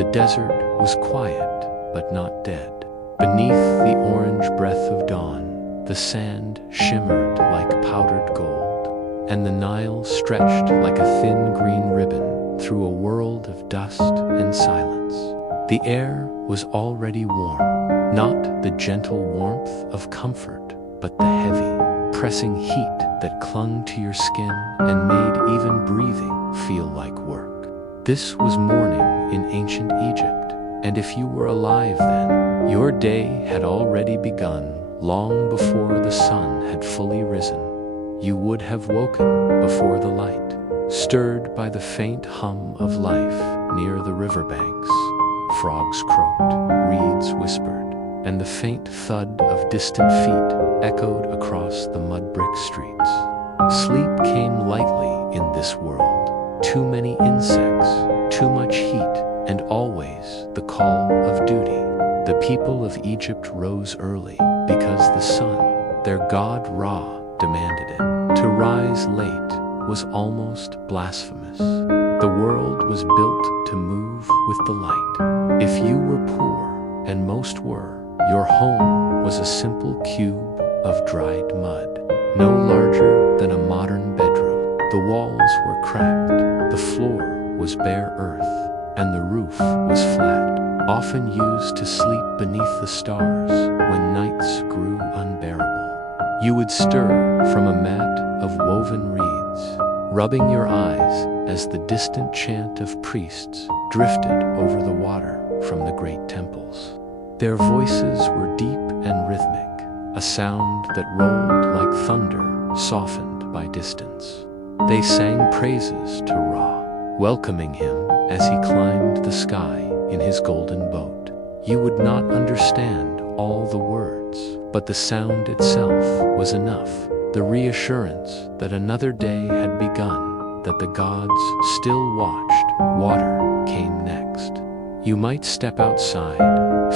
The desert was quiet, but not dead. Beneath the orange breath of dawn, the sand shimmered like powdered gold, and the Nile stretched like a thin green ribbon through a world of dust and silence. The air was already warm, not the gentle warmth of comfort, but the heavy, pressing heat that clung to your skin and made even breathing feel like work. This was morning in ancient Egypt, and if you were alive then, your day had already begun long before the sun had fully risen. You would have woken before the light, stirred by the faint hum of life near the riverbanks. Frogs croaked, reeds whispered, and the faint thud of distant feet echoed across the mud-brick streets. Sleep came lightly in this world. Too many insects, too much heat, and always the call of duty. The people of Egypt rose early because the sun, their god Ra, demanded it. To rise late was almost blasphemous. The world was built to move with the light. If you were poor, and most were, your home was a simple cube of dried mud, no larger than a modern bedroom. The walls were cracked, the floor was bare earth, and the roof was flat, often used to sleep beneath the stars when nights grew unbearable. You would stir from a mat of woven reeds, rubbing your eyes as the distant chant of priests drifted over the water from the great temples. Their voices were deep and rhythmic, a sound that rolled like thunder, softened by distance. They sang praises to Ra, welcoming him as he climbed the sky in his golden boat. You would not understand all the words, but the sound itself was enough, the reassurance that another day had begun, that the gods still watched. Water came next. You might step outside,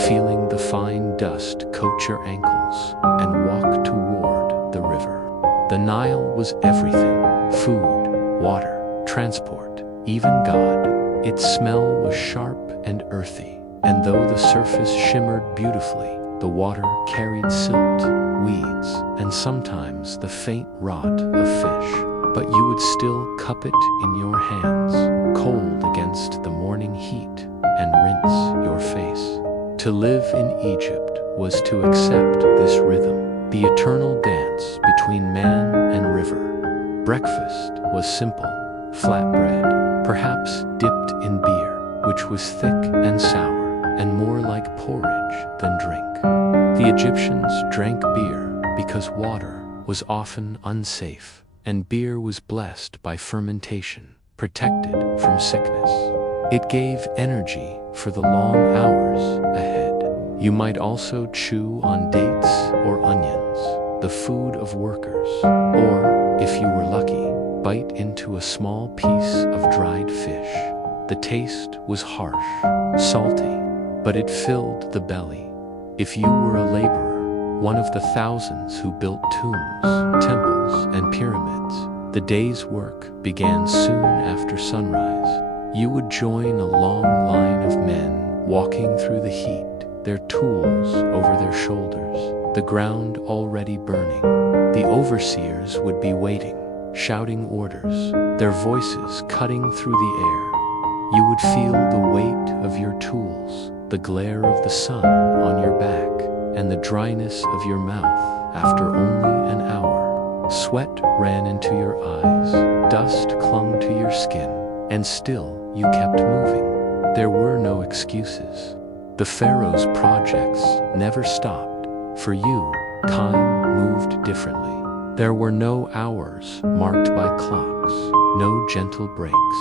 feeling the fine dust coat your ankles, and walk toward the river. The Nile was everything: food, water, transport, even God. Its smell was sharp and earthy, and though the surface shimmered beautifully, the water carried silt, weeds, and sometimes the faint rot of fish. But you would still cup it in your hands, cold against the morning heat, and rinse your face. To live in Egypt was to accept this rhythm, the eternal dance between man and river. Breakfast was simple: flatbread, perhaps dipped in beer, which was thick and sour, and more like porridge than drink. The Egyptians drank beer because water was often unsafe, and beer was blessed by fermentation, protected from sickness. It gave energy for the long hours ahead. You might also chew on dates or onions, the food of workers, or, if you were lucky, bite into a small piece of dried fish. The taste was harsh, salty, but it filled the belly. If you were a laborer, one of the thousands who built tombs, temples, and pyramids, the day's work began soon after sunrise. You would join a long line of men walking through the heat, their tools over their shoulders, the ground already burning. The overseers would be waiting, shouting orders, their voices cutting through the air. You would feel the weight of your tools, the glare of the sun on your back, and the dryness of your mouth after only an hour. Sweat ran into your eyes, dust clung to your skin, and still you kept moving. There were no excuses. The Pharaoh's projects never stopped. For you, time moved differently. There were no hours marked by clocks, no gentle breaks.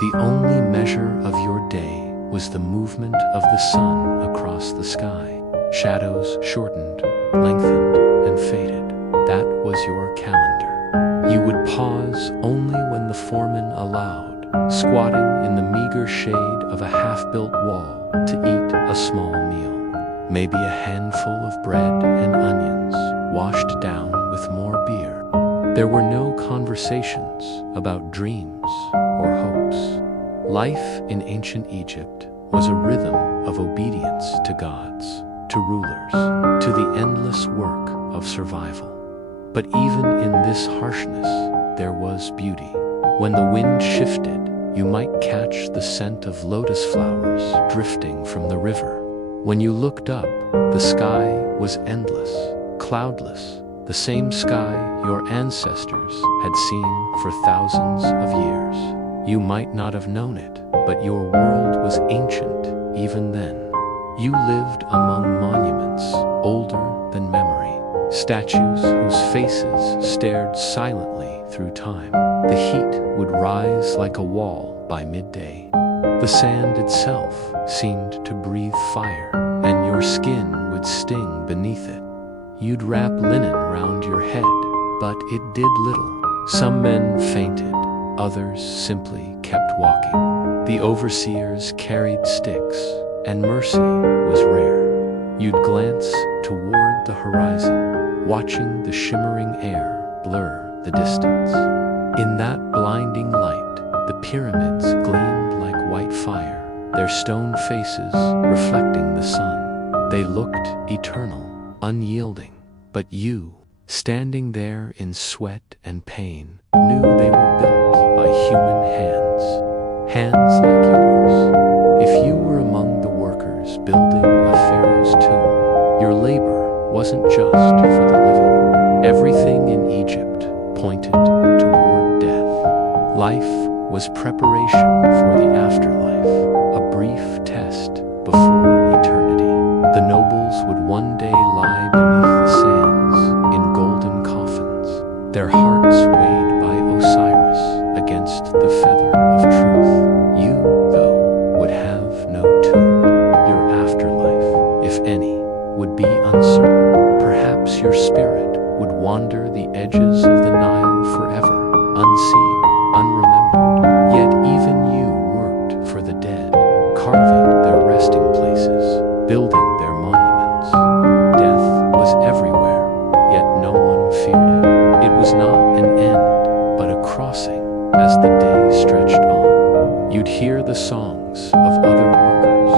The only measure of your day was the movement of the sun across the sky. Shadows shortened, lengthened, and faded. That was your calendar. You would pause only when the foreman allowed, squatting in the meager shade of a half-built wall to eat a small meal. Maybe a handful of bread and onions, washed down with more beer. There were no conversations about dreams or hopes. Life in ancient Egypt was a rhythm of obedience to gods, to rulers, to the endless work of survival. But even in this harshness, there was beauty. When the wind shifted, you might catch the scent of lotus flowers drifting from the river. When you looked up, the sky was endless, cloudless, the same sky your ancestors had seen for thousands of years. You might not have known it, but your world was ancient even then. You lived among monuments older than memory, statues whose faces stared silently through time. The heat would rise like a wall by midday. The sand itself seemed to breathe fire, and your skin would sting beneath it. You'd wrap linen round your head, but it did little. Some men fainted, others simply kept walking. The overseers carried sticks, and mercy was rare. You'd glance toward the horizon, watching the shimmering air blur the distance. In that blinding light, the pyramids gleamed like white fire, their stone faces reflecting the sun. They looked eternal, unyielding. But you, standing there in sweat and pain, knew they were built by human hands. Hands like yours. If you were among the workers building a pharaoh's tomb, your labor wasn't just for the living. Everything in Egypt pointed toward death. Life was preparation for the afterlife, a brief test before eternity. The nobles would one day lie beneath the sands in golden coffins, their hearts weighed by Osiris against the feather of truth. You, though, would have no tomb. Your afterlife, if any, would be uncertain. Perhaps your spirit would wander the edges of the Nile forever, unseen, unremembered. Yet even you worked for the dead, carving their resting places, building their monuments. Death was everywhere, yet no one feared it. It was not an end, but a crossing. As the day stretched on, you'd hear the songs of other workers,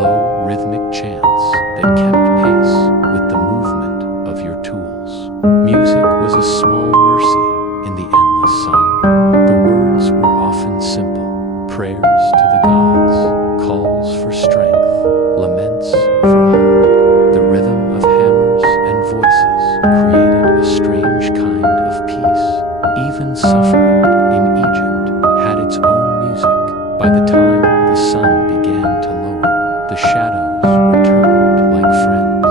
low rhythmic chants that kept pace with the movement of your tools. Music was a small mercy in the endless sun. The words were often simple, prayers to the gods, calls for strength, laments for home. The rhythm of hammers and voices created a strange kind of peace. Even suffering in Egypt had its own music. By the time the sun began to lower, the shadows returned like friends.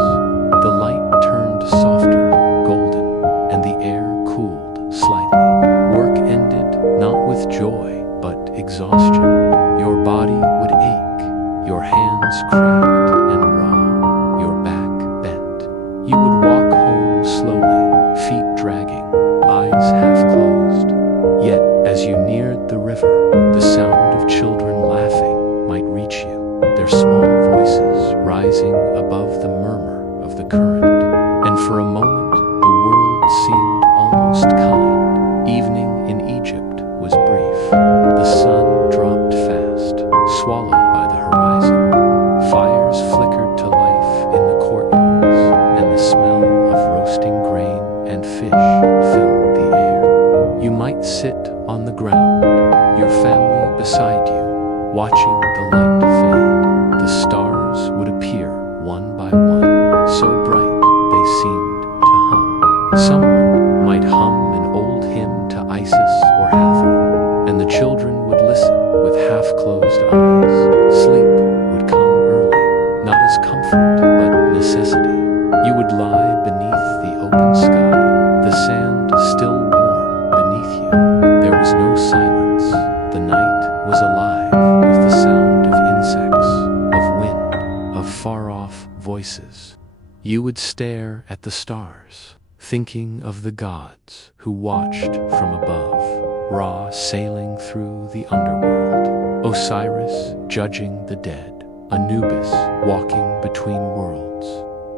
The light turned softer, golden, and the air cooled slightly. Work ended not with joy, but exhaustion. Your body would ache, your hands cracked and raw, your back bent. You would walk home slowly, feet dragging, eyes half closed. Yet, as you neared the river, the sound of children laughing might reach you, their small voices rising above the murmur of the current. And for a moment, the world seemed almost kind. Evening in Egypt was brief. The sun dropped fast, swallowed by the horizon. Fires flickered to life in the courtyards, and the smell of roasting grain and fish filled the air. You might sit on the ground, your family beside you, watching the light fade. The stars would appear one by one, so bright they seemed to hum. Someone might hum an old hymn to Isis or Hathor, and the children would listen with half-closed eyes. Sleep would come early, not as comfort, but necessity. You would lie beneath the open sky, the sand still warm beneath you. There was no silence. The night was alive with the sound of insects, of wind, of far-off voices. You would stare at the stars, thinking of the gods who watched from above, Ra sailing through the underworld, Osiris judging the dead, Anubis walking between worlds.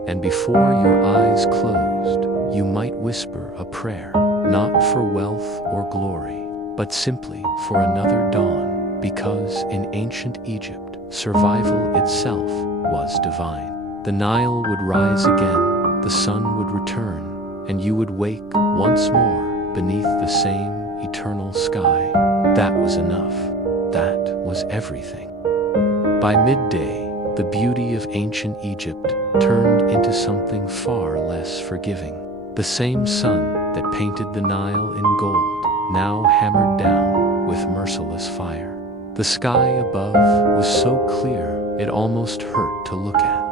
And before your eyes closed, you might whisper a prayer, not for wealth or glory, but simply for another dawn, because in ancient Egypt, survival itself was divine. The Nile would rise again, the sun would return, and you would wake once more beneath the same eternal sky. That was enough. That was everything. By midday, the beauty of ancient Egypt turned into something far less forgiving. The same sun that painted the Nile in gold now hammered down with merciless fire. The sky above was so clear it almost hurt to look at.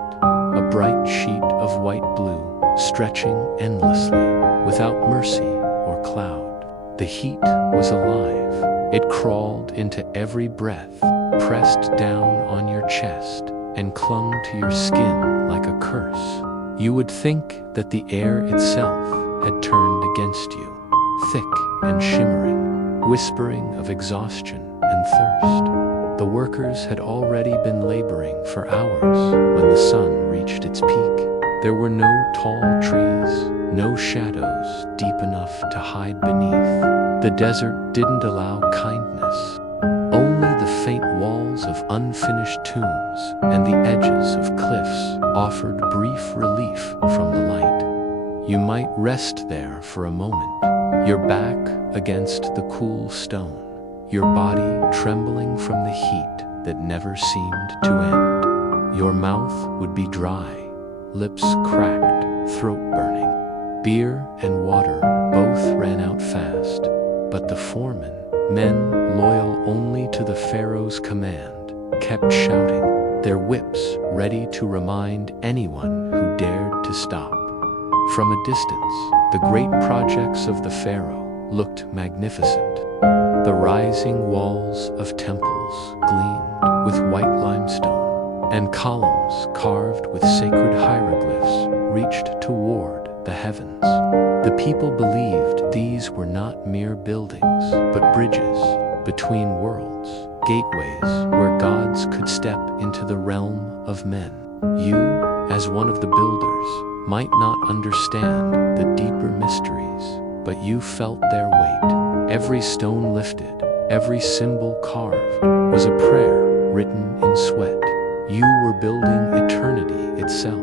A bright sheet of white blue stretching endlessly without mercy or cloud. The heat was alive. It crawled into every breath, pressed down on your chest, and clung to your skin like a curse. You would think that the air itself had turned against you, thick and shimmering, whispering of exhaustion and thirst. The workers had already been laboring for hours when the sun reached its peak. There were no tall trees, no shadows deep enough to hide beneath. The desert didn't allow kindness. Only the faint walls of unfinished tombs and the edges of cliffs offered brief relief from the light. You might rest there for a moment, your back against the cool stone, your body trembling from the heat that never seemed to end. Your mouth would be dry, lips cracked, throat burning. Beer and water both ran out fast, but the foremen, men loyal only to the pharaoh's command, kept shouting, their whips ready to remind anyone who dared to stop. From a distance, the great projects of the pharaoh looked magnificent. The rising walls of temples gleamed with white limestone, and columns carved with sacred hieroglyphs reached toward the heavens. The people believed these were not mere buildings, but bridges between worlds, gateways where gods could step into the realm of men. You, as one of the builders, might not understand the deeper mysteries, but you felt their weight. Every stone lifted, every symbol carved, was a prayer written in sweat. You were building eternity itself,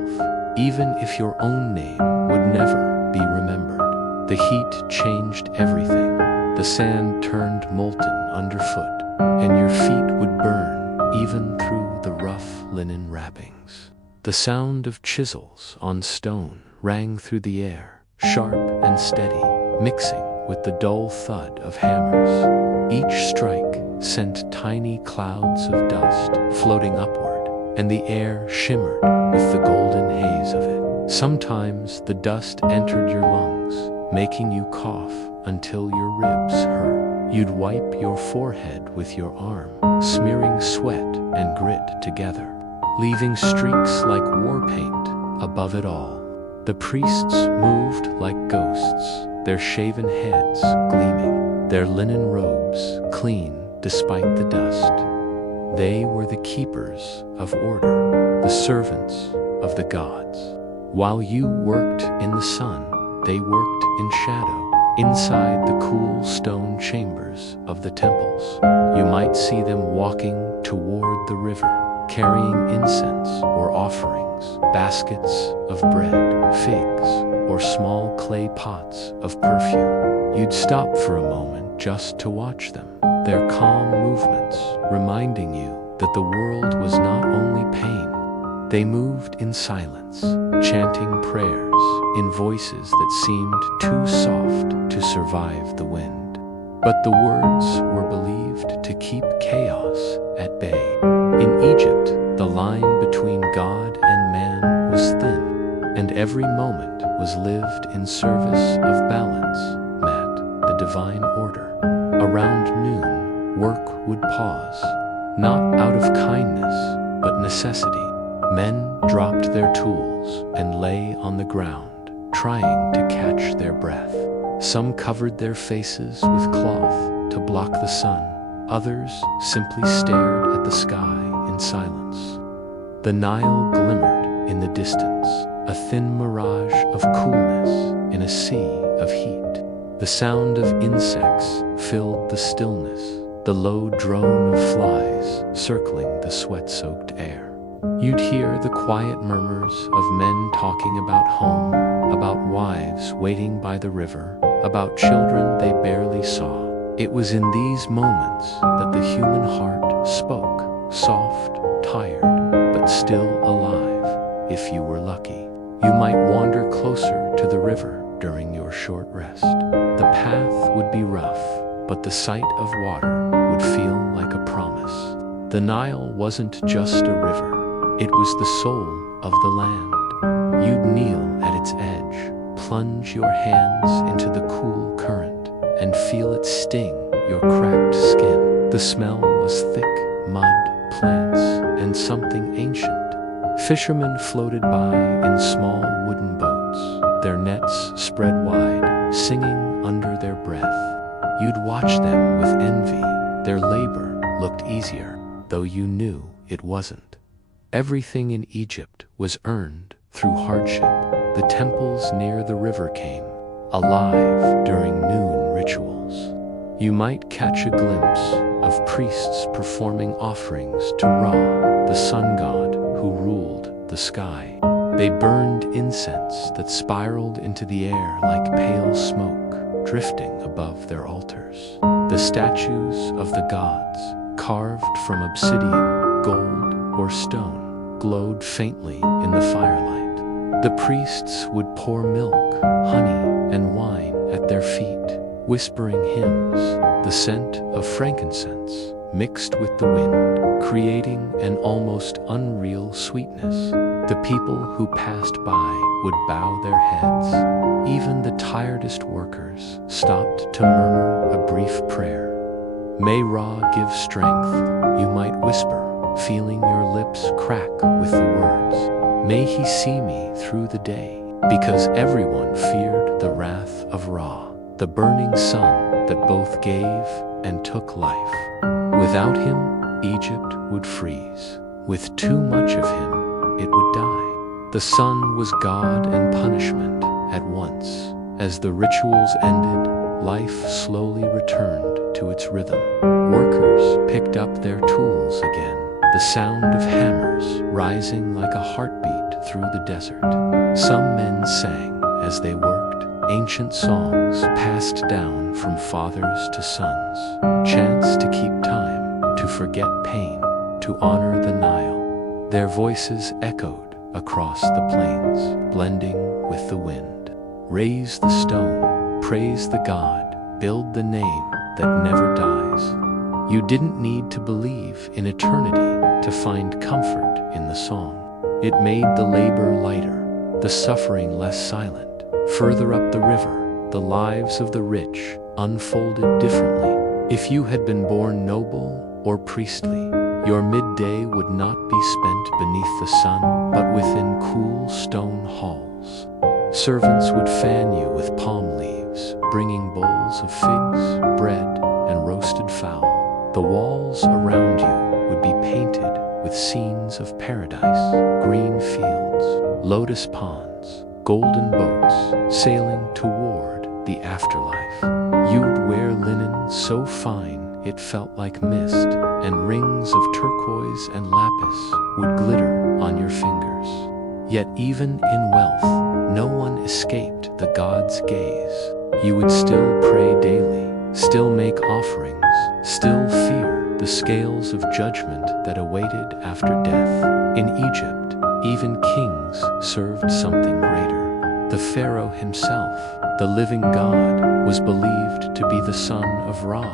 even if your own name would never be remembered. The heat changed everything. The sand turned molten underfoot, and your feet would burn even through the rough linen wrappings. The sound of chisels on stone rang through the air, sharp and steady, mixing with the dull thud of hammers. Each strike sent tiny clouds of dust floating upward, and the air shimmered with the golden haze of it. Sometimes the dust entered your lungs, making you cough until your ribs hurt. You'd wipe your forehead with your arm, smearing sweat and grit together, leaving streaks like war paint above it all. The priests moved like ghosts, their shaven heads gleaming, their linen robes clean despite the dust. They were the keepers of order, the servants of the gods. While you worked in the sun, they worked in shadow, inside the cool stone chambers of the temples. You might see them walking toward the river, carrying incense or offerings, baskets of bread, figs, or small clay pots of perfume. You'd stop for a moment just to watch them, their calm movements reminding you that the world was not only pain. They moved in silence, chanting prayers in voices that seemed too soft to survive the wind. But the words were believed to keep chaos at bay. In Egypt, the line between God and man was thin, and every moment was lived in service of balance, the divine order. Around noon, work would pause, not out of kindness, but necessity. Men dropped their tools and lay on the ground, trying to catch their breath. Some covered their faces with cloth to block the sun. Others simply stared at the sky in silence. The Nile glimmered in the distance, a thin mirage of coolness in a sea of heat. The sound of insects filled the stillness, the low drone of flies circling the sweat-soaked air. You'd hear the quiet murmurs of men talking about home, about wives waiting by the river, about children they barely saw. It was in these moments that the human heart spoke, soft, tired, but still alive. If you were lucky, you might wander closer to the river during your short rest. The path would be rough, but the sight of water would feel like a promise. The Nile wasn't just a river, it was the soul of the land. You'd kneel at its edge, plunge your hands into the cool current, and feel it sting your cracked skin. The smell was thick, mud, plants, and something ancient. Fishermen floated by in small wooden boats, their nets spread wide, singing under their breath. You'd watch them with envy. Their labor looked easier, though you knew it wasn't. Everything in Egypt was earned through hardship. The temples near the river came alive during noon rituals. You might catch a glimpse of priests performing offerings to Ra, the sun god who ruled the sky. They burned incense that spiraled into the air like pale smoke, drifting above their altars. The statues of the gods, carved from obsidian, gold, or stone, glowed faintly in the firelight. The priests would pour milk, honey, and wine at their feet, whispering hymns. The scent of frankincense mixed with the wind, creating an almost unreal sweetness. The people who passed by would bow their heads. Even the tiredest workers stopped to murmur a brief prayer. "May Ra give strength," you might whisper, feeling your lips crack with the words. "May he see me through the day," because everyone feared the wrath of Ra, the burning sun that both gave and took life. Without him, Egypt would freeze. With too much of him, it would die. The sun was God and punishment at once. As the rituals ended, life slowly returned to its rhythm. Workers picked up their tools again, the sound of hammers rising like a heartbeat through the desert. Some men sang as they worked, ancient songs passed down from fathers to sons, chants to keep time, to forget pain, to honor the Nile. Their voices echoed across the plains, blending with the wind. Raise the stone, praise the God, build the name that never dies. You didn't need to believe in eternity to find comfort in the song. It made the labor lighter, the suffering less silent. Further up the river, the lives of the rich unfolded differently. If you had been born noble or priestly, your midday would not be spent beneath the sun, but within cool stone halls. Servants would fan you with palm leaves, bringing bowls of figs, bread, and roasted fowl. The walls around you would be painted with scenes of paradise, green fields, lotus ponds, golden boats sailing toward the afterlife. You'd wear linen so fine it felt like mist, and rings of turquoise and lapis would glitter on your fingers. Yet even in wealth, no one escaped the God's gaze. You would still pray daily, still make offerings, still fear the scales of judgment that awaited after death. In Egypt, even kings served something greater. The Pharaoh himself, the living God, was believed to be the son of Ra,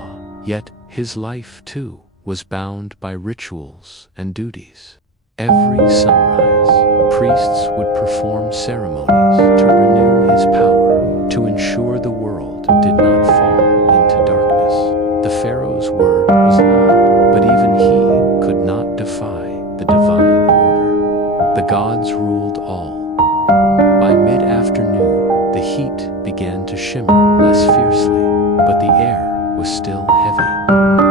yet his life too was bound by rituals and duties. Every sunrise, priests would perform ceremonies to renew his power, to ensure the world did not fall into darkness. The Pharaoh's word was law, but even he could not defy the divine order. The gods ruled all. By mid-afternoon, the heat began to shimmer less fiercely, but the air was still heavy.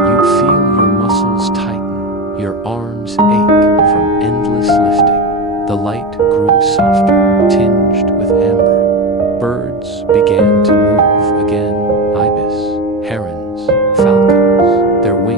You'd feel your muscles tighten, your arms ache from endless lifting. The light grew softer, tinged with amber. Birds began to move again, ibis, herons, falcons, their wings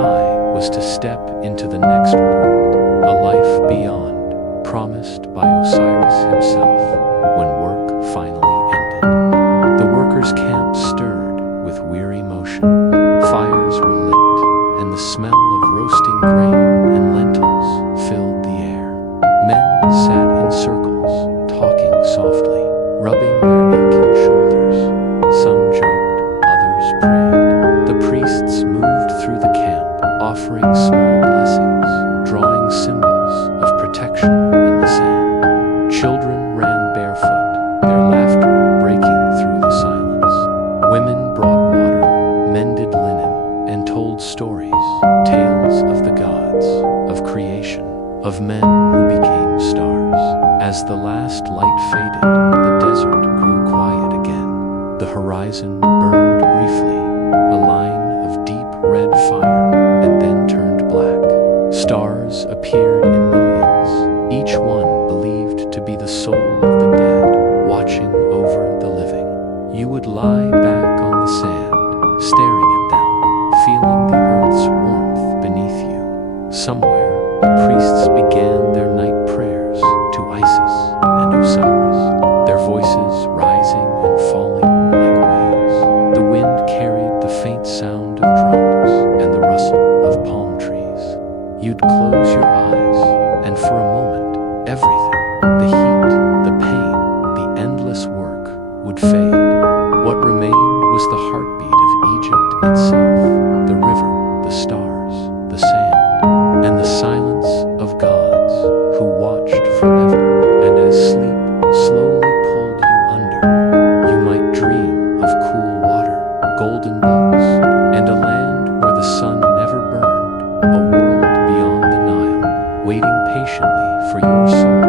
die was to step into the next world, a life beyond, promised by Osiris himself, when work finally ended. The workers' camp stirred with weary motion. Fires were lit, and the smell of roasting grain and lentils filled the air. Men sat in circles, talking softly, rubbing their aching shoulders. Some joked, others prayed. The priests moved through the camp, offering small blessings, drawing symbols of protection in the sand. Children ran barefoot, their laughter breaking through the silence. Women brought water, mended linen, and told stories, tales of the gods, of creation, of men who became stars. As the last light faded, the desert grew quiet again. The horizon burned briefly, a line of deep red fire, and then turned black. Stars appeared in millions, each one believed to be the soul of the dead, watching over the living. You would lie back on the sand, staring at them, feeling the earth's warmth beneath you. Somewhere, the priests began their night prayers to Isis and Osiris, their voices rising and falling like waves. The wind carried the faint sound of drums and the rustle of palm trees. You'd close your eyes, and for a moment, everything, the heat, the pain, the endless work, would fade. What remained was the heartbeat of Egypt itself, the river, the stars, the sand, and the silence of gods who watched forever. And as sleep slowly pulled you under, you might dream of cool water, golden boats, and a land where the sun never burned, a world beyond the Nile, waiting patiently for your soul.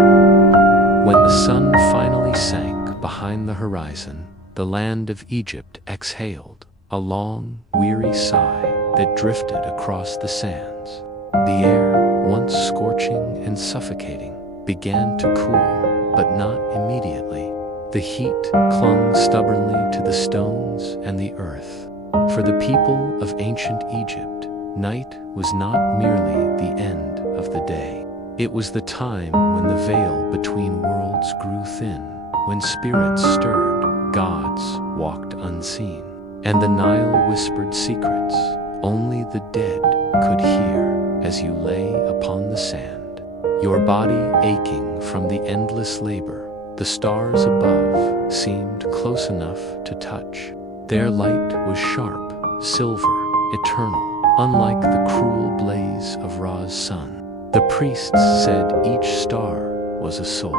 When the sun finally sank behind the horizon, the land of Egypt exhaled, a long, weary sigh that drifted across the sands. The air, once scorching and suffocating, began to cool, but not immediately. The heat clung stubbornly to the stones and the earth. For the people of ancient Egypt, night was not merely the end of the day. It was the time when the veil between worlds grew thin, when spirits stirred, gods walked unseen, and the Nile whispered secrets only the dead could hear as you lay upon the sand, your body aching from the endless labor. The stars above seemed close enough to touch. Their light was sharp, silver, eternal, unlike the cruel blaze of Ra's sun. The priests said each star was a soul,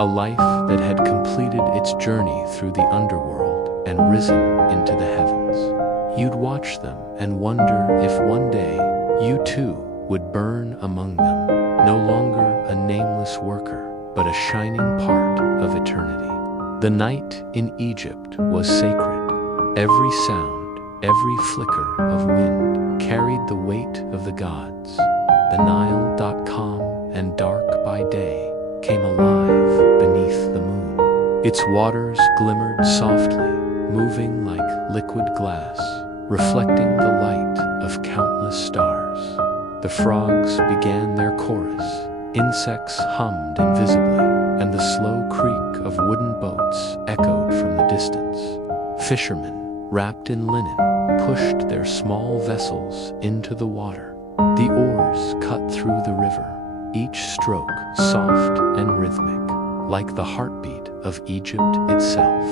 a life that had completed its journey through the underworld and risen into the heavens. You'd watch them and wonder if one day you too would burn among them, no longer a nameless worker, but a shining part of eternity. The night in Egypt was sacred. Every sound, every flicker of wind carried the weight of the gods. The Nile, calm and dark by day, came alive beneath the moon. Its waters glimmered softly, moving like liquid glass, reflecting the light of countless stars. The frogs began their chorus, insects hummed invisibly, and the slow creak of wooden boats echoed from the distance. Fishermen, wrapped in linen, pushed their small vessels into the water. The oars cut through the river, each stroke soft and rhythmic, like the heartbeat of Egypt itself.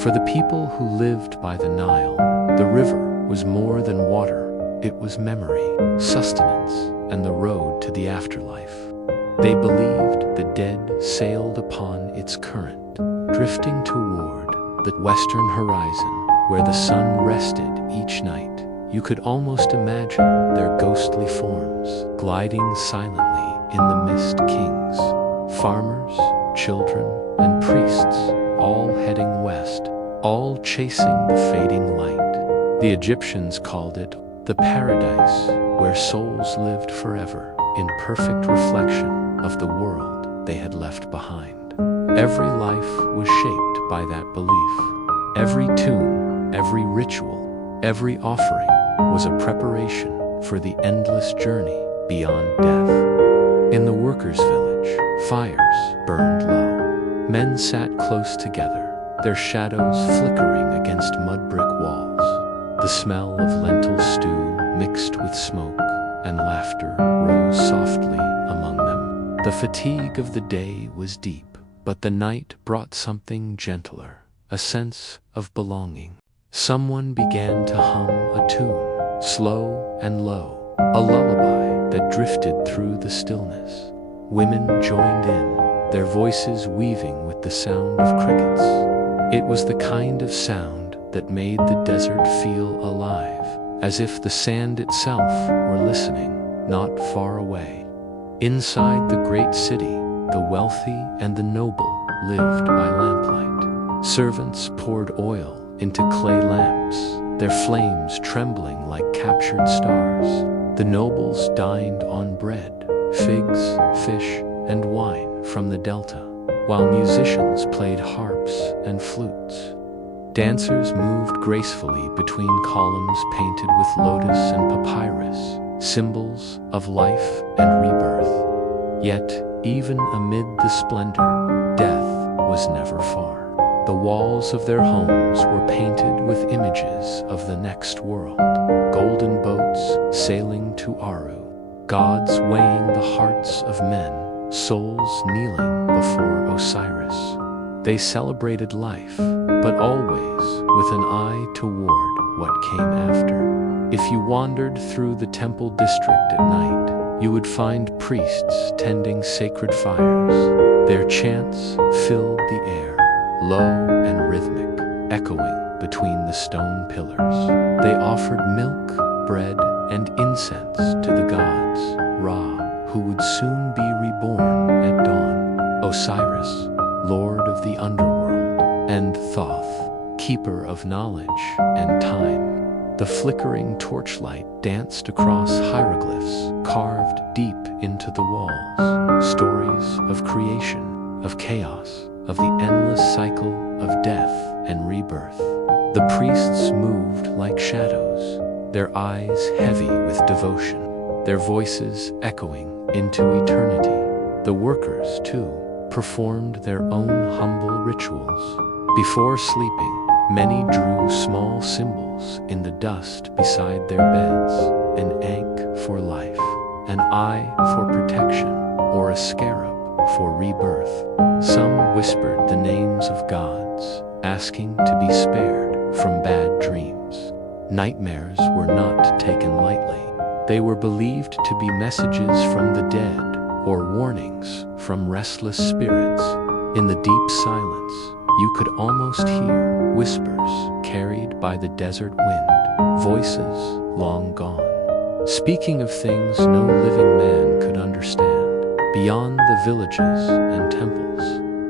For the people who lived by the Nile, the river was more than water. It was memory, sustenance, and the road to the afterlife. They believed the dead sailed upon its current, drifting toward the western horizon, where the sun rested each night. You could almost imagine their ghostly forms gliding silently in the mist. Kings, farmers, children, and priests, all heading west, all chasing the fading light. The Egyptians called it the paradise, where souls lived forever, in perfect reflection of the world they had left behind. Every life was shaped by that belief. Every tomb, every ritual, every offering was a preparation for the endless journey beyond death. In the workers' village, fires burned low. Men sat close together, their shadows flickering against mud brick walls. The smell of lentil stew mixed with smoke, and laughter rose softly among them. The fatigue of the day was deep, but the night brought something gentler, a sense of belonging. Someone began to hum a tune, slow and low, a lullaby that drifted through the stillness. Women joined in, their voices weaving with the sound of crickets. It was the kind of sound that made the desert feel alive, as if the sand itself were listening, not far away. Inside the great city, the wealthy and the noble lived by lamplight. Servants poured oil into clay lamps, their flames trembling like captured stars. The nobles dined on bread, figs, fish, and wine from the delta, while musicians played harps and flutes. Dancers moved gracefully between columns painted with lotus and papyrus, symbols of life and rebirth. Yet, even amid the splendor, death was never far. The walls of their homes were painted with images of the next world, golden boats sailing to Aru, gods weighing the hearts of men, souls kneeling before Osiris. They celebrated life, but always with an eye toward what came after. If you wandered through the temple district at night, you would find priests tending sacred fires. Their chants filled the air, low and rhythmic, echoing between the stone pillars. They offered milk, bread, and incense to the gods, Ra, who would soon be reborn at dawn, Osiris, lord of the underworld, and Thoth, keeper of knowledge and time. The flickering torchlight danced across hieroglyphs carved deep into the walls, stories of creation, of chaos, of the endless cycle of death and rebirth. The priests moved like shadows, their eyes heavy with devotion, their voices echoing into eternity. The workers, too, performed their own humble rituals. Before sleeping, many drew small symbols in the dust beside their beds, an ankh for life, an eye for protection, or a scarab for rebirth. Some whispered the names of gods, asking to be spared from bad dreams. Nightmares were not taken lightly. They were believed to be messages from the dead or warnings from restless spirits. In the deep silence, you could almost hear whispers carried by the desert wind, voices long gone, speaking of things no living man could understand. Beyond the villages and temples,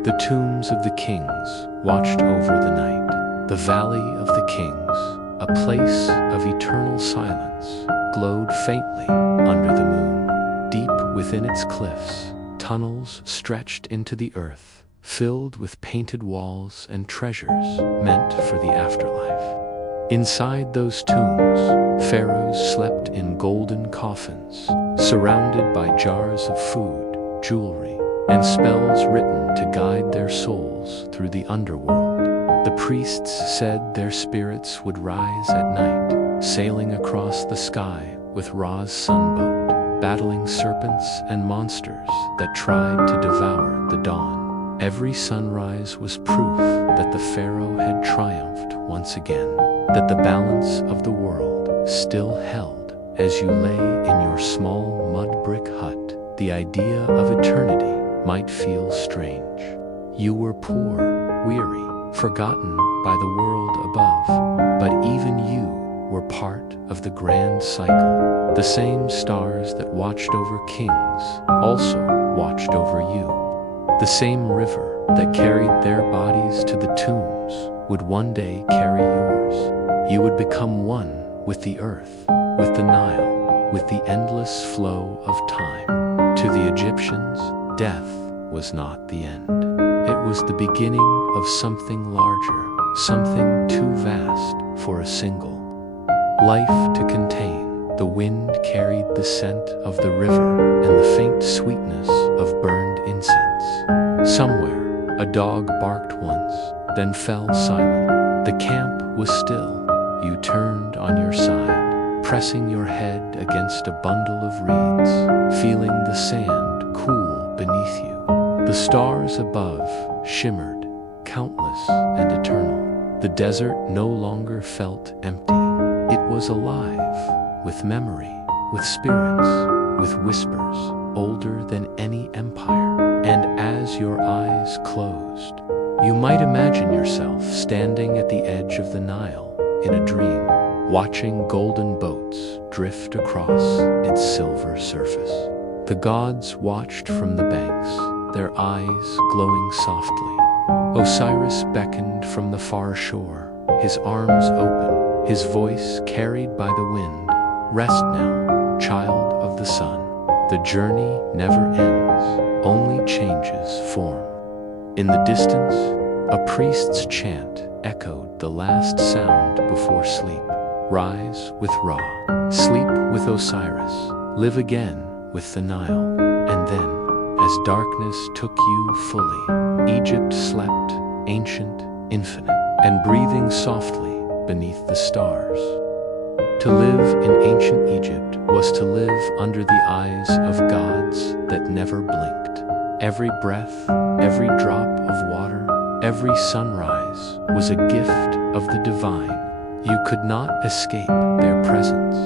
the tombs of the kings watched over the night. The Valley of the Kings, a place of eternal silence, glowed faintly under the moon. Deep within its cliffs, tunnels stretched into the earth, filled with painted walls and treasures meant for the afterlife. Inside those tombs, pharaohs slept in golden coffins, surrounded by jars of food, jewelry, and spells written to guide their souls through the underworld. The priests said their spirits would rise at night, sailing across the sky with Ra's sunboat, battling serpents and monsters that tried to devour the dawn. Every sunrise was proof that the pharaoh had triumphed once again, that the balance of the world still held. As you lay in your small mud brick hut, the idea of eternity might feel strange. You were poor, weary, forgotten by the world above, but even you were part of the grand cycle. The same stars that watched over kings also watched over you. The same river that carried their bodies to the tombs would one day carry yours. You would become one with the earth, with the Nile, with the endless flow of time. To the Egyptians, death was not the end. It was the beginning of something larger, something too vast for a single life to contain. The wind carried the scent of the river and the faint sweetness of burned incense. Somewhere, a dog barked once, then fell silent. The camp was still. You turned on your side, pressing your head against a bundle of reeds, feeling the sand cool beneath you. The stars above shimmered, countless and eternal. The desert no longer felt empty. It was alive, with memory, with spirits, with whispers, older than any empire. And as your eyes closed, you might imagine yourself standing at the edge of the Nile in a dream, watching golden boats drift across its silver surface. The gods watched from the banks, their eyes glowing softly. Osiris beckoned from the far shore, his arms open, his voice carried by the wind. Rest now, child of the sun. The journey never ends, only changes form. In the distance, a priest's chant echoed the last sound before sleep. Rise with Ra, sleep with Osiris, live again with the Nile. And then, as darkness took you fully, Egypt slept, ancient, infinite, and breathing softly beneath the stars. To live in ancient Egypt was to live under the eyes of gods that never blinked. Every breath, every drop of water, every sunrise was a gift of the divine. You could not escape their presence.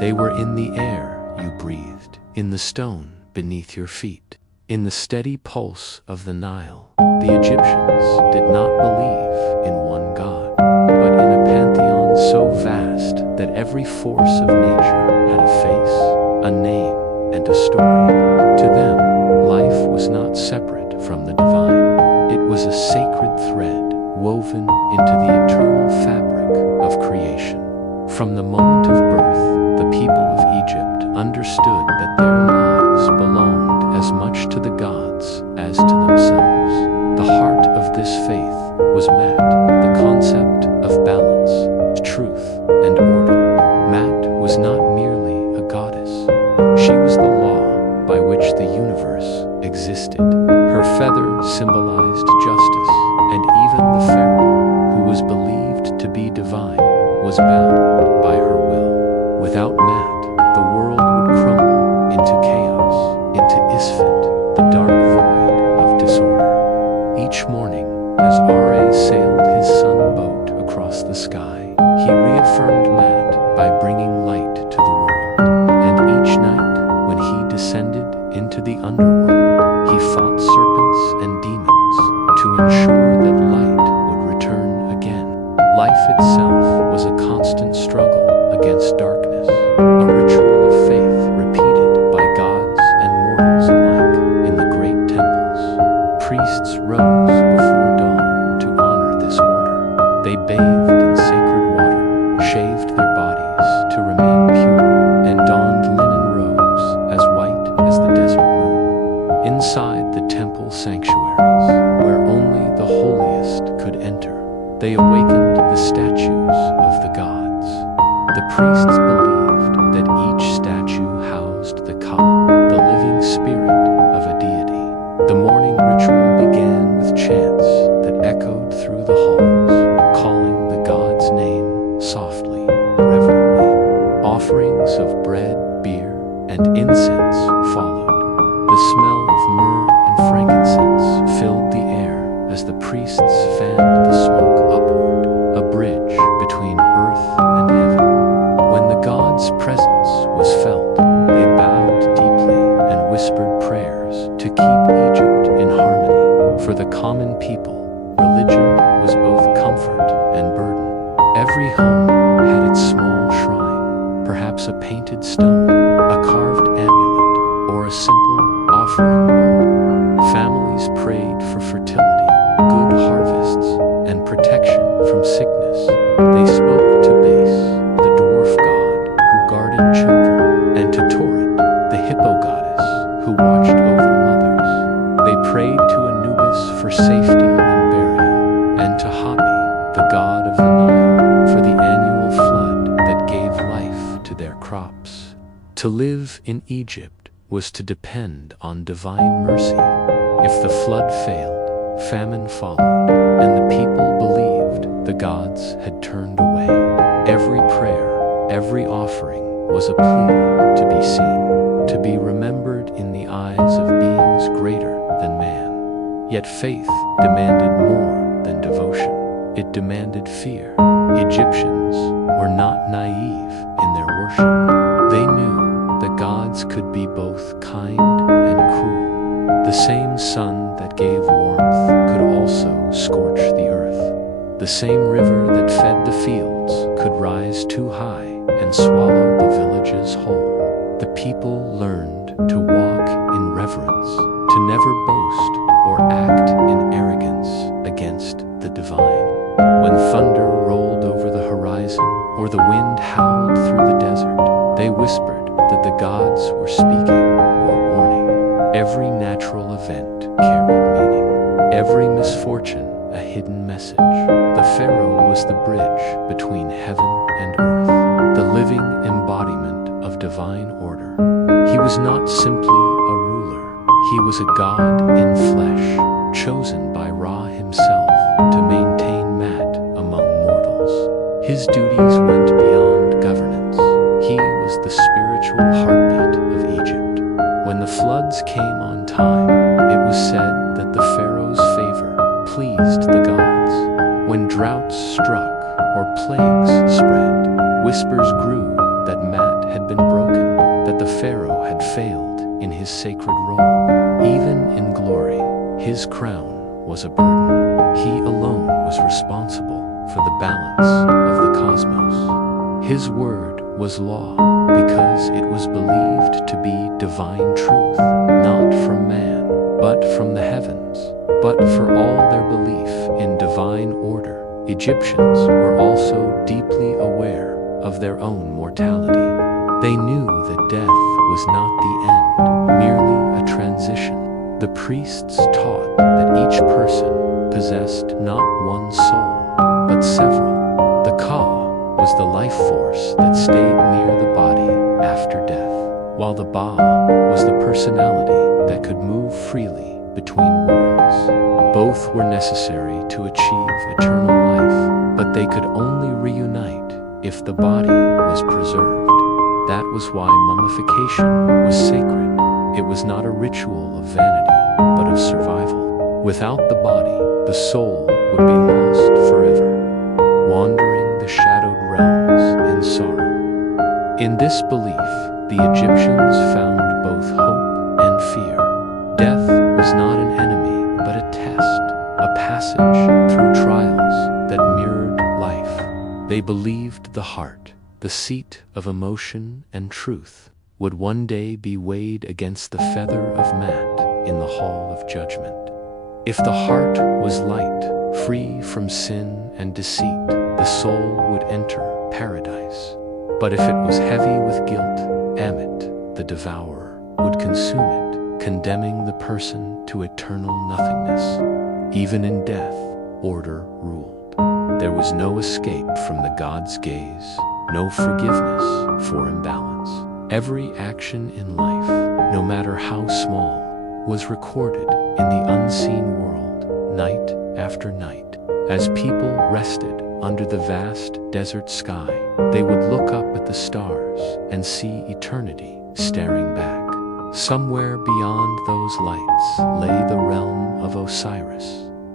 They were in the air you breathed, in the stone beneath your feet, in the steady pulse of the Nile. The Egyptians did not believe in one god, but in a pantheon so vast that every force of nature had a face, a name, and a story. To them, life was not separate from the divine. It was a sacred thread woven into the eternal fabric of creation. From the moment of birth, the people of Egypt understood that their lives belonged as much to the gods as to themselves. The heart of this faith was Mat, the concept of balance, truth, and order. Mat was not merely a goddess. She was the law by which the universe existed. Her feather symbolized justice, and even the pharaoh, who was believed to be divine, was bound by her will. Without Mat, the world would crumble into chaos, into Isfet, the dark void of disorder. Each morning, as Ra sailed his sun boat across the sky, he reaffirmed Mat by bringing light to the world. And each night, when he descended into the underworld, he fought serpents and demons to ensure that light would return again. Life itself was a constant struggle against darkness, a ritual of faith repeated by gods and mortals alike in the great temples. Priests rose before dawn to honor this order. They bathed in sacred water, shaved their bodies to remain pure, and donned linen robes as white as the desert moon. Inside the temple sanctuaries, where only the holiest could enter, they awakened the statues of the gods. The priests believed that each statue housed the Ka, the living spirit of a deity. The morning ritual began with chants that echoed through the halls, calling the god's name softly, reverently. Offerings of bread, beer, and incense followed. The smell of myrrh and frankincense filled the air as the priests fanned the smoke upward, a bridge between earth and heaven. When the god's presence was felt, they bowed deeply and whispered prayers to keep Egypt in harmony. For the common people, religion was both comfort and burden. Every home had its small shrine, perhaps a painted stone, a carved amulet, or a simple offering bowl. Families prayed for fertility, good harvests, and protection from sickness. They spoke to Base, the dwarf god who guarded children, and to Torit, the hippo goddess who watched over mothers. They prayed to Anubis for safety and burial, and to Hapi, the god of the Nile, for the annual flood that gave life to their crops. To live in Egypt was to depend on divine mercy. If the flood failed, famine followed, and the people believed the gods had turned away. Every prayer, every offering was a plea to be seen, to be remembered in the eyes of beings greater than man. Yet faith demanded more than devotion. It demanded fear. Egyptians were not naive in their worship. They knew the gods could be both kind and cruel. The same sun that gave warmth could also scorch the earth. The same river that fed the fields could rise too high and swallow the villages whole. The people learned to walk in reverence, to never boast or act in arrogance against the divine. When thunder rolled over the horizon or the wind howled through the desert, they whispered that the gods were speaking or warning. Every natural event carried meaning. Every misfortune a hidden message. The pharaoh was the bridge between heaven and earth, the living embodiment of divine order. He was not simply a ruler. He was a god in flesh, chosen by Ra himself to maintain Mat among mortals. His duties went beyond governance. He was the spiritual heartbeat of Egypt. When the floods came on time, it was said that the pharaoh's favor pleased the gods. When droughts struck or plagues spread, whispers grew that Mat had been broken, that the pharaoh had failed in his sacred role. Even in glory, his crown was a burden. He alone was responsible for the balance of the cosmos. His word was law because it was believed to be divine truth, not from man, but from the heavens. But for all their belief in divine order, Egyptians were also deeply aware of their own mortality. They knew that death was not the end, merely a transition. The priests taught that each person possessed not one soul, but several. The Ka was the life force that stayed near the body after death, while the Ba was the personality that could move freely between worlds. Both were necessary to achieve eternal life, but they could only reunite if the body was preserved. That was why mummification was sacred. It was not a ritual of vanity, but of survival. Without the body, the soul would be lost forever, wandering the shadowed realms in sorrow. In this belief, the Egyptians found both hope and fear. Death was not an enemy, but a test, a passage through trials that mirrored life. They believed the heart, the seat of emotion and truth, would one day be weighed against the feather of Mat in the hall of judgment. If the heart was light, free from sin and deceit, the soul would enter paradise. But if it was heavy with guilt, Amit, the devourer, would consume it, condemning the person to eternal nothingness. Even in death, order ruled. There was no escape from the god's gaze, no forgiveness for imbalance. Every action in life, no matter how small, was recorded in the unseen world, night after night. As people rested under the vast desert sky, they would look up at the stars and see eternity staring back. Somewhere beyond those lights lay the realm of Osiris,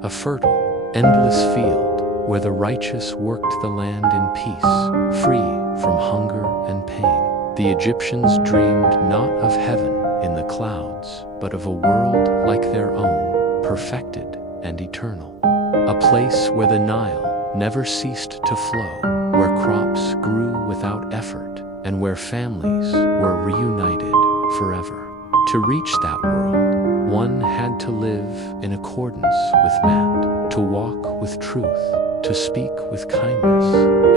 a fertile, endless field where the righteous worked the land in peace, free from hunger and pain. The Egyptians dreamed not of heaven in the clouds, but of a world like their own, perfected and eternal. A place where the Nile never ceased to flow, where crops grew without effort, and where families were reunited forever. To reach that world, one had to live in accordance with Mat, to walk with truth, to speak with kindness,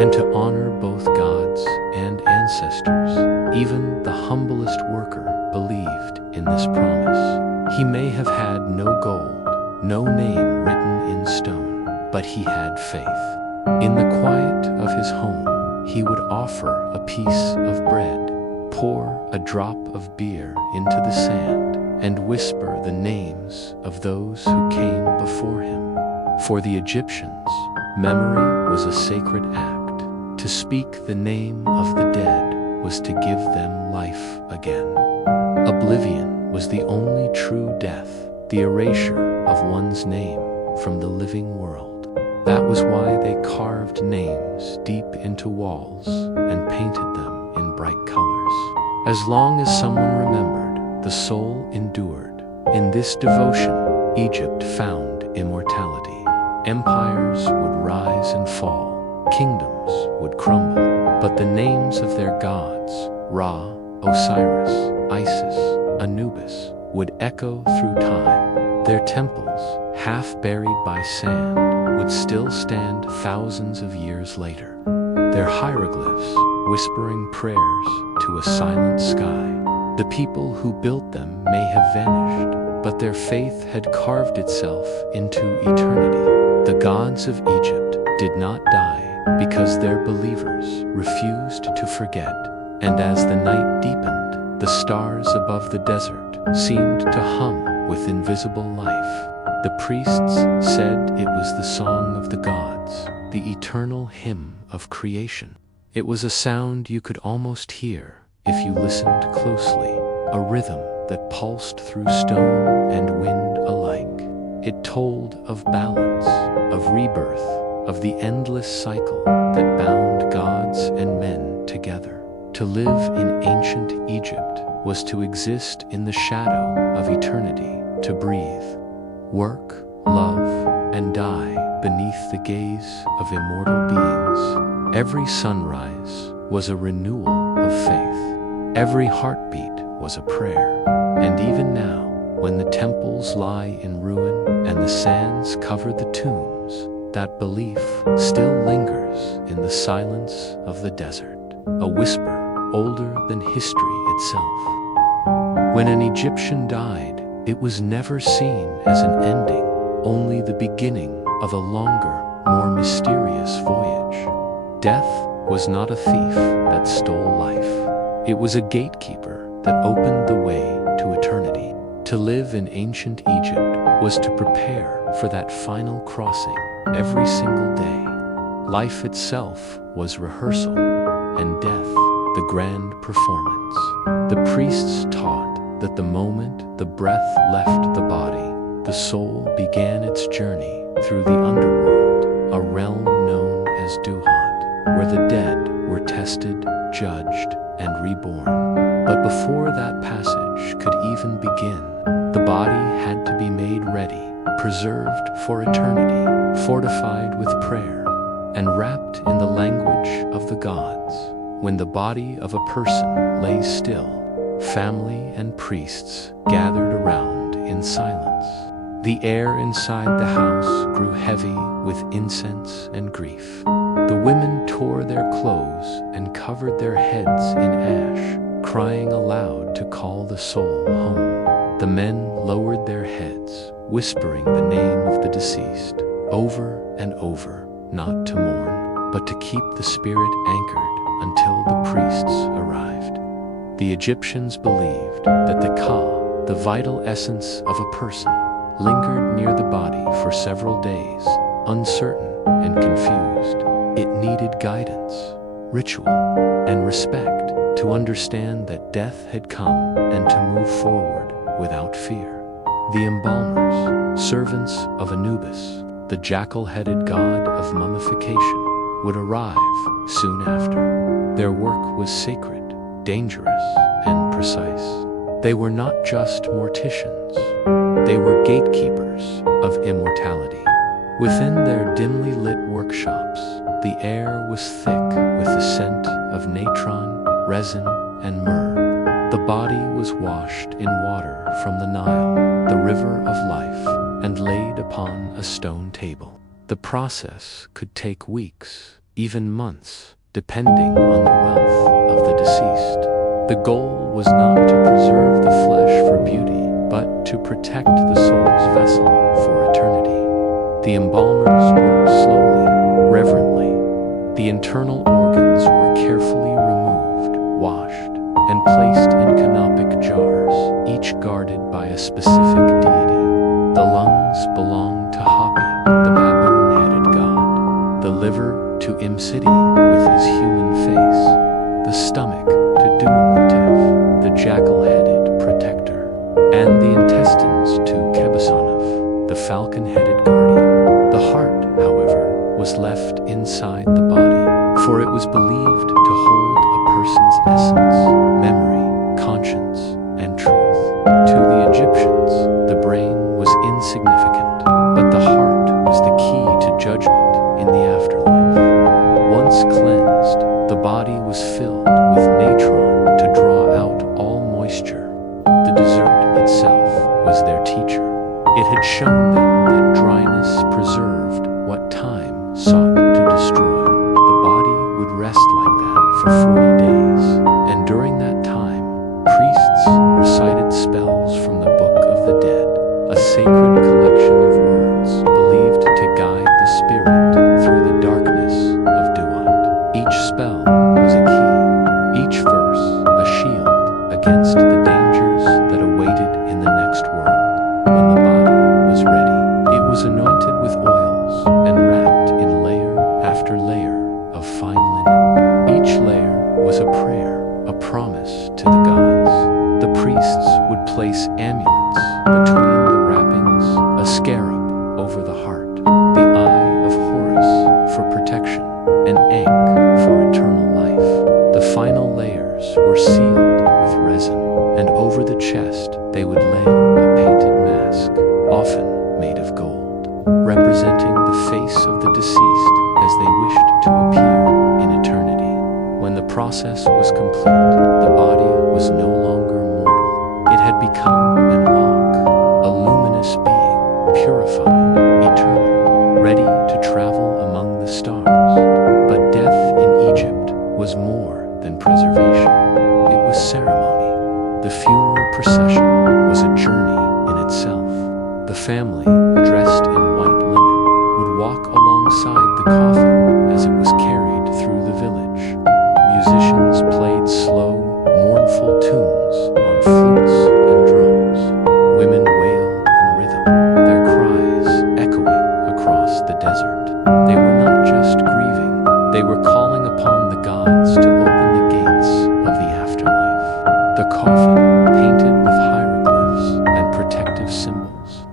and to honor both gods and ancestors. Even the humblest worker believed in this promise. He may have had no gold, no name written in stone, but he had faith. In the quiet of his home, he would offer a piece of bread, pour pour a drop of beer into the sand and whisper the names of those who came before him. For the Egyptians, memory was a sacred act. To speak the name of the dead was to give them life again. Oblivion was the only true death, the erasure of one's name from the living world. That was why they carved names deep into walls and painted them in bright colors. As long as someone remembered, the soul endured. In this devotion, Egypt found immortality. Empires would rise and fall, kingdoms would crumble, but the names of their gods, Ra, Osiris, Isis, Anubis, would echo through time. Their temples, half buried by sand, would still stand thousands of years later. Their hieroglyphs whispering prayers to a silent sky. The people who built them may have vanished, but their faith had carved itself into eternity. The gods of Egypt did not die because their believers refused to forget. And as the night deepened, the stars above the desert seemed to hum with invisible life. The priests said it was the song of the gods, the eternal hymn of creation. It was a sound you could almost hear if you listened closely, a rhythm that pulsed through stone and wind alike. It told of balance, of rebirth, of the endless cycle that bound gods and men together. To live in ancient Egypt was to exist in the shadow of eternity, to breathe, work, love, and die beneath the gaze of immortal beings. Every sunrise was a renewal of faith. Every heartbeat was a prayer. And even now, when the temples lie in ruin and the sands cover the tombs, that belief still lingers in the silence of the desert, a whisper older than history itself. When an Egyptian died, it was never seen as an ending, only the beginning of a longer, more mysterious voyage. Death was not a thief that stole life. It was a gatekeeper that opened the way to eternity. To live in ancient Egypt was to prepare for that final crossing every single day. Life itself was rehearsal, and death the grand performance. The priests taught that the moment the breath left the body, the soul began its journey through the underworld, a realm known as Duhat, where the dead were tested, judged, and reborn. But before that passage could even begin, the body had to be made ready, preserved for eternity, fortified with prayer, and wrapped in the language of the gods. When the body of a person lay still, family and priests gathered around in silence. The air inside the house grew heavy with incense and grief. The women tore their clothes and covered their heads in ash, crying aloud to call the soul home. The men lowered their heads, whispering the name of the deceased, over and over, not to mourn, but to keep the spirit anchored until the priests arrived. The Egyptians believed that the Ka, the vital essence of a person, lingered near the body for several days, uncertain and confused. It needed guidance, ritual, and respect to understand that death had come and to move forward without fear. The embalmers, servants of Anubis, the jackal-headed god of mummification, would arrive soon after. Their work was sacred, dangerous, and precise. They were not just morticians. They were gatekeepers of immortality. Within their dimly lit workshops, the air was thick with the scent of natron, resin, and myrrh. The body was washed in water from the Nile, the river of life, and laid upon a stone table. The process could take weeks, even months, depending on the wealth of the deceased. The goal was not to preserve the flesh for beauty, but to protect the soul's vessel for eternity. The embalmers worked slowly, reverently. The internal organs were carefully removed, washed, and placed specific deity. The lungs belonged to Hapi, the baboon-headed god, the liver to Imsidi with his human face, the stomach to Duamutef, the jackal-headed protector, and the intestines to Kebasanov, the falcon-headed guardian. The heart, however, was left inside the body, for it was believed to hold a person's essence, memory, conscience, and truth. To the Egyptians, the brain was insignificant, but the heart was the key to judgment in the afterlife. Once cleansed, the body was filled with natron to draw out all moisture. The desert itself was their teacher. It had shown them that dryness preserved what time sought to destroy. The body would rest like that for 40 days, and during that time, priests recited spells from the Book of the Dead, a sacred collection of words believed to guide the spirit through the darkness of Duat. Each spell was a key, each verse a shield against the dangers that awaited in the next world. When the body was ready, it was anointed with oils and wrapped in layer after layer of fine linen. Each layer was a prayer, a promise to the gods. The priests would place amulets between the wrappings, a scarab over the heart, the eye of Horus for protection, and Ankh for eternal life. The final layers were sealed with resin, and over the chest they would lay a painted mask, often made of gold, representing the face of the deceased as they wished to appear in eternity. When the process was complete, the body was no longer mortal. It had become an Ankh, a luminous being, purified, eternal, ready to travel among the stars. But death in Egypt was more than preservation. It was ceremony. The funeral procession was a journey in itself. The family, dressed in white linen, would walk alongside the coffin as it was carried through the village. Musicians played slow, mournful tunes on flutes and drums. Women wailed in rhythm, their cries echoing across the desert. They were not just grieving, they were calling upon the gods to open the gates of the afterlife. The coffin, painted with hieroglyphs and protective symbols,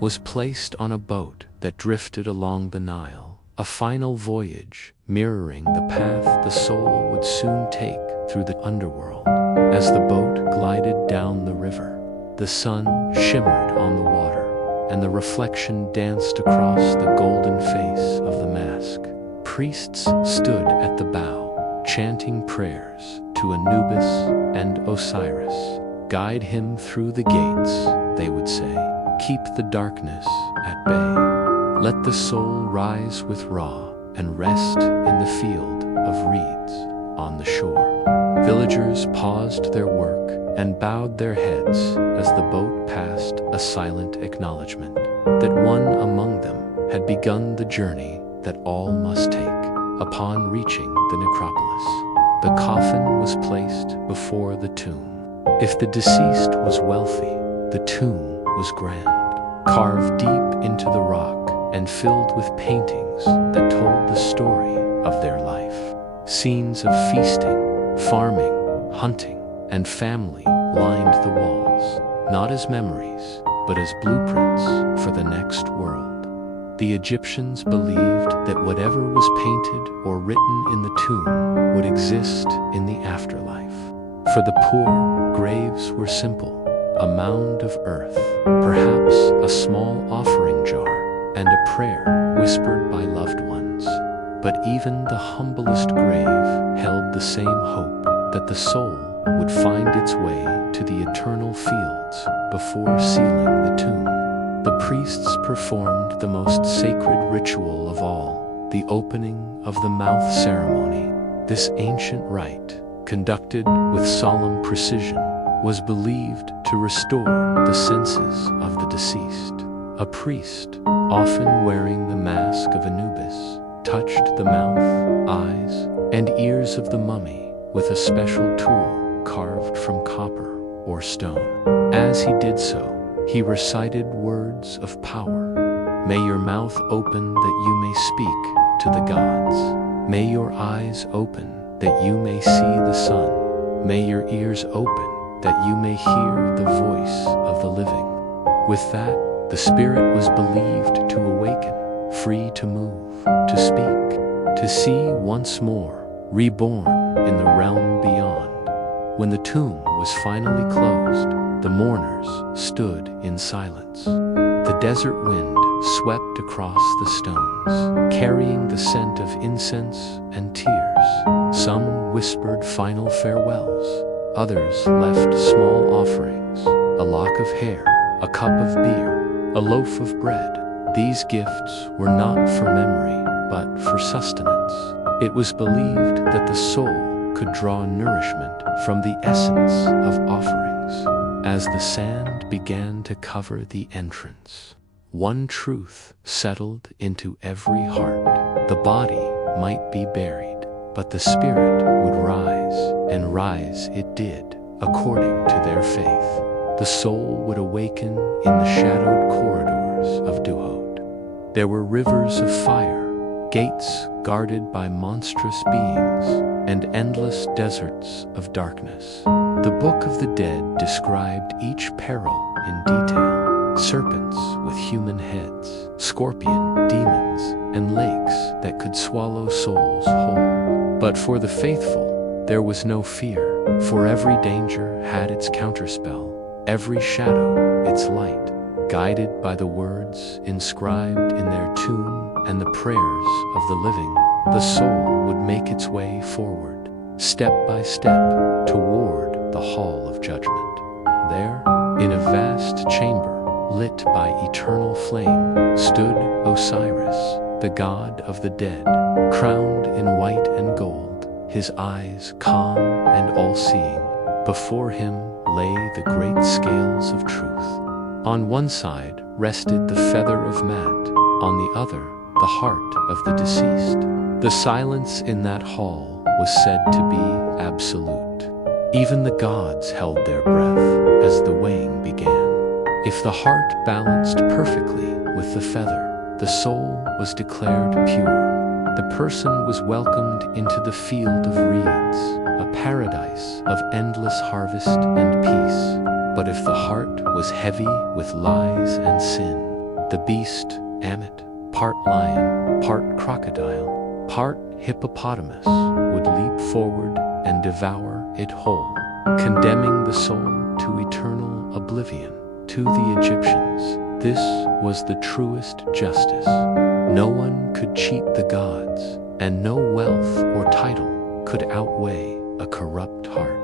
was placed on a boat that drifted along the Nile, a final voyage mirroring the path the soul would soon take through the underworld. As the boat glided down the river, the sun shimmered on the water, and the reflection danced across the golden face of the mask. Priests stood at the bow, chanting prayers to Anubis and Osiris. "Guide him through the gates," they would say. "Keep the darkness at bay. Let the soul rise with Ra and rest in the field of reeds on the shore." Villagers paused their work and bowed their heads as the boat passed, a silent acknowledgement that one among them had begun the journey that all must take. Upon reaching the necropolis, the coffin was placed before the tomb. If the deceased was wealthy, the tomb was grand, carved deep into the rock and filled with paintings that told the story of their life. Scenes of feasting, farming, hunting, and family lined the walls, not as memories, but as blueprints for the next world. The Egyptians believed that whatever was painted or written in the tomb would exist in the afterlife. For the poor, graves were simple, a mound of earth, perhaps a small offering jar, and a prayer whispered by loved ones. But even the humblest grave held the same hope that the soul would find its way to the eternal fields before sealing the tomb. The priests performed the most sacred ritual of all, the opening of the mouth ceremony. This ancient rite, conducted with solemn precision, was believed to restore the senses of the deceased. A priest, often wearing the mask of Anubis, touched the mouth, eyes, and ears of the mummy with a special tool carved from copper or stone. As he did so, he recited words of power. May your mouth open that you may speak to the gods. May your eyes open that you may see the sun. May your ears open that you may hear the voice of the living. With that, the spirit was believed to awaken, free to move, to speak, to see once more, reborn in the realm beyond. When the tomb was finally closed, the mourners stood in silence. The desert wind swept across the stones, carrying the scent of incense and tears. Some whispered final farewells, others left small offerings, a lock of hair, a cup of beer, a loaf of bread. These gifts were not for memory, but for sustenance. It was believed that the soul could draw nourishment from the essence of offerings. As the sand began to cover the entrance, one truth settled into every heart. The body might be buried, but the spirit would rise, and rise it did, according to their faith. The soul would awaken in the shadowed corridors of Duhod. There were rivers of fire, gates guarded by monstrous beings, and endless deserts of darkness. The Book of the Dead described each peril in detail: serpents with human heads, scorpion demons, and lakes that could swallow souls whole. But for the faithful, there was no fear, for every danger had its counterspell, every shadow its light. Guided by the words inscribed in their tomb and the prayers of the living, the soul would make its way forward, step by step, toward the hall of judgment. There, in a vast chamber, lit by eternal flame, stood Osiris, the god of the dead, crowned in white and gold, his eyes calm and all-seeing. Before him lay the great scales of truth. On one side rested the feather of Maat, on the other the heart of the deceased. The silence in that hall was said to be absolute. Even the gods held their breath as the weighing began. If the heart balanced perfectly with the feather, the soul was declared pure. The person was welcomed into the field of reeds, a paradise of endless harvest and peace. But if the heart was heavy with lies and sin, the beast, Ammit, part lion, part crocodile, part hippopotamus, would leap forward and devour it whole, condemning the soul to eternal oblivion. To the Egyptians, this was the truest justice. No one could cheat the gods, and no wealth or title could outweigh a corrupt heart.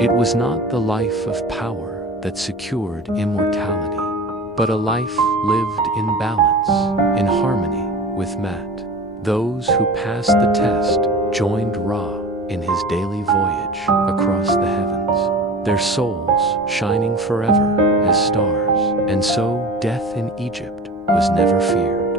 It was not the life of power that secured immortality, but a life lived in balance, in harmony with Maat. Those who passed the test joined Ra in his daily voyage across the heavens, their souls shining forever as stars. And so death in Egypt was never feared.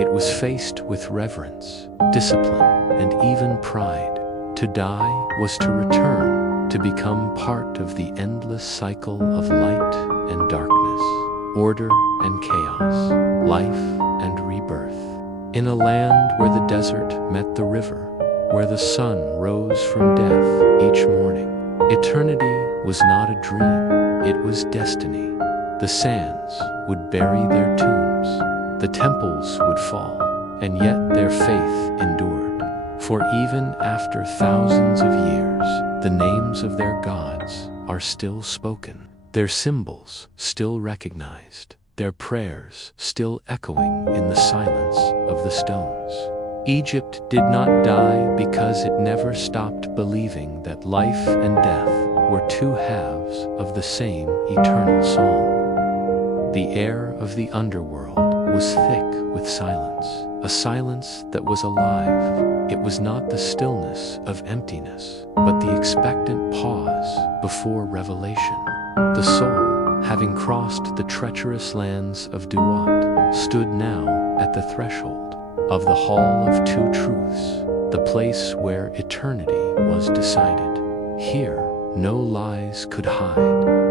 It was faced with reverence, discipline, and even pride. To die was to return, to become part of the endless cycle of light and darkness, order and chaos, life and rebirth. In a land where the desert met the river, where the sun rose from death each morning, eternity was not a dream, it was destiny. The sands would bury their tombs, the temples would fall, and yet their faith endured. For even after thousands of years, the names of their gods are still spoken, their symbols still recognized, their prayers still echoing in the silence of the stones. Egypt did not die because it never stopped believing that life and death were two halves of the same eternal song. The air of the underworld was thick with silence, a silence that was alive. It was not the stillness of emptiness, but the expectant pause before revelation. The soul, having crossed the treacherous lands of Duat, stood now at the threshold of the Hall of Two Truths, the place where eternity was decided. Here, no lies could hide,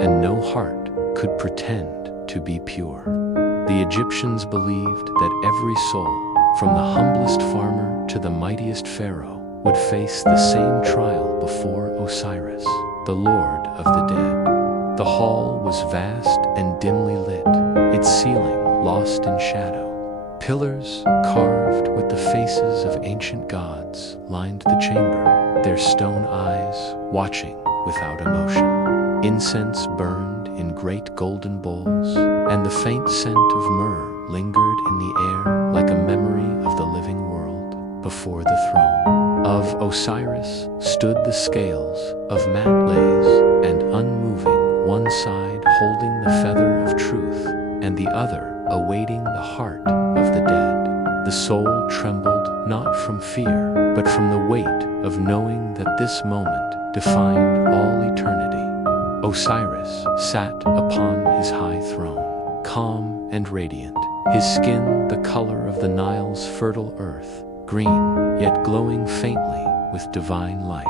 and no heart could pretend to to be pure. The Egyptians believed that every soul, from the humblest farmer to the mightiest pharaoh, would face the same trial before Osiris, the Lord of the dead. The hall was vast and dimly lit, its ceiling lost in shadow. Pillars, carved with the faces of ancient gods, lined the chamber, their stone eyes watching without emotion. Incense burned in great golden bowls, and the faint scent of myrrh lingered in the air like a memory of the living world before the throne. Of Osiris stood the scales of matte glaze, and unmoving, one side holding the feather of truth, and the other awaiting the heart of the dead. The soul trembled not from fear, but from the weight of knowing that this moment defined all eternity. Osiris sat upon his high throne, calm and radiant, his skin the color of the Nile's fertile earth, green, yet glowing faintly with divine life.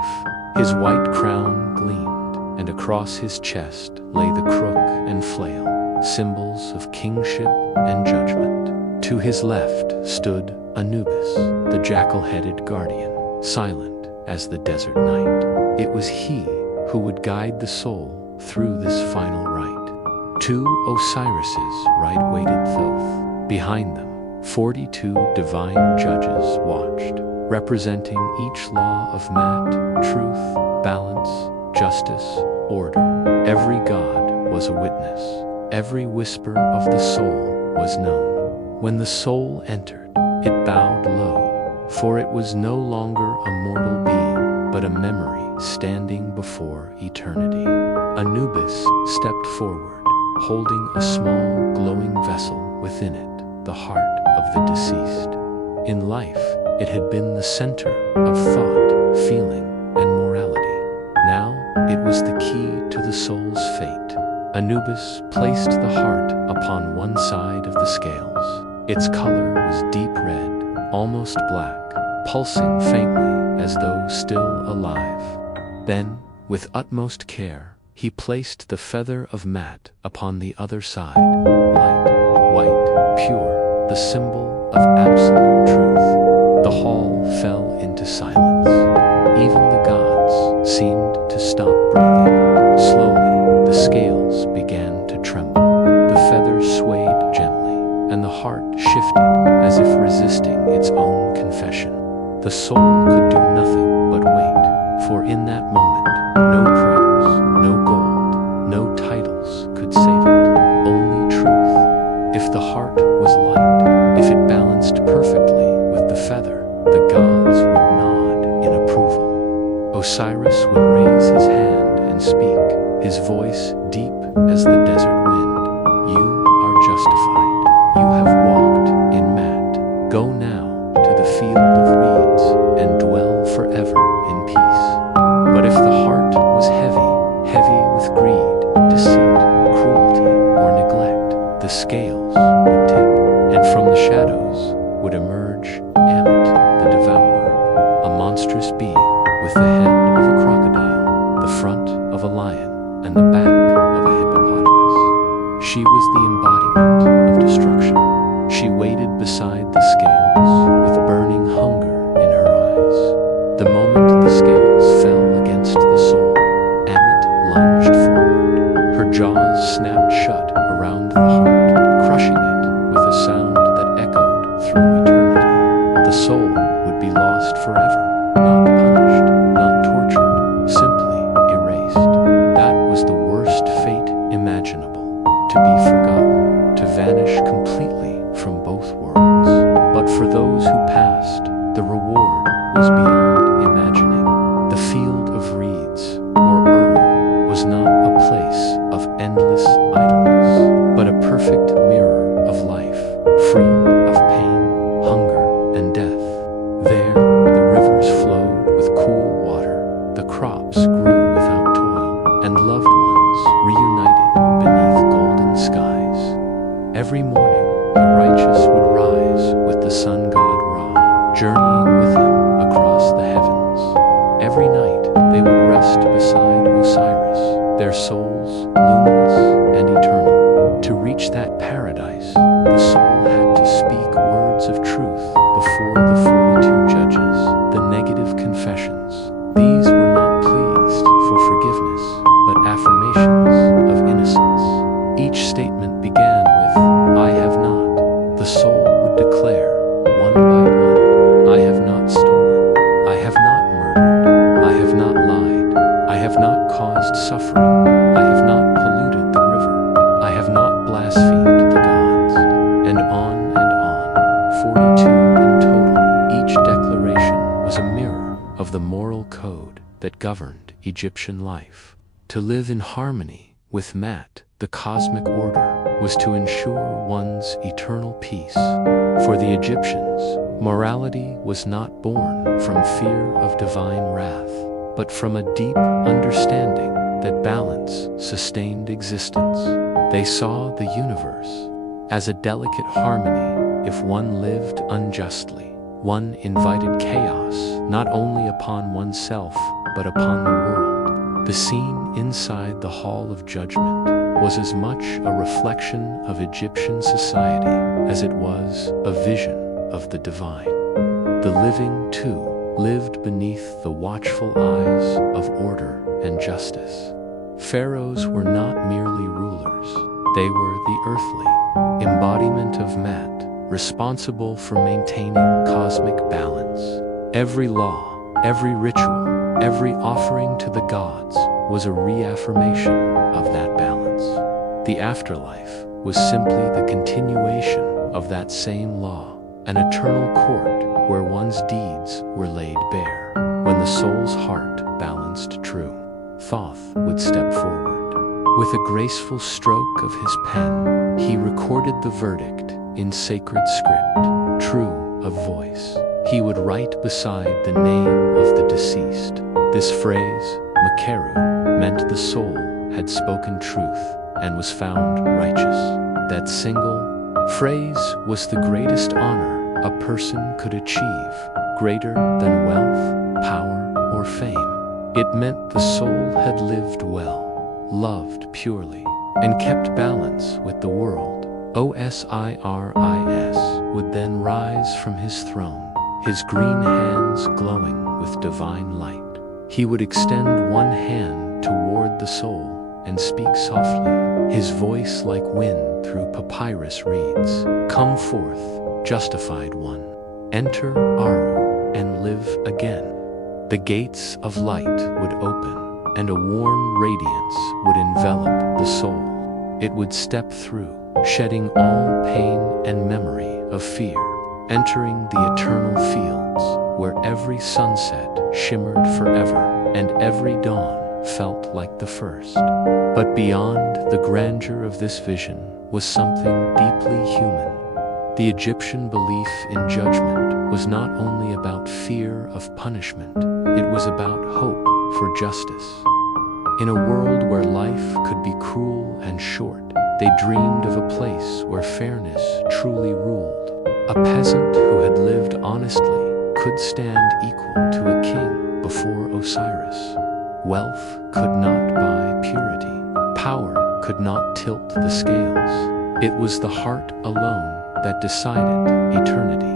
His white crown gleamed, and across his chest lay the crook and flail, symbols of kingship and judgment. To his left stood Anubis, the jackal-headed guardian, silent as the desert night. It was he who would guide the soul through this final rite. To Osiris's right waited Thoth. Behind them, 42 divine judges watched, representing each law of Maat, truth, balance, justice, order. Every god was a witness. Every whisper of the soul was known. When the soul entered, it bowed low, for it was no longer a mortal being, but a memory standing before eternity. Anubis stepped forward, holding a small glowing vessel within it, the heart of the deceased. In life, it had been the center of thought, feeling, and morality. Now, it was the key to the soul's fate. Anubis placed the heart upon one side of the scales. Its color was deep red, almost black, pulsing faintly as though still alive. Then, with utmost care, he placed the feather of Maat upon the other side, light, white, pure, the symbol of absolute truth. The hall fell into silence. Even the gods seemed to stop breathing. Slowly, the scales began to tremble. The feather swayed gently, and the heart shifted as if resisting its own confession. The soul could do nothing but wait, for in that moment, no prayers, no gold, no titles could save it. Only truth. If the heart was light, if it balanced perfectly with the feather, the gods would nod in approval. Osiris would raise his hand and speak, his voice deep as the desert wind. You are justified. You have walked in Maat. Go now to the field of reeds and dwell forever in peace. But if the heart was heavy, heavy with greed, deceit, cruelty, or neglect, the scales would tip, and from the shadows would emerge Ammit, the devourer, a monstrous being with the head of a crocodile, the front of a lion, and the back of a hippopotamus. She was the embodiment of destruction. She waited beside the scales with burning hunger in her eyes. The moment the scales fell against the soul, Ammit lunged forward. Her jaws snapped shut around the heart, crushing it with a sound that echoed through eternity. The soul would be lost forever, not punished, not tortured, simply erased. That was the worst fate imaginable, to be forgotten, to vanish completely from both worlds. But for those who passed, the reward was beyond imagining. The field of reeds, or was not a place of endless idleness, but a perfect mirror of life, free of pain, hunger, and death. There, the rivers flowed with cool water, the crops grew without toil, and loved ones reunited beneath golden skies. Every morning, the righteous would rise with the sun god Ra, journeying with him across the heavens. Every night, they would rest beside Osiris, their souls luminous and eternal. To reach that that governed Egyptian life. To live in harmony with Mat, the cosmic order, was to ensure one's eternal peace. For the Egyptians, morality was not born from fear of divine wrath, but from a deep understanding that balance sustained existence. They saw the universe as a delicate harmony. If one lived unjustly, one invited chaos not only upon oneself but upon the world. The scene inside the Hall of Judgment was as much a reflection of Egyptian society as it was a vision of the divine. The living, too, lived beneath the watchful eyes of order and justice. Pharaohs were not merely rulers, they were the earthly embodiment of Mat, responsible for maintaining cosmic balance. Every law, every ritual, every offering to the gods was a reaffirmation of that balance. The afterlife was simply the continuation of that same law, an eternal court where one's deeds were laid bare. When the soul's heart balanced true, Thoth would step forward. With a graceful stroke of his pen, he recorded the verdict in sacred script, true of voice. He would write beside the name of the deceased. This phrase, Makeru, meant the soul had spoken truth and was found righteous. That single phrase was the greatest honor a person could achieve, greater than wealth, power, or fame. It meant the soul had lived well, loved purely, and kept balance with the world. Osiris would then rise from his throne, his green hands glowing with divine light. He would extend one hand toward the soul and speak softly, his voice like wind through papyrus reeds. Come forth, justified one. Enter Aru and live again. The gates of light would open, and a warm radiance would envelop the soul. It would step through, shedding all pain and memory of fear, entering the eternal fields where every sunset shimmered forever and every dawn felt like the first. But beyond the grandeur of this vision was something deeply human. The Egyptian belief in judgment was not only about fear of punishment, it was about hope for justice. In a world where life could be cruel and short, they dreamed of a place where fairness truly ruled. A peasant who had lived honestly could stand equal to a king before Osiris. Wealth could not buy purity. Power could not tilt the scales. It was the heart alone that decided eternity.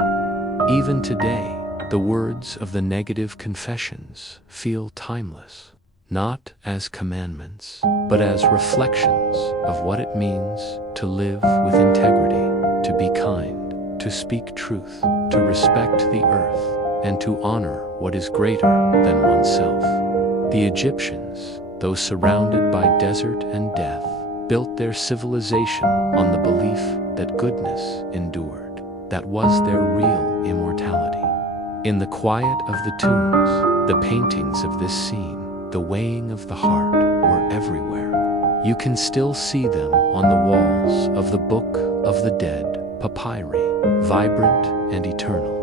Even today, the words of the negative confessions feel timeless, not as commandments, but as reflections of what it means to live with integrity, to be kind, to speak truth, to respect the earth, and to honor what is greater than oneself. The Egyptians, though surrounded by desert and death, built their civilization on the belief that goodness endured. That was their real immortality. In the quiet of the tombs, the paintings of this scene, the weighing of the heart, were everywhere. You can still see them on the walls of the Book of the Dead, papyri, vibrant and eternal.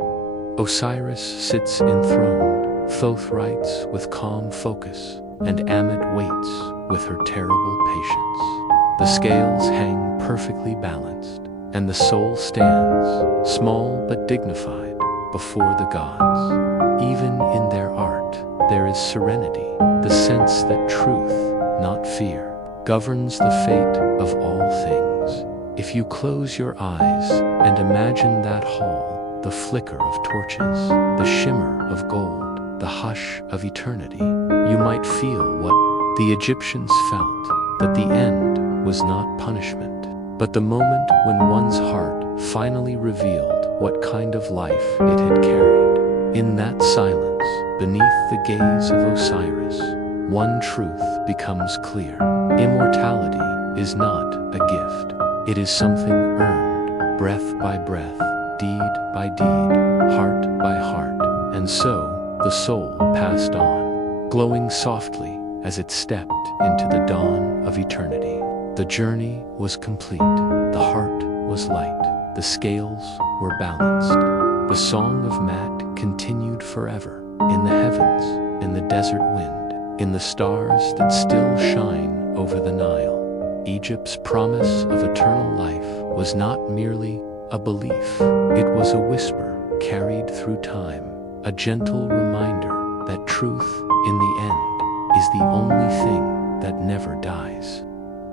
Osiris sits enthroned, Thoth writes with calm focus, and Ammit waits with her terrible patience. The scales hang perfectly balanced, and the soul stands, small but dignified, before the gods. Even in their art, there is serenity, the sense that truth, not fear, governs the fate of all things. If you close your eyes and imagine that hall, the flicker of torches, the shimmer of gold, the hush of eternity, you might feel what the Egyptians felt, that the end was not punishment, but the moment when one's heart finally revealed what kind of life it had carried. In that silence, beneath the gaze of Osiris, one truth becomes clear. Immortality is not a gift. It is something earned, breath by breath, deed by deed, heart by heart. And so, the soul passed on, glowing softly as it stepped into the dawn of eternity. The journey was complete, the heart was light, the scales were balanced. The song of Maat continued forever, in the heavens, in the desert wind, in the stars that still shine over the Nile. Egypt's promise of eternal life was not merely a belief, it was a whisper carried through time, a gentle reminder that truth, in the end, is the only thing that never dies.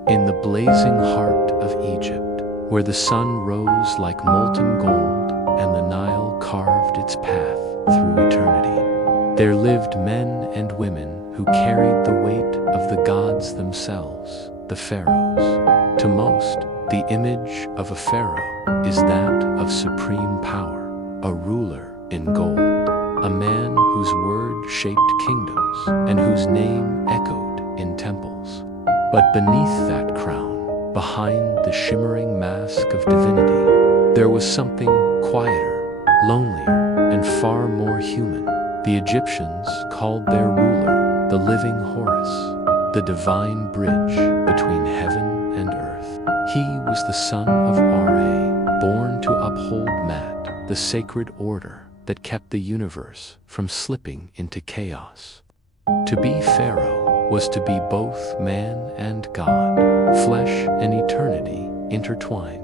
In the blazing heart of Egypt, where the sun rose like molten gold and the Nile carved its path through eternity, there lived men and women who carried the weight of the gods themselves, the pharaohs. To most, the image of a pharaoh is that of supreme power, a ruler in gold, a man whose word shaped kingdoms and whose name echoed in temples. But beneath that crown, behind the shimmering mask of divinity, there was something quieter, lonelier, and far more human. The Egyptians called their ruler the living Horus, the divine bridge between heaven and earth. He was the son of Ra, born to uphold Maat, the sacred order that kept the universe from slipping into chaos. To be Pharaoh was to be both man and God, flesh and eternity intertwined.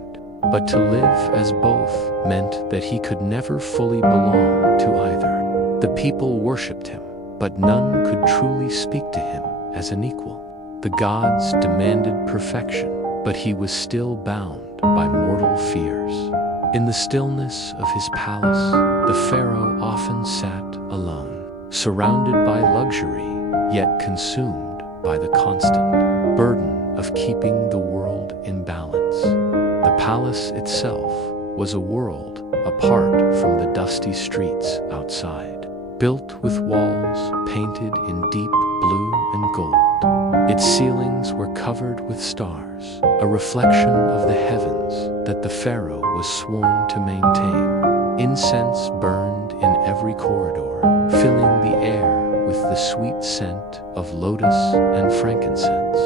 But to live as both meant that he could never fully belong to either. The people worshipped him, but none could truly speak to him as an equal. The gods demanded perfection, but he was still bound by mortal fears. In the stillness of his palace, the pharaoh often sat alone, surrounded by luxury, yet consumed by the constant burden of keeping the world in balance. The palace itself was a world apart from the dusty streets outside, built with walls painted in deep blue and gold. Its ceilings were covered with stars, a reflection of the heavens that the pharaoh was sworn to maintain. Incense burned in every corridor, filling the air with the sweet scent of lotus and frankincense.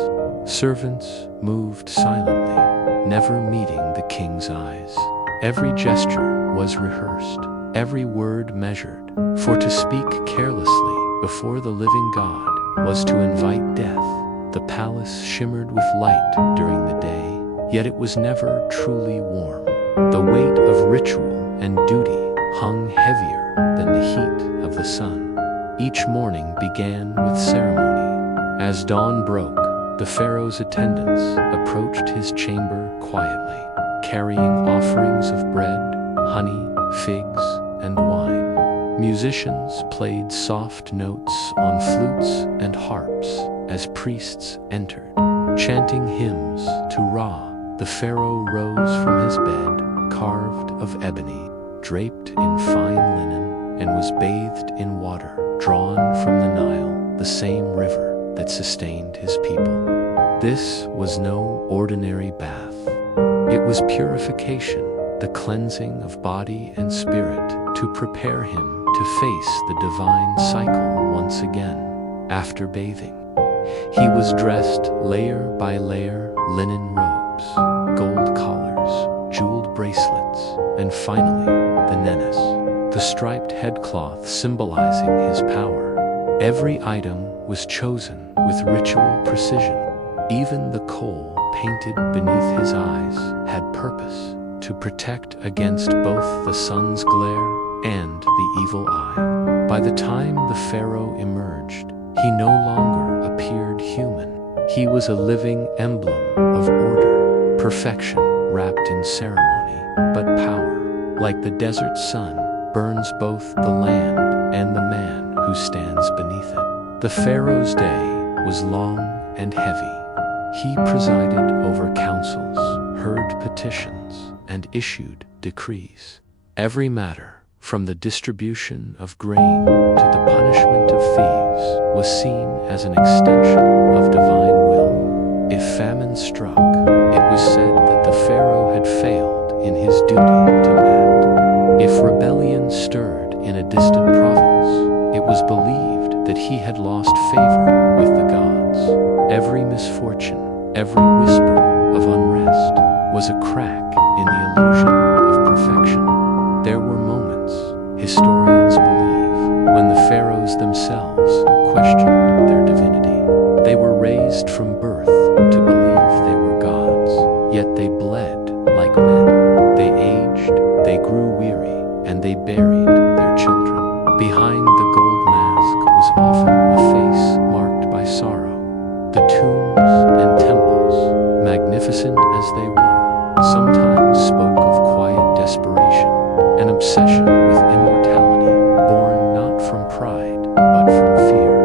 Servants moved silently, never meeting the king's eyes. Every gesture was rehearsed, every word measured, for to speak carelessly before the living God was to invite death. The palace shimmered with light during the day, yet it was never truly warm. The weight of ritual and duty hung heavier than the heat of the sun. Each morning began with ceremony. As dawn broke, the pharaoh's attendants approached his chamber quietly, carrying offerings of bread, honey, figs, and wine. Musicians played soft notes on flutes and harps as priests entered, chanting hymns to Ra. The pharaoh rose from his bed, carved of ebony, draped in fine linen, and was bathed in water drawn from the Nile, the same river that sustained his people. This was no ordinary bath. It was purification, the cleansing of body and spirit, to prepare him to face the divine cycle once again. After bathing, he was dressed layer by layer, linen robes, gold collars, jeweled bracelets, and finally, the nenes, the striped headcloth symbolizing his power. Every item was chosen with ritual precision. Even the coal painted beneath his eyes had purpose, to protect against both the sun's glare and the evil eye. By the time the pharaoh emerged, he no longer appeared human. He was a living emblem of order, perfection wrapped in ceremony, but power, like the desert sun, burns both the land and the man who stands beneath it. The pharaoh's day was long and heavy. He presided over councils, heard petitions, and issued decrees. Every matter, from the distribution of grain to the punishment of thieves, was seen as an extension of divine will. If famine struck, it was said that the pharaoh had failed in his duty to Maat. If rebellion stirred in a distant province, it was believed that he had lost favor with the gods. Every misfortune, every whisper of unrest was a crack in the illusion of perfection. There were moments, historians believe, when the pharaohs themselves questioned their divinity. They were raised from birth to believe they were gods, yet they bled like men. They aged, they grew weary, and they buried their children. Behind the gold mask was often a face marked by sorrow. The tombs and temples, magnificent as they were, sometimes spoke of quiet desperation, an obsession with immortality, born not from pride, but from fear.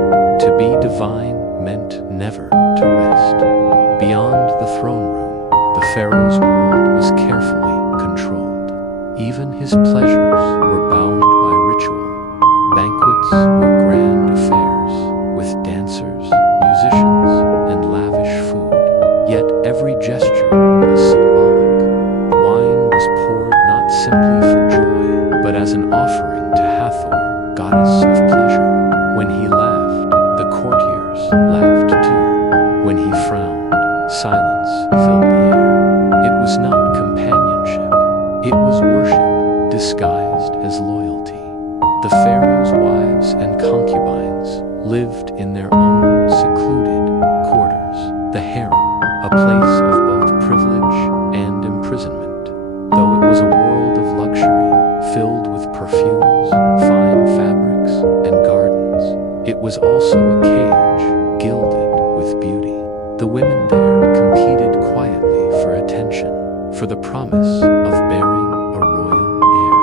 To be divine meant never to rest. Beyond the throne room, the pharaoh's world was carefully controlled. Even his pleasures were bound by ritual. Banquets were grand affairs, with dancers, musicians, and lavish food. Yet every gesture was symbolic. Wine was poured not simply for joy, but as an offering to Hathor, goddess of pleasure. When he laughed, the courtiers laughed too. When he frowned, silence filled the air. It was not companionship, it was worship disguised as loyalty. The pharaoh's wives and concubines lived in their own secluded quarters, the harem, a place of both privilege and imprisonment. Though it was a world of luxury, filled with perfumes, fine fabrics, and gardens, it was also a cage, gilded with beauty. The women there competed quietly for attention, for the promise of bearing a royal heir.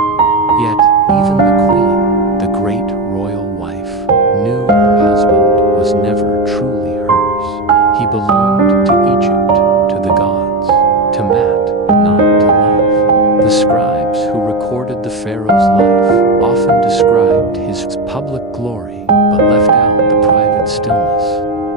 Yet, even the queen, the great royal wife, knew her husband was never truly hers. He belonged to Egypt, to the gods, to Maat, not to love. The scribes who recorded the pharaoh's life often described his public glory, but left out the private stillness.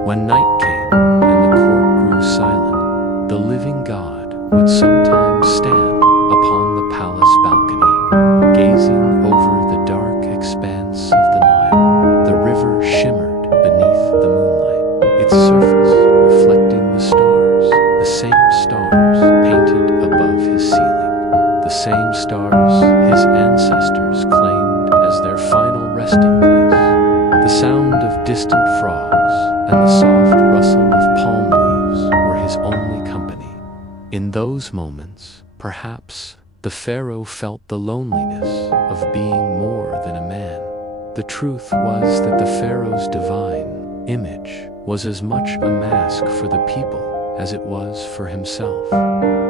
When night came and the court grew silent, the living god would sometimes stand upon the palace balcony, gazing over the dark expanse of the Nile. The river shimmered beneath the moonlight, its surface reflecting the same stars painted above his ceiling, the same stars his ancestors claimed as their final resting place. The sound of distant frogs and the soft rustle of palm leaves were his only company. In those moments, perhaps, the pharaoh felt the loneliness of being more than a man. The truth was that the pharaoh's divine image was as much a mask for the people as it was for himself.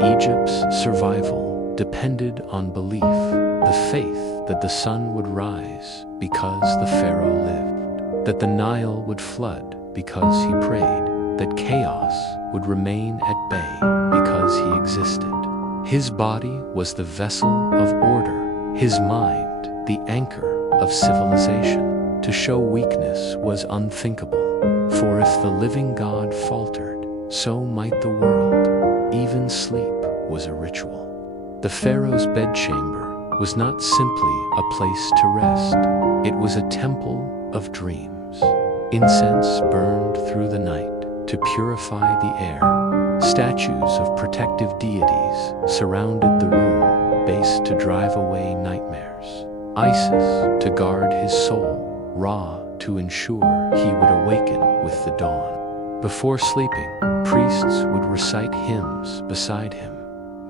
Egypt's survival depended on belief, the faith that the sun would rise because the pharaoh lived, that the Nile would flood because he prayed, that chaos would remain at bay because he existed. His body was the vessel of order, his mind the anchor of civilization. To show weakness was unthinkable, for if the living God faltered, so might the world. Even sleep was a ritual. The pharaoh's bedchamber was not simply a place to rest, it was a temple of dreams. Incense burned through the night to purify the air. Statues of protective deities surrounded the room, base to drive away nightmares. Isis to guard his soul, Ra to ensure he would awaken with the dawn. Before sleeping, priests would recite hymns beside him.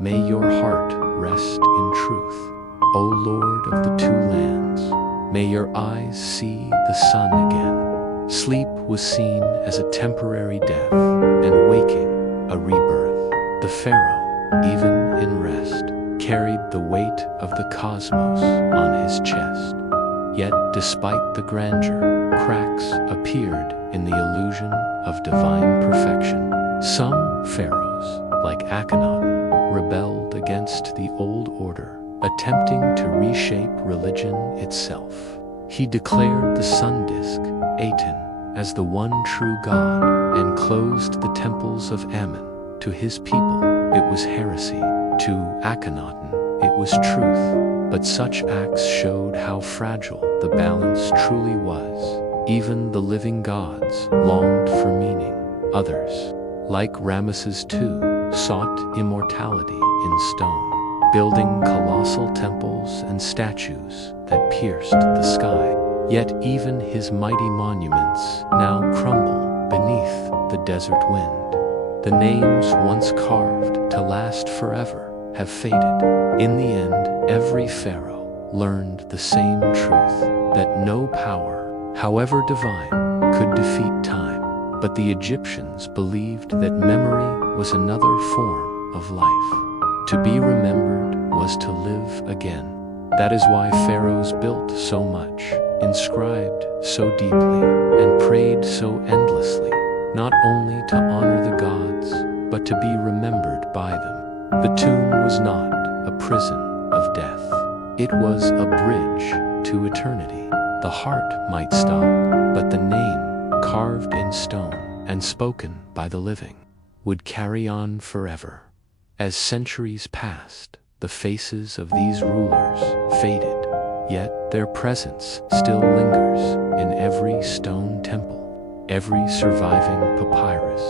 May your heart rest in truth, O Lord of the two lands. May your eyes see the sun again. Sleep was seen as a temporary death, and waking a rebirth. The pharaoh, even in rest, carried the weight of the cosmos on his chest. Yet, despite the grandeur, cracks appeared in the illusion of divine perfection. Some pharaohs, like Akhenaten, rebelled against the old order, attempting to reshape religion itself. He declared the sun disk, Aten, as the one true God, and closed the temples of Ammon. To his people, it was heresy. To Akhenaten, it was truth. But such acts showed how fragile the balance truly was. Even the living gods longed for meaning. Others, like Ramesses II, sought immortality in stone, building colossal temples and statues that pierced the sky. Yet even his mighty monuments now crumble beneath the desert wind. The names once carved to last forever have faded. In the end, every pharaoh learned the same truth, that no power, however divine, could defeat time. But the Egyptians believed that memory was another form of life. To be remembered was to live again. That is why pharaohs built so much, inscribed so deeply, and prayed so endlessly, not only to honor the gods, but to be remembered by them. The tomb was not a prison of death. It was a bridge to eternity. The heart might stop, but the name, carved in stone and spoken by the living, would carry on forever. As centuries passed, the faces of these rulers faded, yet their presence still lingers in every stone temple, every surviving papyrus,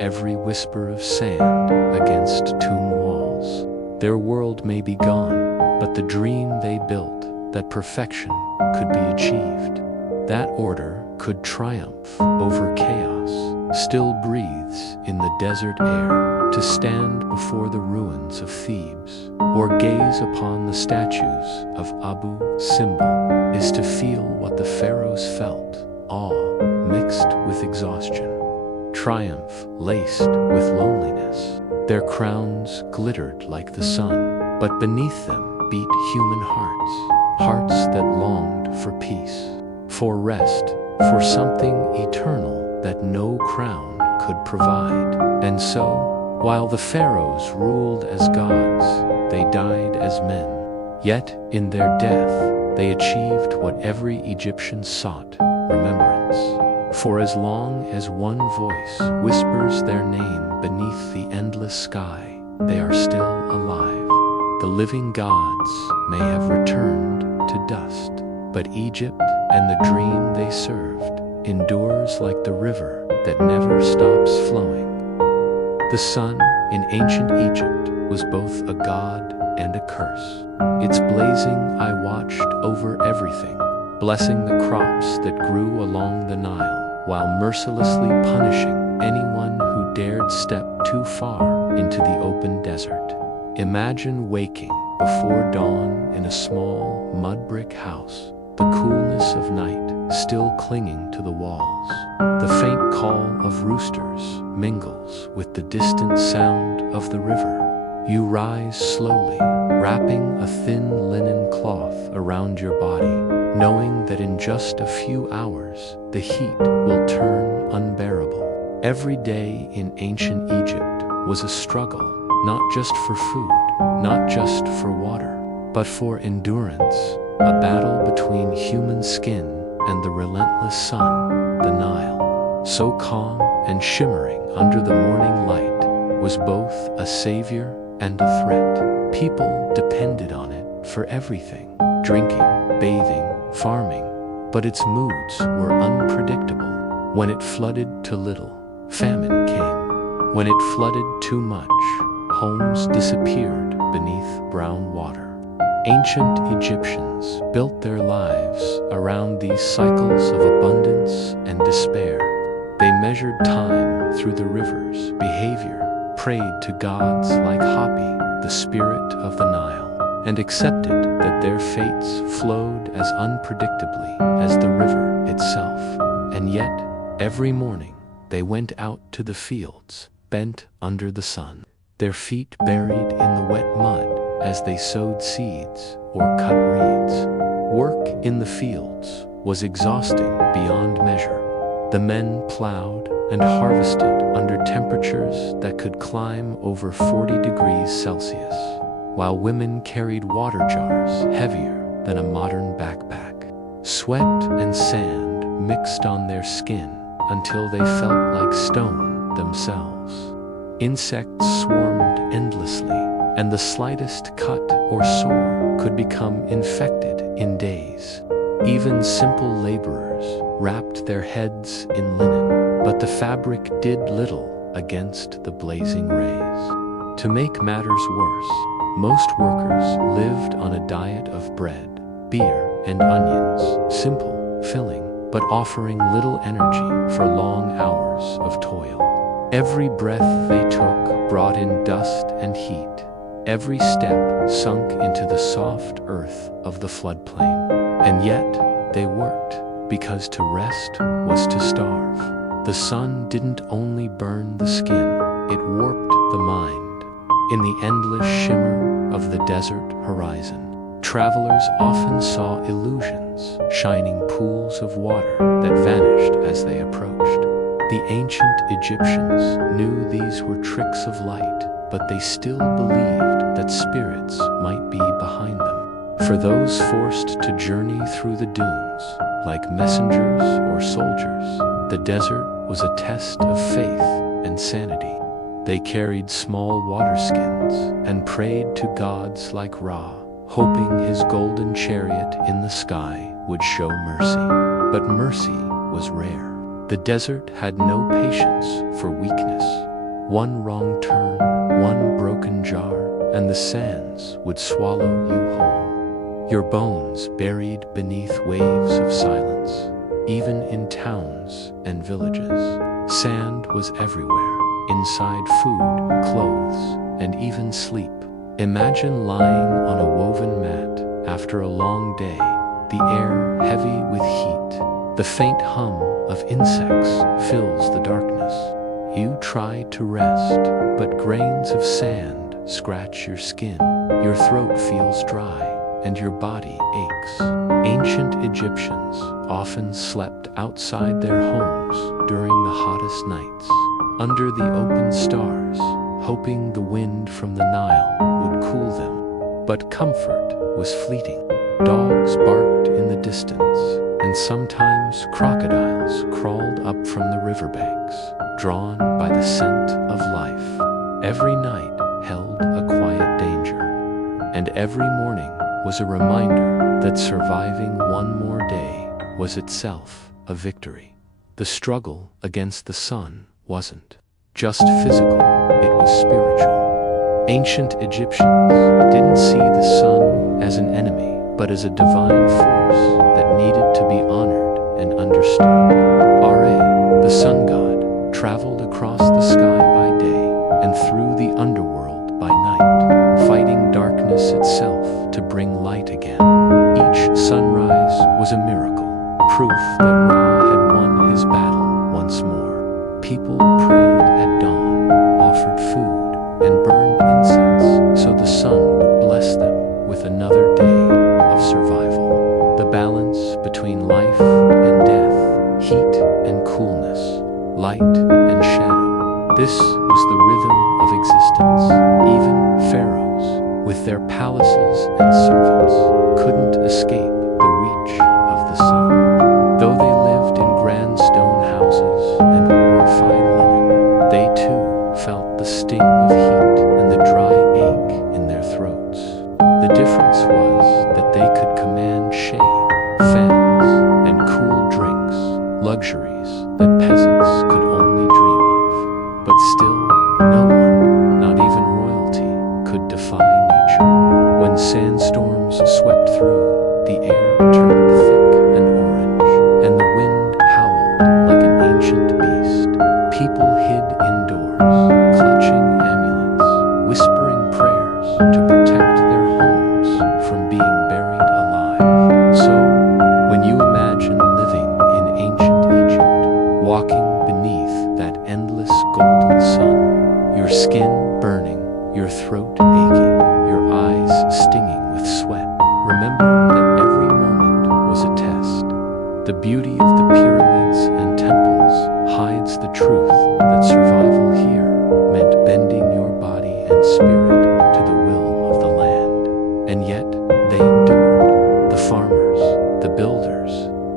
every whisper of sand against tomb walls. Their world may be gone, but the dream they built, that perfection could be achieved, that order could triumph over chaos, still breathes in the desert air. To stand before the ruins of Thebes, or gaze upon the statues of Abu Simbel, is to feel what the pharaohs felt, awe mixed with exhaustion, triumph laced with loneliness. Their crowns glittered like the sun, but beneath them beat human hearts, hearts that longed for peace, for rest, for something eternal that no crown could provide. And so, while the pharaohs ruled as gods, they died as men. Yet, in their death, they achieved what every Egyptian sought, remembrance. For as long as one voice whispers their name beneath the endless sky, they are still alive. The living gods may have returned to dust, but Egypt and the dream they served endures like the river that never stops flowing. The sun in ancient Egypt was both a god and a curse. Its blazing eye watched over everything, blessing the crops that grew along the Nile, while mercilessly punishing anyone who dared step too far into the open desert. Imagine waking before dawn in a small mud brick house, the coolness of night still clinging to the walls. The faint call of roosters mingles with the distant sound of the river. You rise slowly, wrapping a thin linen cloth around your body, knowing that in just a few hours the heat will turn unbearable. Every day in ancient Egypt was a struggle, not just for food, not just for water, but for endurance, a battle between human skin and the relentless sun, the Nile. So calm and shimmering under the morning light was both a savior and a threat. People depended on it for everything, drinking, bathing, farming, but its moods were unpredictable. When it flooded too little, famine came. When it flooded too much, homes disappeared beneath brown water. Ancient Egyptians built their lives around these cycles of abundance and despair. They measured time through the river's behavior, prayed to gods like Hapi, the spirit of the Nile, and accepted that their fates flowed as unpredictably as the river itself. And yet, every morning, they went out to the fields, bent under the sun, their feet buried in the wet mud as they sowed seeds or cut reeds. Work in the fields was exhausting beyond measure. The men plowed and harvested under temperatures that could climb over 40 degrees Celsius, while women carried water jars heavier than a modern backpack. Sweat and sand mixed on their skin until they felt like stone themselves. Insects swarmed endlessly, and the slightest cut or sore could become infected in days. Even simple laborers wrapped their heads in linen, but the fabric did little against the blazing rays. To make matters worse, most workers lived on a diet of bread, beer, and onions, simple, filling, but offering little energy for long hours of toil. Every breath they took brought in dust and heat. Every step sunk into the soft earth of the floodplain. And yet, they worked, because to rest was to starve. The sun didn't only burn the skin, it warped the mind. In the endless shimmer of the desert horizon, travelers often saw illusions, shining pools of water that vanished as they approached. The ancient Egyptians knew these were tricks of light, but they still believed that spirits might be behind them. For those forced to journey through the dunes, like messengers or soldiers, the desert was a test of faith and sanity. They carried small water skins and prayed to gods like Ra, hoping his golden chariot in the sky would show mercy. But mercy was rare. The desert had no patience for weakness. One wrong turn, one broken jar, and the sands would swallow you whole. Your bones buried beneath waves of silence. Even in towns and villages, sand was everywhere, inside food, clothes, and even sleep. Imagine lying on a woven mat after a long day, the air heavy with heat. The faint hum of insects fills the darkness. You try to rest, but grains of sand scratch your skin. Your throat feels dry, and your body aches. Ancient Egyptians often slept outside their homes during the hottest nights, under the open stars, hoping the wind from the Nile would cool them. But comfort was fleeting. Dogs barked in the distance, and sometimes crocodiles crawled up from the riverbanks, drawn by the scent of life. Every night held a quiet danger, and every morning was a reminder that surviving one more day was itself a victory. The struggle against the sun wasn't just physical, it was spiritual. Ancient Egyptians didn't see the sun as an enemy, but as a divine force that needed to be honored and understood. Ra, the sun god, traveled across the sky by day and through the underworld by night, fighting darkness itself to bring light again. Each sunrise was a miracle, proof that Ra had won his battle once more. People prayed at dawn, offered food, and burned incense so the sun would bless them with another day of survival. The balance between life and death, heat and coolness, light and shadow. This was the rhythm of existence. Even pharaohs, with their palaces and servants, couldn't escape the reach of the sun. Though they lived in grand stone houses and wore fine linen, they too felt the sting of heat and the dry ache in their throats. The difference was that they could command shade, fans, and cool drinks, luxuries that peasants could only dream of. But still, no one, not even royalty, could defy nature. When sandstorms swept through, the air turned thick and orange, and the wind howled like an ancient beast. People hid indoors, clutching amulets, whispering prayers to protect their homes from being buried alive. So, when you imagine living in ancient Egypt, walking beneath that endless golden sun, your skin burning, your throat aching, your eyes stinging with sweat, remember that every moment was a test. The beauty of the pyramids and temples hides the truth that survival here meant bending your body and spirit to the will of the land. And yet, they endured. The farmers, the builders,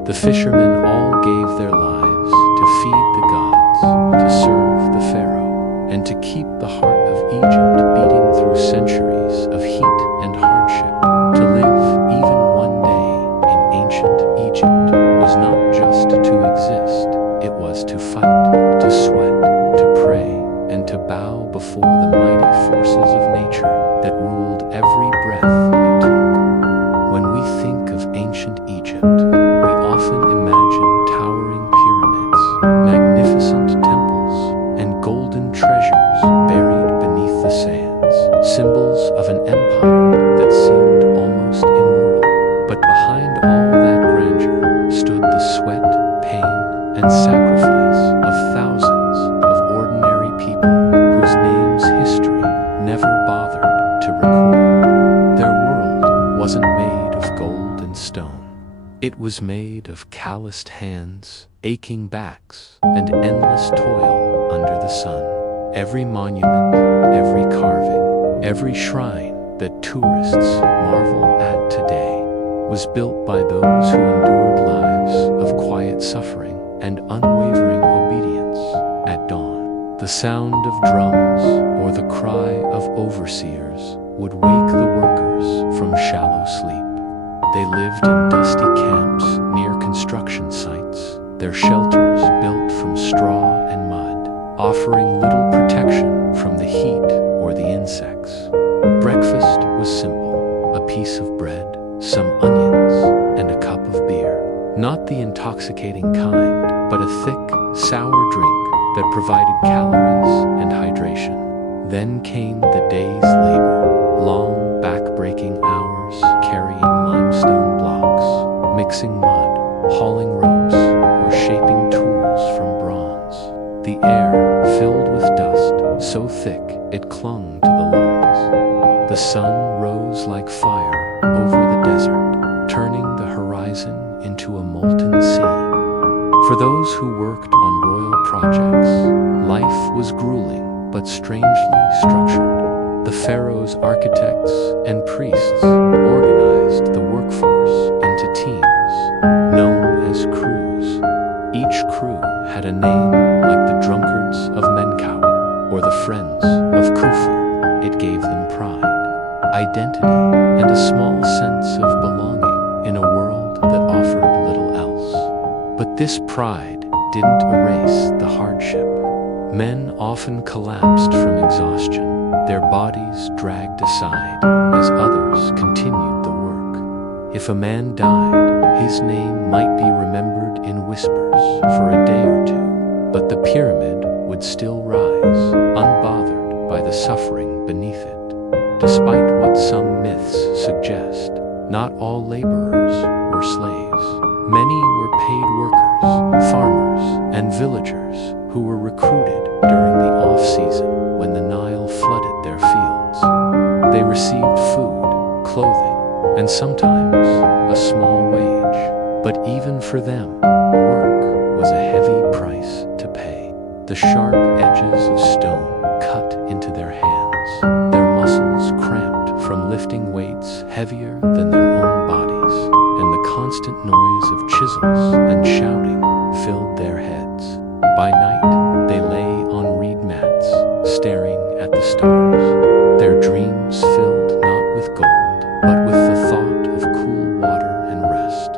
the fishermen all gave their lives to feed the gods, to serve the pharaoh, and to keep the heart of Egypt beating through centuries of heat and hardship. To live even one day in ancient Egypt was not just to ruled every breath you took. When we think of ancient Egypt, we often imagine towering pyramids, magnificent temples, and golden treasures buried beneath the sands, symbols of an empire that seemed almost immortal. But behind all that grandeur stood the sweat, pain, and sacrifice of thousands of ordinary people whose names history never bothered to record. Their world wasn't made of gold and stone. It was made of calloused hands, aching backs, and endless toil under the sun. Every monument, every carving, every shrine that tourists marvel at today was built by those who endured lives of quiet suffering and unwavering obedience. At dawn, the sound of drums or the cry of overseers would wake the workers from shallow sleep. They lived in dusty camps near construction sites, their shelters built from straw and mud, offering little protection from the heat or the insects. Breakfast was simple: a piece of bread, some onions, and a cup of beer. Not the intoxicating kind, but a thick, sour drink that provided calories and hydration. Then came the day's labor, long, back-breaking hours carrying limestone blocks, mixing mud, hauling ropes, or shaping tools from bronze. The air filled with dust, so thick it clung to the lungs. The sun rose like fire over the desert, turning the horizon into a molten sea. For those who worked on royal projects, life was grueling but strangely structured. The pharaoh's architects and priests organized the workforce into teams, known as crews. Each crew had a name, like the drunkards of Menkaure or the friends of Khufu. It gave them pride, identity, and a small sense of belonging in a world that offered little else. But this pride didn't erase the hardship. Men often collapsed from exhaustion, their bodies dragged aside as others continued the work. If a man died, his name might be remembered in whispers for a day or two, but the pyramid would still rise, unbothered by the suffering beneath it. Despite what some myths suggest, not all laborers were slaves. Many were paid workers, farmers, and villagers who were recruited during the off-season when the Nile flooded their fields. They received food, clothing, and sometimes a small wage. But even for them, work was a heavy price to pay. The sharp edges of stone cut into their hands, their muscles cramped from lifting weights heavier than their own bodies, and the constant noise of chisels and shouting filled their heads. By night, they lay on reed mats, staring at the stars, their dreams filled not with gold, but with the thought of cool water and rest.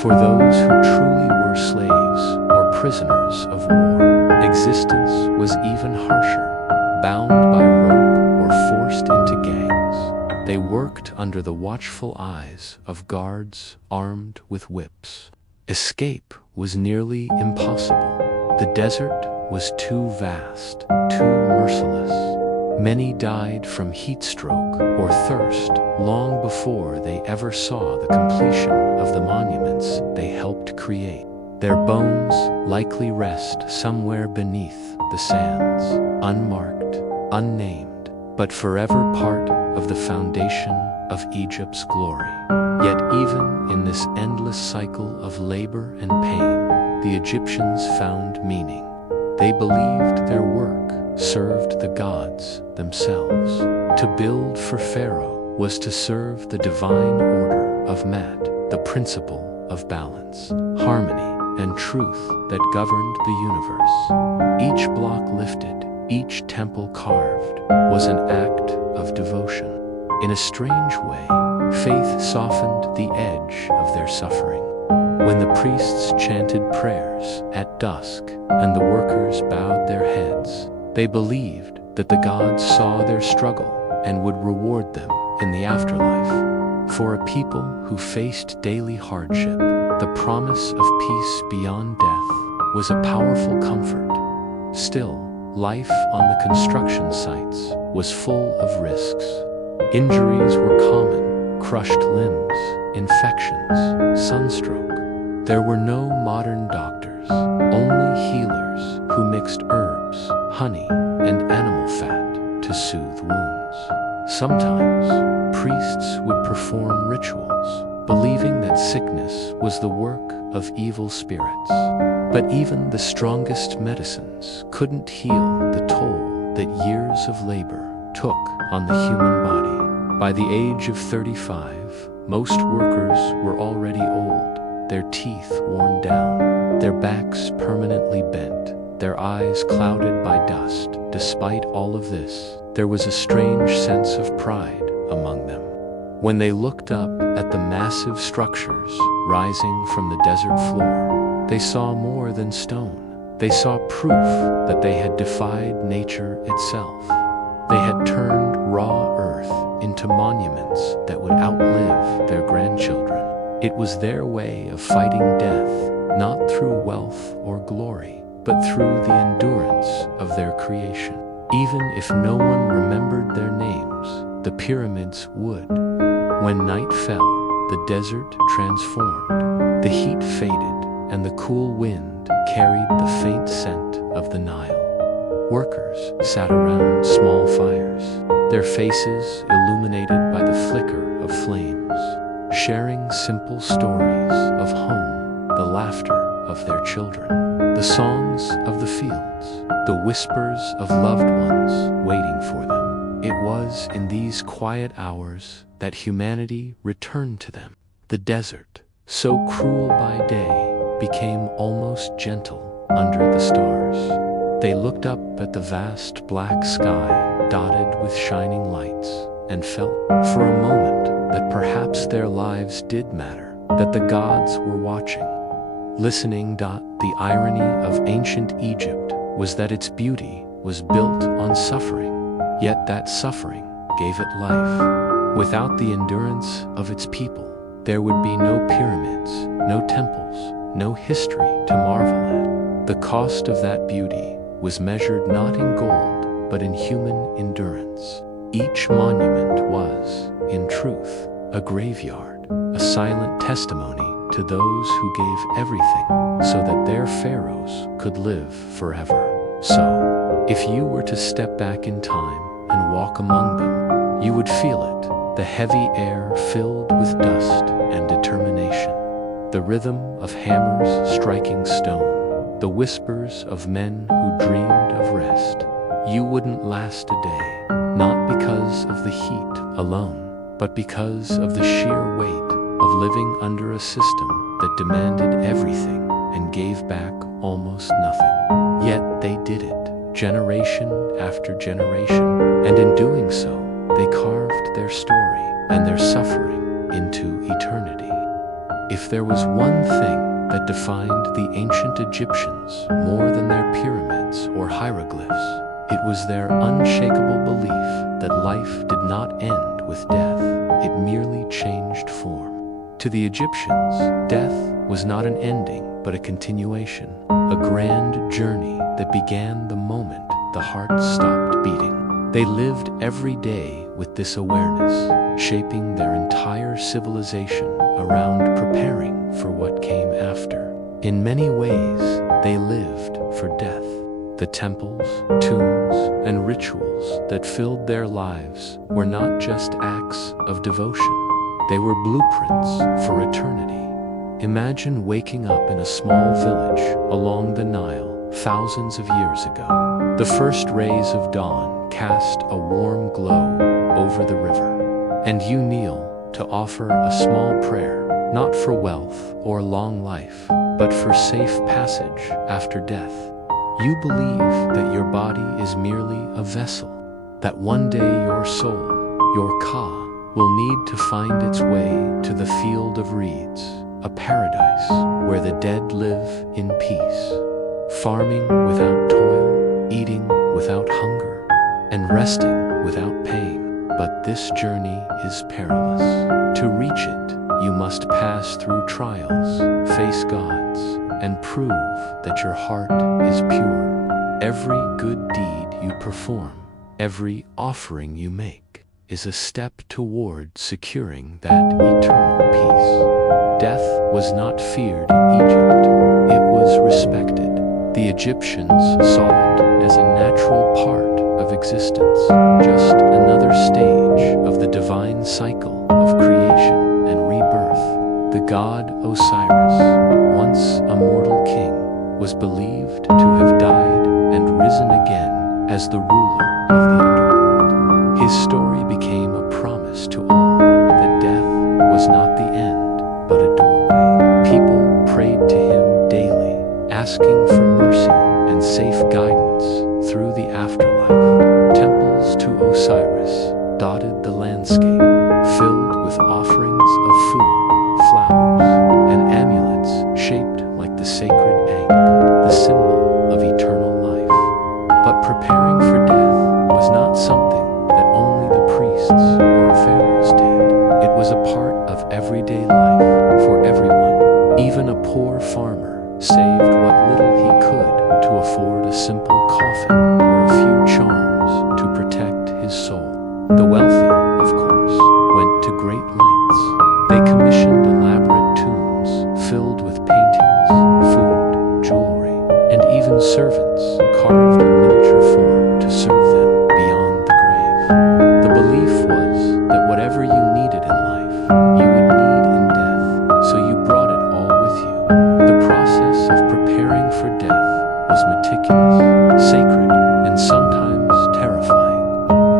For those who truly were slaves or prisoners of war, existence was even harsher. Bound by rope or forced into gangs, they worked under the watchful eyes of guards armed with whips. Escape was nearly impossible. The desert was too vast, too merciless. Many died from heat stroke or thirst long before they ever saw the completion of the monuments they helped create. Their bones likely rest somewhere beneath the sands, unmarked, unnamed, but forever part of the foundation of Egypt's glory. Yet even in this endless cycle of labor and pain, the Egyptians found meaning. They believed their work served the gods themselves. To build for Pharaoh was to serve the divine order of Mat, the principle of balance, harmony, and truth that governed the universe. Each block lifted, each temple carved, was an act of devotion. In a strange way, faith softened the edge of their suffering. When the priests chanted prayers at dusk and the workers bowed their heads, they believed that the gods saw their struggle and would reward them in the afterlife. For a people who faced daily hardship, the promise of peace beyond death was a powerful comfort. Still, life on the construction sites was full of risks. Injuries were common: crushed limbs, infections, sunstroke. There were no modern doctors, only healers who mixed herbs, honey, and animal fat to soothe wounds. Sometimes, priests would perform rituals, believing that sickness was the work of evil spirits. But even the strongest medicines couldn't heal the toll that years of labor took on the human body. By the age of 35, most workers were already old, their teeth worn down, their backs permanently bent, their eyes clouded by dust. Despite all of this, there was a strange sense of pride among them. When they looked up at the massive structures rising from the desert floor, they saw more than stone. They saw proof that they had defied nature itself. They had turned raw earth into monuments that would outlive their grandchildren. It was their way of fighting death, not through wealth or glory, but through the endurance of their creation. Even if no one remembered their names, the pyramids would. When night fell, the desert transformed. The heat faded, and the cool wind carried the faint scent of the Nile. Workers sat around small fires, their faces illuminated by the flicker of flames, sharing simple stories of home, the laughter of their children, the songs of the fields, the whispers of loved ones waiting for them. It was in these quiet hours that humanity returned to them. The desert, so cruel by day, became almost gentle under the stars. They looked up at the vast black sky dotted with shining lights and felt for a moment that perhaps their lives did matter, that the gods were watching, listening. The irony of ancient Egypt was that its beauty was built on suffering, yet that suffering gave it life. Without the endurance of its people, there would be no pyramids, no temples, no history to marvel at. The cost of that beauty was measured not in gold, but in human endurance. Each monument was, in truth, a graveyard, a silent testimony to those who gave everything so that their pharaohs could live forever. So, if you were to step back in time and walk among them, you would feel it, the heavy air filled with dust and determination, the rhythm of hammers striking stone, the whispers of men who dreamed of rest. You wouldn't last a day, not because of the heat alone, but because of the sheer weight of living under a system that demanded everything and gave back almost nothing. Yet they did it, generation after generation, and in doing so, they carved their story and their suffering into eternity. If there was one thing that defined the ancient Egyptians more than their pyramids or hieroglyphs, it was their unshakable belief that life did not end with death, it merely changed form. To the Egyptians, death was not an ending, but a continuation, a grand journey that began the moment the heart stopped beating. They lived every day with this awareness, shaping their entire civilization around preparing for what came after. In many ways, they lived for death. The temples, tombs, and rituals that filled their lives were not just acts of devotion. They were blueprints for eternity. Imagine waking up in a small village along the Nile thousands of years ago. The first rays of dawn cast a warm glow over the river, and you kneel to offer a small prayer, not for wealth or long life, but for safe passage after death. You believe that your body is merely a vessel, that one day your soul, your Ka, will need to find its way to the field of reeds, a paradise where the dead live in peace, farming without toil, eating without hunger, and resting without pain. but this journey is perilous. To reach it, you must pass through trials, face gods, and prove that your heart is pure. Every good deed you perform, every offering you make, is a step toward securing that eternal peace. Death was not feared in Egypt, it was respected. The Egyptians saw it as a natural part of existence, just another stage of the divine cycle of creation and rebirth. The god Osiris, once a mortal king, was believed to have died and risen again as the ruler of the underworld. His story became a promise to all that death was not the end, but a doorway. People prayed to him daily, asking for mercy and safe guidance through the afterlife. Temples to Osiris dotted the landscape, filled with offerings of food, flowers, and amulets shaped like the sacred egg, the symbol of eternal life. But preparing for death was not something that only the priests or pharaohs did. It was a part of everyday life for everyone. Even a poor farmer saved what little he could to afford a simple coffin or a few charms to protect his soul. The wealthy, of course, went to great lengths. They commissioned elaborate tombs filled with paintings, food, jewelry, and even servants carved in miniature form to serve them beyond the grave. The belief was that whatever you needed in life, you would need in death, so you brought it all with you. The process of preparing for death was meticulous, sacred, and sometimes terrifying.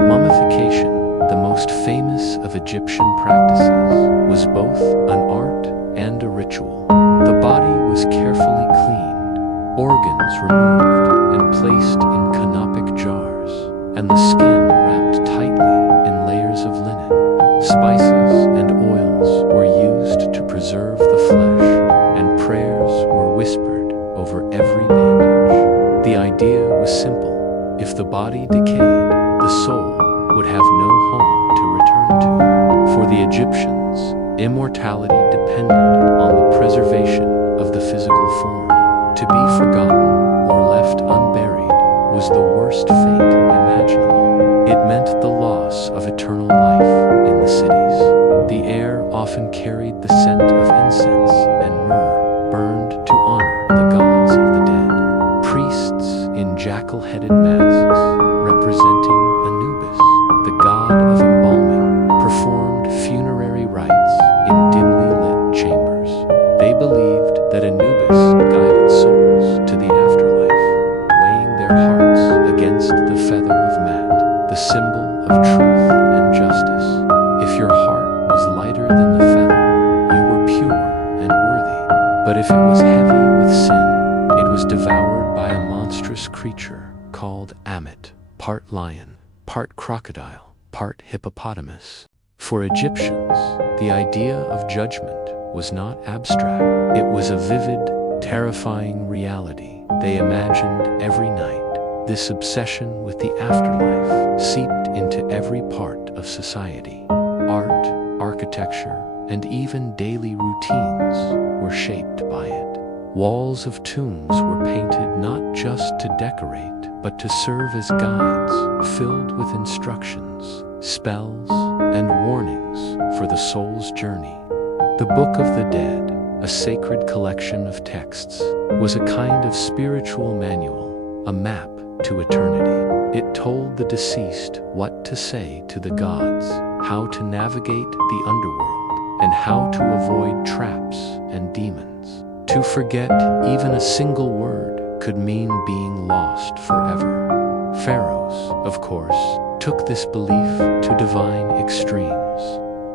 Mummification, the most famous of Egyptian practices, was both an art and a ritual. The body was carefully cleaned, organs removed and placed in canopic jars, and the skin wrapped tightly in layers of linen. Spices and oils were used to preserve the flesh, and prayers were whispered over every bandage. The idea was simple. If the body decayed, the soul would have no home to return to. For the Egyptians, immortality depended on the preservation of the physical form. To be forgotten or left unburied was the worst fate imaginable. It meant the loss of eternal life in the cities. The air often carried the scent of incense and myrrh, burned to honor the gods of the dead. Priests in jackal-headed masks, representing Anubis, the god of embalming, performed funerary rites in dimly lit chambers. They believed that Anubis guided souls to the afterlife, weighing their hearts against the feather of Mat, the symbol of truth and justice. If your heart was lighter than the feather, you were pure and worthy. But if it was heavy with sin, it was devoured by a monstrous creature called Ammit, part lion, part crocodile, part hippopotamus. For Egyptians, the idea of judgment was not abstract. It was a vivid, terrifying reality they imagined every night. This obsession with the afterlife seeped into every part of society. Art, architecture, and even daily routines were shaped by it. Walls of tombs were painted not just to decorate, but to serve as guides, filled with instructions, spells, and warnings for the soul's journey. The Book of the Dead, a sacred collection of texts, was a kind of spiritual manual, a map to eternity. It told the deceased what to say to the gods, how to navigate the underworld, and how to avoid traps and demons. To forget even a single word could mean being lost forever. Pharaohs, of course, took this belief to divine extremes.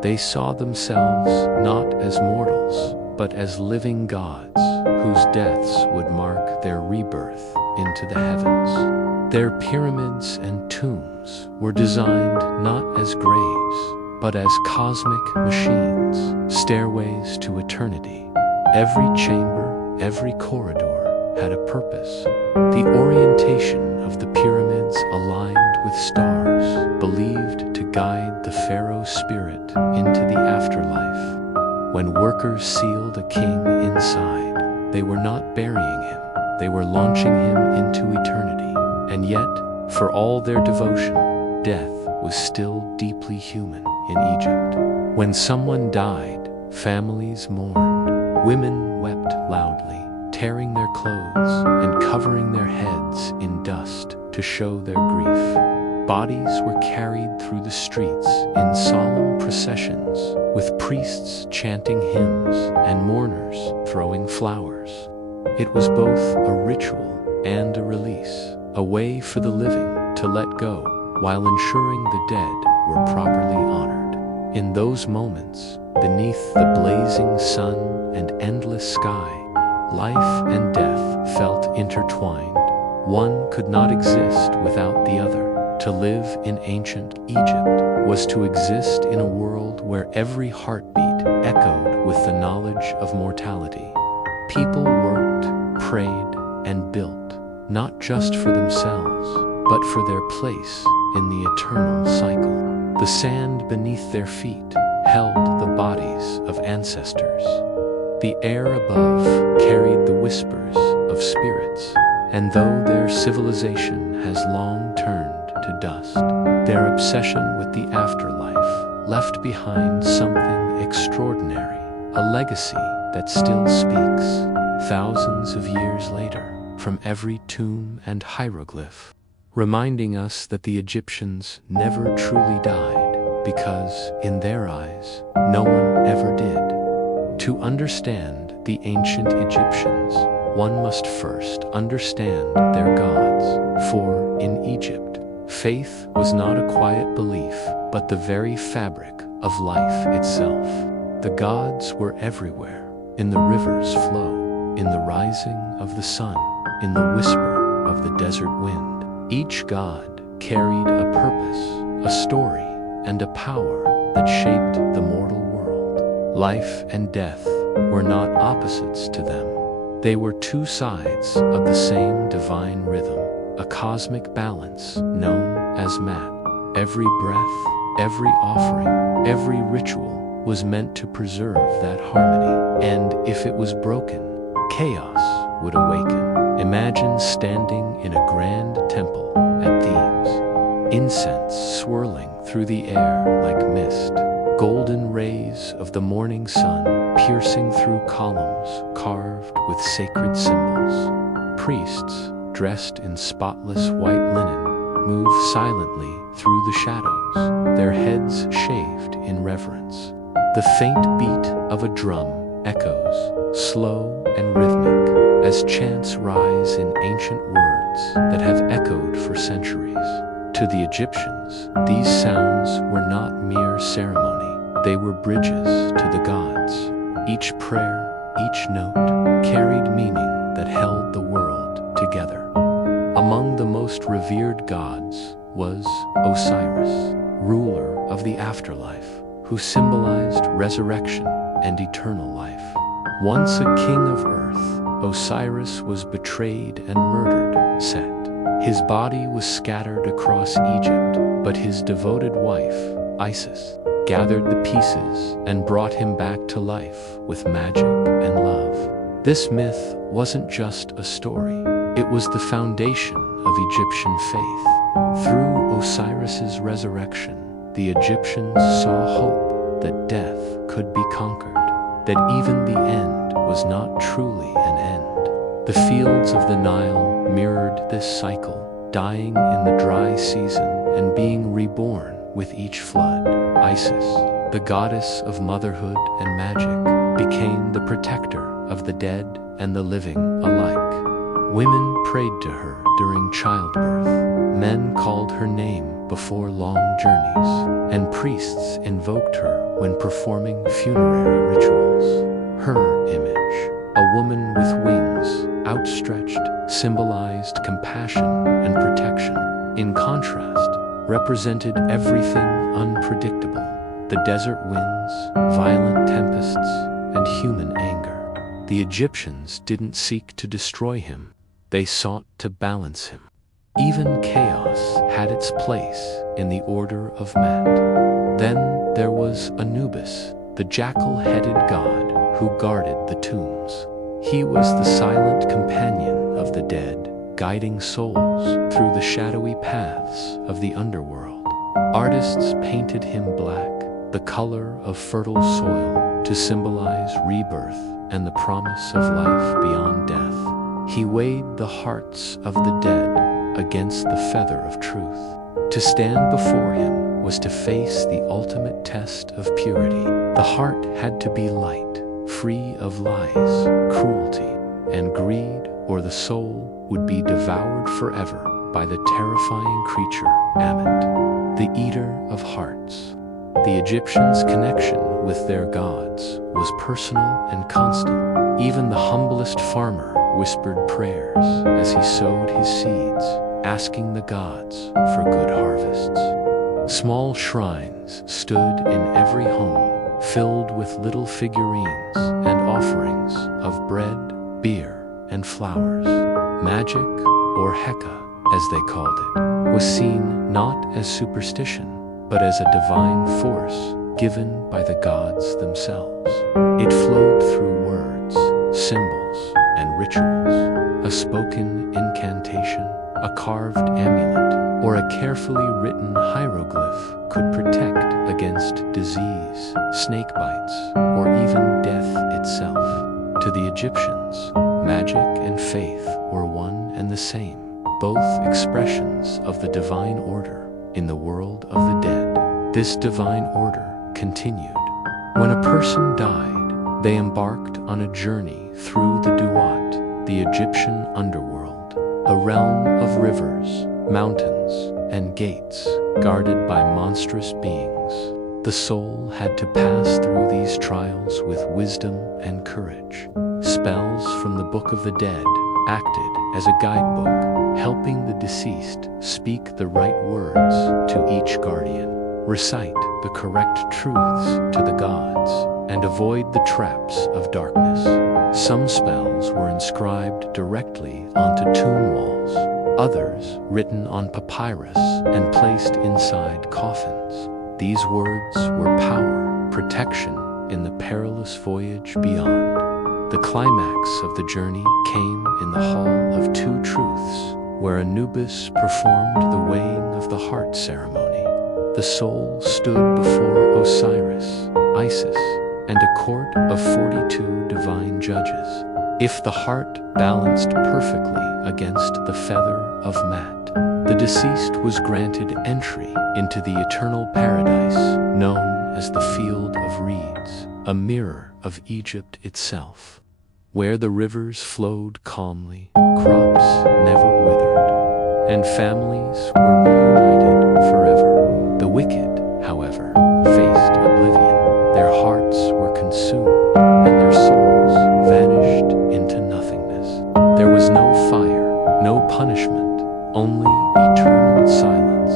They saw themselves not as mortals, but as living gods, whose deaths would mark their rebirth into the heavens. Their pyramids and tombs were designed not as graves, but as cosmic machines, stairways to eternity. Every chamber, every corridor had a purpose. The orientation of the pyramids aligned with stars, believed to guide the pharaoh's spirit into the afterlife. When workers sealed a king inside, they were not burying him, they were launching him into eternity. And yet, for all their devotion, death was still deeply human in Egypt. When someone died, families mourned. Women wept loudly, tearing their clothes and covering their heads in dust to show their grief. Bodies were carried through the streets in solemn processions, with priests chanting hymns and mourners throwing flowers. It was both a ritual and a release, a way for the living to let go while ensuring the dead were properly honored. In those moments, beneath the blazing sun and endless sky, life and death felt intertwined. One could not exist without the other. To live in ancient Egypt was to exist in a world where every heartbeat echoed with the knowledge of mortality. People worked, prayed, and built, not just for themselves, but for their place in the eternal cycle. The sand beneath their feet held the bodies of ancestors. The air above carried the whispers of spirits, and though their civilization has long turned to dust, their obsession with the afterlife left behind something extraordinary, a legacy that still speaks thousands of years later from every tomb and hieroglyph, reminding us that the Egyptians never truly died because, in their eyes, no one ever did. To understand the ancient Egyptians, one must first understand their gods, for, in Egypt, faith was not a quiet belief, but the very fabric of life itself. The gods were everywhere, in the river's flow, in the rising of the sun, in the whisper of the desert wind. Each god carried a purpose, a story, and a power that shaped the mortal world. Life and death were not opposites to them. They were two sides of the same divine rhythm, a cosmic balance known as Mat. Every breath, every offering, every ritual was meant to preserve that harmony, and if it was broken, chaos would awaken. Imagine standing in a grand temple at Thebes, incense swirling through the air like mist, golden rays of the morning sun piercing through columns carved with sacred symbols. Priests, dressed in spotless white linen, move silently through the shadows, their heads shaved in reverence. The faint beat of a drum echoes, slow and rhythmic, as chants rise in ancient words that have echoed for centuries. To the Egyptians, these sounds were not mere ceremony, they were bridges to the gods. Each prayer, each note, carried meaning that held the world together. Among the most revered gods was Osiris, ruler of the afterlife, who symbolized resurrection and eternal life. Once a king of earth, Osiris was betrayed and murdered, Set. His body was scattered across Egypt, but his devoted wife, Isis, gathered the pieces and brought him back to life with magic and love. This myth wasn't just a story, it was the foundation of Egyptian faith. Through Osiris's resurrection, the Egyptians saw hope that death could be conquered, that even the end was not truly an end. The fields of the Nile mirrored this cycle, dying in the dry season and being reborn with each flood. Isis, the goddess of motherhood and magic, became the protector of the dead and the living alike. Women prayed to her during childbirth, men called her name before long journeys, and priests invoked her when performing funerary rituals. Her image, a woman with wings outstretched, symbolized compassion and protection. In contrast, represented everything unpredictable, the desert winds, violent tempests, and human anger. The Egyptians didn't seek to destroy him, they sought to balance him. Even chaos had its place in the order of Mat. Then there was Anubis, the jackal-headed god who guarded the tombs. He was the silent companion of the dead, guiding souls through the shadowy paths of the underworld. Artists painted him black, the color of fertile soil, to symbolize rebirth and the promise of life beyond death. He weighed the hearts of the dead against the feather of truth. To stand before him was to face the ultimate test of purity. The heart had to be light, free of lies, cruelty, and greed, or the soul would be devoured forever by the terrifying creature, Ammit, the eater of hearts. The Egyptians' connection with their gods was personal and constant. Even the humblest farmer whispered prayers as he sowed his seeds, asking the gods for good harvests. Small shrines stood in every home, filled with little figurines and offerings of bread, beer, and flowers. Magic, or Heka, as they called it, was seen not as superstition, but as a divine force given by the gods themselves. It flowed through words, symbols, and rituals. A spoken incantation, a carved amulet, or a carefully written hieroglyph could protect against disease, snake bites, or even death itself. To the Egyptians, magic and faith were one and the same, both expressions of the divine order in the world of the dead. This divine order continued. When a person died, they embarked on a journey through the Duat, the Egyptian underworld, a realm of rivers, mountains, and gates, guarded by monstrous beings. The soul had to pass through these trials with wisdom and courage. Spells from the Book of the Dead acted as a guidebook, helping the deceased speak the right words to each guardian, recite the correct truths to the gods, and avoid the traps of darkness. Some spells were inscribed directly onto tomb walls, others written on papyrus and placed inside coffins. These words were power, protection in the perilous voyage beyond. The climax of the journey came in the Hall of Two Truths, where Anubis performed the weighing of the heart ceremony. The soul stood before Osiris, Isis, and a court of 42 divine judges. If the heart balanced perfectly against the feather of Mat, the deceased was granted entry into the eternal paradise known as the Field of Reeds, a mirror of Egypt itself. Where the rivers flowed calmly, crops never withered, and families were reunited forever. The wicked, however, faced oblivion. Their hearts were consumed, and their souls vanished into nothingness. There was no fire, no punishment, only eternal silence,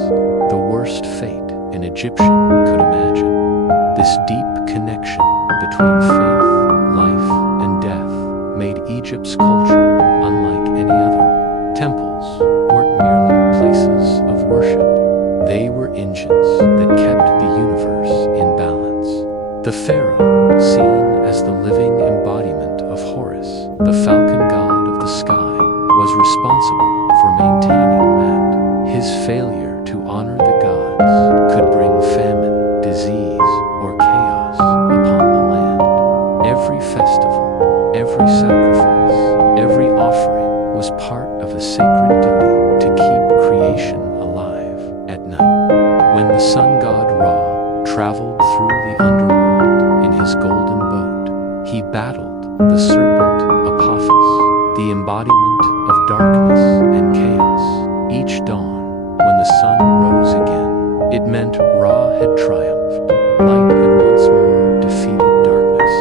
the worst fate an Egyptian could imagine. This deep connection between faith, life, and death made Egypt's culture unlike any other. Temples weren't merely places of worship. They were engines that kept the universe in balance. The pharaoh, seen as the living embodiment of Horus, the falcon god of the sky, was responsible for maintaining Mat. His failure to honor the gods could bring famine, disease, or chaos upon the land. Every festival, every sacrifice, every offering was part of a sacred duty to keep creation alive. At night, when the sun god Ra traveled through the underworld in his golden boat, he battled the serpent Apophis, the embodiment of darkness and chaos. Each dawn, when the sun rose again, it meant Ra had triumphed. Light had once more defeated darkness.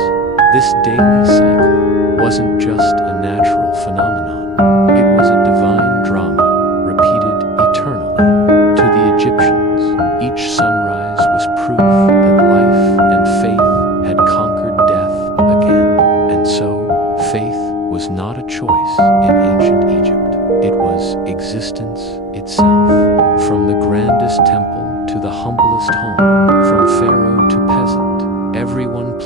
This daily cycle wasn't just a natural phenomenon. It was a divine drama, repeated eternally. To the Egyptians, each sunrise was proof that life and faith had conquered death again. And so, faith was not a choice in ancient Egypt. It was existence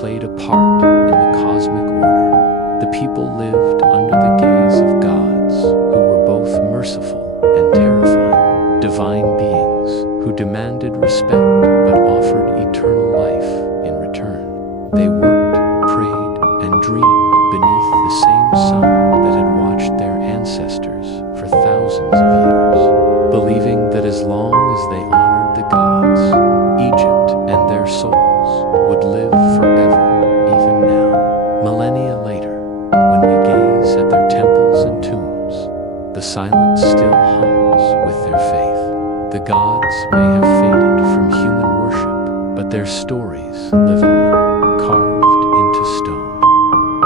played a part in the cosmic order. The people lived under the gaze of gods who were both merciful and terrifying, divine beings who demanded respect but offered eternal life in return. They worked, prayed, and dreamed beneath the same sun that had watched their ancestors for thousands of years, believing that as long as they honored the gods, Egypt and their souls would live forever, even now. Millennia later, when we gaze at their temples and tombs, the silence still hums with their faith. The gods may have faded from human worship, but their stories live on, carved into stone,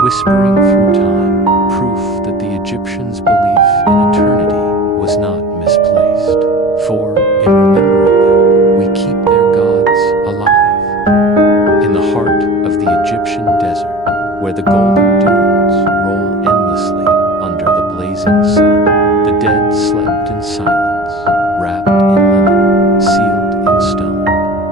whispering through time, proof that the Egyptians' belief in eternity was not misplaced. For, in remembering them, we keep their gods alive. In the heart of the Egyptian desert, where the golden dunes roll endlessly under the blazing sun, the dead slept in silence, wrapped in linen, sealed in stone,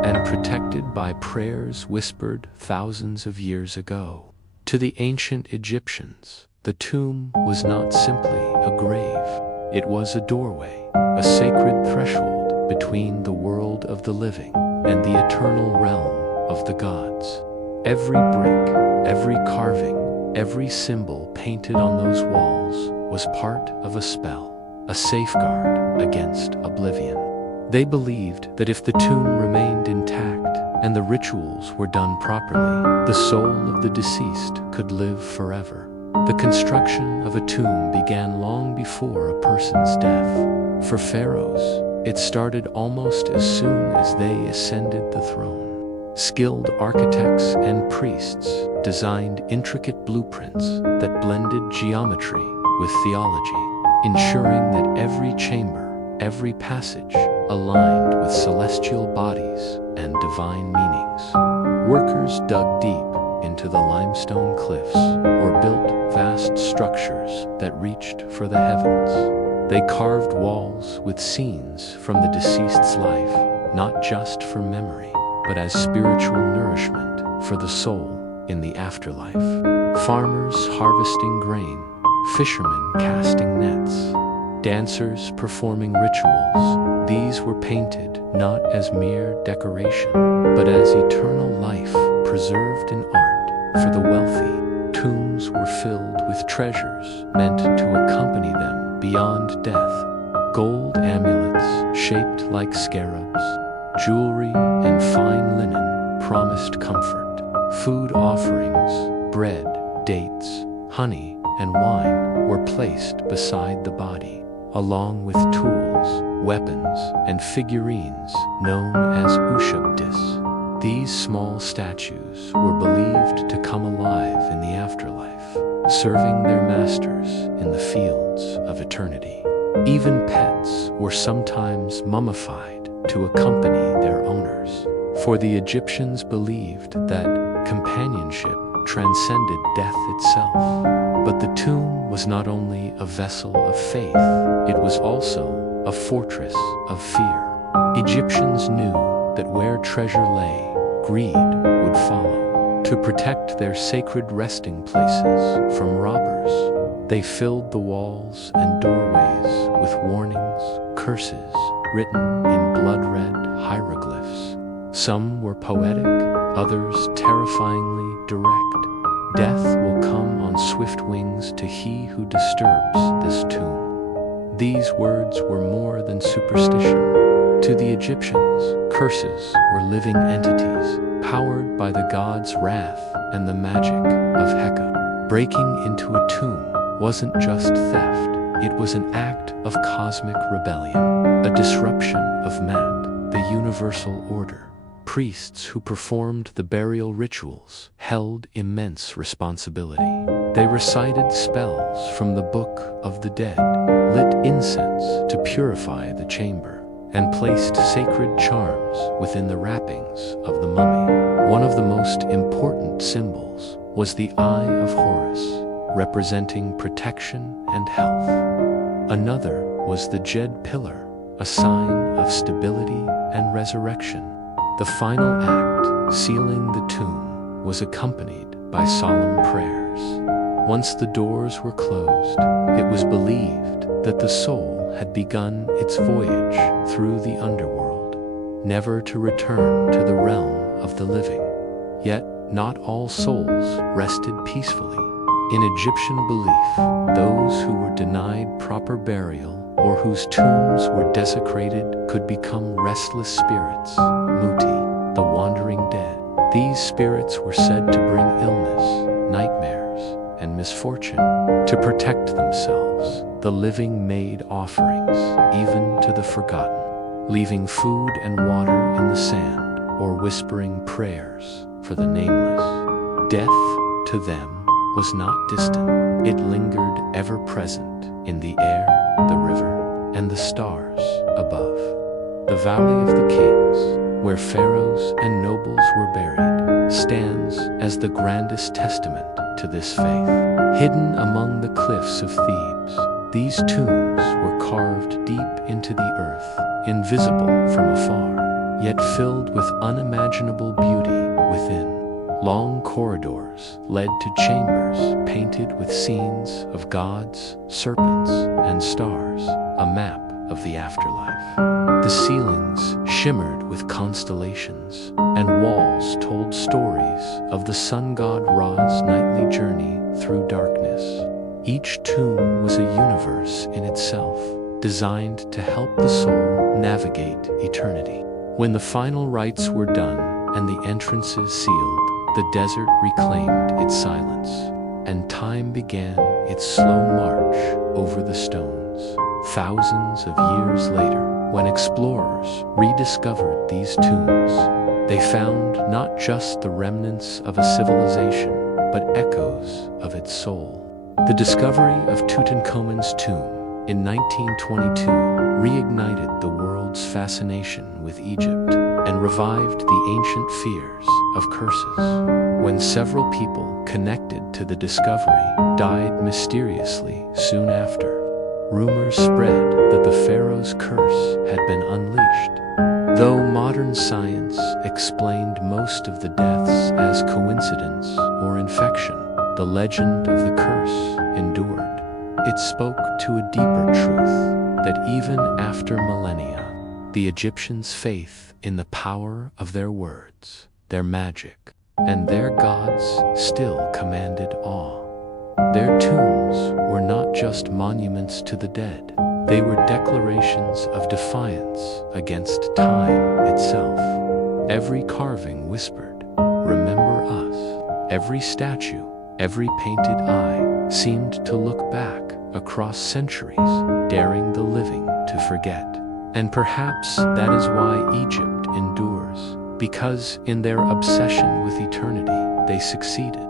and protected by prayers whispered thousands of years ago. To the ancient Egyptians, the tomb was not simply a grave. It was a doorway, a sacred threshold between the world of the living and the eternal realm of the gods. Every brick, every carving, every symbol painted on those walls was part of a spell, a safeguard against oblivion. They believed that if the tomb remained intact and the rituals were done properly, the soul of the deceased could live forever. The construction of a tomb began long before a person's death. For pharaohs, it started almost as soon as they ascended the throne. Skilled architects and priests designed intricate blueprints that blended geometry with theology, ensuring that every chamber, every passage, aligned with celestial bodies and divine meanings. Workers dug deep into the limestone cliffs or built vast structures that reached for the heavens. They carved walls with scenes from the deceased's life, not just for memory, but as spiritual nourishment for the soul in the afterlife. Farmers harvesting grain, fishermen casting nets, dancers performing rituals, these were painted not as mere decoration, but as eternal life preserved in art. For the wealthy, tombs were filled with treasures meant to accompany them beyond death. Gold amulets shaped like scarabs, jewelry and fine linen promised comfort. Food offerings, bread, dates, honey, and wine were placed beside the body, along with tools, weapons, and figurines known as ushabtis. These small statues were believed to come alive in the afterlife, serving their masters in the fields of eternity. Even pets were sometimes mummified to accompany their owners, for the Egyptians believed that companionship transcended death itself. But the tomb was not only a vessel of faith, it was also a fortress of fear. Egyptians knew that where treasure lay, greed would follow. To protect their sacred resting places from robbers, they filled the walls and doorways with warnings, curses, written in blood-red hieroglyphs. Some were poetic, others terrifyingly direct. Death will come on swift wings to he who disturbs this tomb. These words were more than superstition. To the Egyptians, curses were living entities, powered by the god's wrath and the magic of Heka. Breaking into a tomb wasn't just theft, it was an act of cosmic rebellion, a disruption of Mat, the universal order. Priests who performed the burial rituals held immense responsibility. They recited spells from the Book of the Dead, lit incense to purify the chamber, and placed sacred charms within the wrappings of the mummy. One of the most important symbols was the Eye of Horus, representing protection and health. Another was the Jed Pillar, a sign of stability and resurrection. The final act, sealing the tomb, was accompanied by solemn prayers. Once the doors were closed, it was believed that the soul had begun its voyage through the underworld, never to return to the realm of the living. Yet, not all souls rested peacefully. In Egyptian belief, those who were denied proper burial or whose tombs were desecrated could become restless spirits, muti, the wandering dead. These spirits were said to bring illness, nightmares, and misfortune. To protect themselves, the living made offerings, even to the forgotten, leaving food and water in the sand or whispering prayers for the nameless. Death, to them, was not distant. It lingered ever present in the air, the river, and the stars above. The Valley of the Kings, where pharaohs and nobles were buried, stands as the grandest testament to this faith. Hidden among the cliffs of Thebes, these tombs were carved deep into the earth, invisible from afar, yet filled with unimaginable beauty within. Long corridors led to chambers painted with scenes of gods, serpents, and stars, a map of the afterlife. The ceilings shimmered with constellations, and walls told stories of the sun god Ra's nightly journey through darkness. Each tomb was a universe in itself, designed to help the soul navigate eternity. When the final rites were done and the entrances sealed, the desert reclaimed its silence, and time began its slow march over the stones. Thousands of years later, when explorers rediscovered these tombs, they found not just the remnants of a civilization, but echoes of its soul. The discovery of Tutankhamun's tomb in 1922 reignited the world's fascination with Egypt and revived the ancient fears of curses. When several people connected to the discovery died mysteriously soon after, rumors spread that the pharaoh's curse had been unleashed. Though modern science explained most of the deaths as coincidence or infection, the legend of the curse endured. It spoke to a deeper truth, that even after millennia, the Egyptians' faith in the power of their words, their magic, and their gods still commanded awe. Their tombs were not just monuments to the dead, they were declarations of defiance against time itself. Every carving whispered, "Remember us." Every statue, every painted eye seemed to look back across centuries, daring the living to forget. And perhaps that is why Egypt endures, because in their obsession with eternity, they succeeded.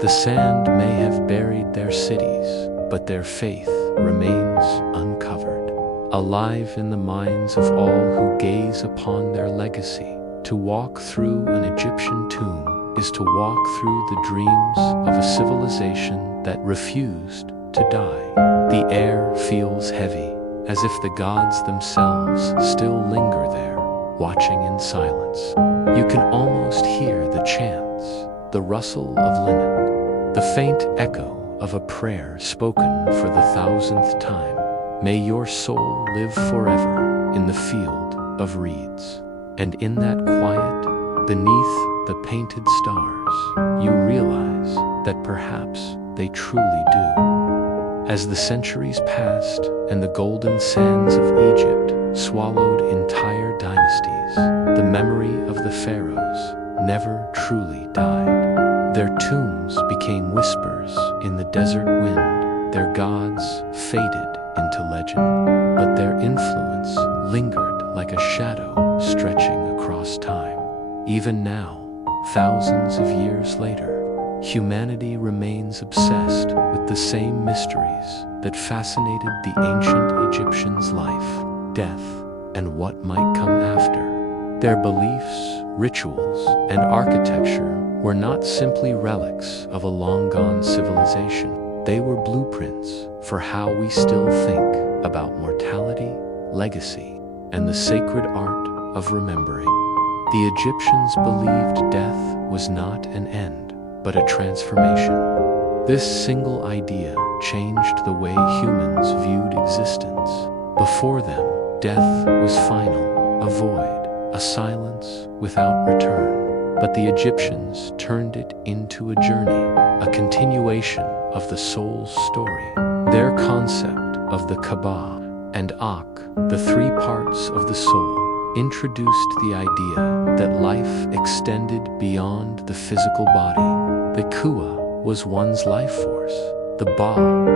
The sand may have buried their cities, but their faith remains uncovered, alive in the minds of all who gaze upon their legacy. To walk through an Egyptian tomb is to walk through the dreams of a civilization that refused to die. The air feels heavy, as if the gods themselves still linger there, watching in silence. You can almost hear the chants, the rustle of linen, the faint echo of a prayer spoken for the 1,000th time. May your soul live forever in the field of reeds. And in that quiet, beneath the painted stars, you realize that perhaps they truly do. As the centuries passed and the golden sands of Egypt swallowed entire dynasties, the memory of the pharaohs never truly died. Their tombs became whispers in the desert wind, their gods faded into legend, but their influence lingered like a shadow stretching across time. Even now, thousands of years later, humanity remains obsessed with the same mysteries that fascinated the ancient Egyptians' life, death, and what might come after. Their beliefs, rituals, and architecture were not simply relics of a long-gone civilization. They were blueprints for how we still think about mortality, legacy, and the sacred art of remembering. The Egyptians believed death was not an end, but a transformation. This single idea changed the way humans viewed existence. Before them, death was final, a void, a silence without return. But the Egyptians turned it into a journey, a continuation of the soul's story. Their concept of the Kaaba and Ak, the three parts of the soul, introduced the idea that life extended beyond the physical body. The Kua was one's life force, the Ba,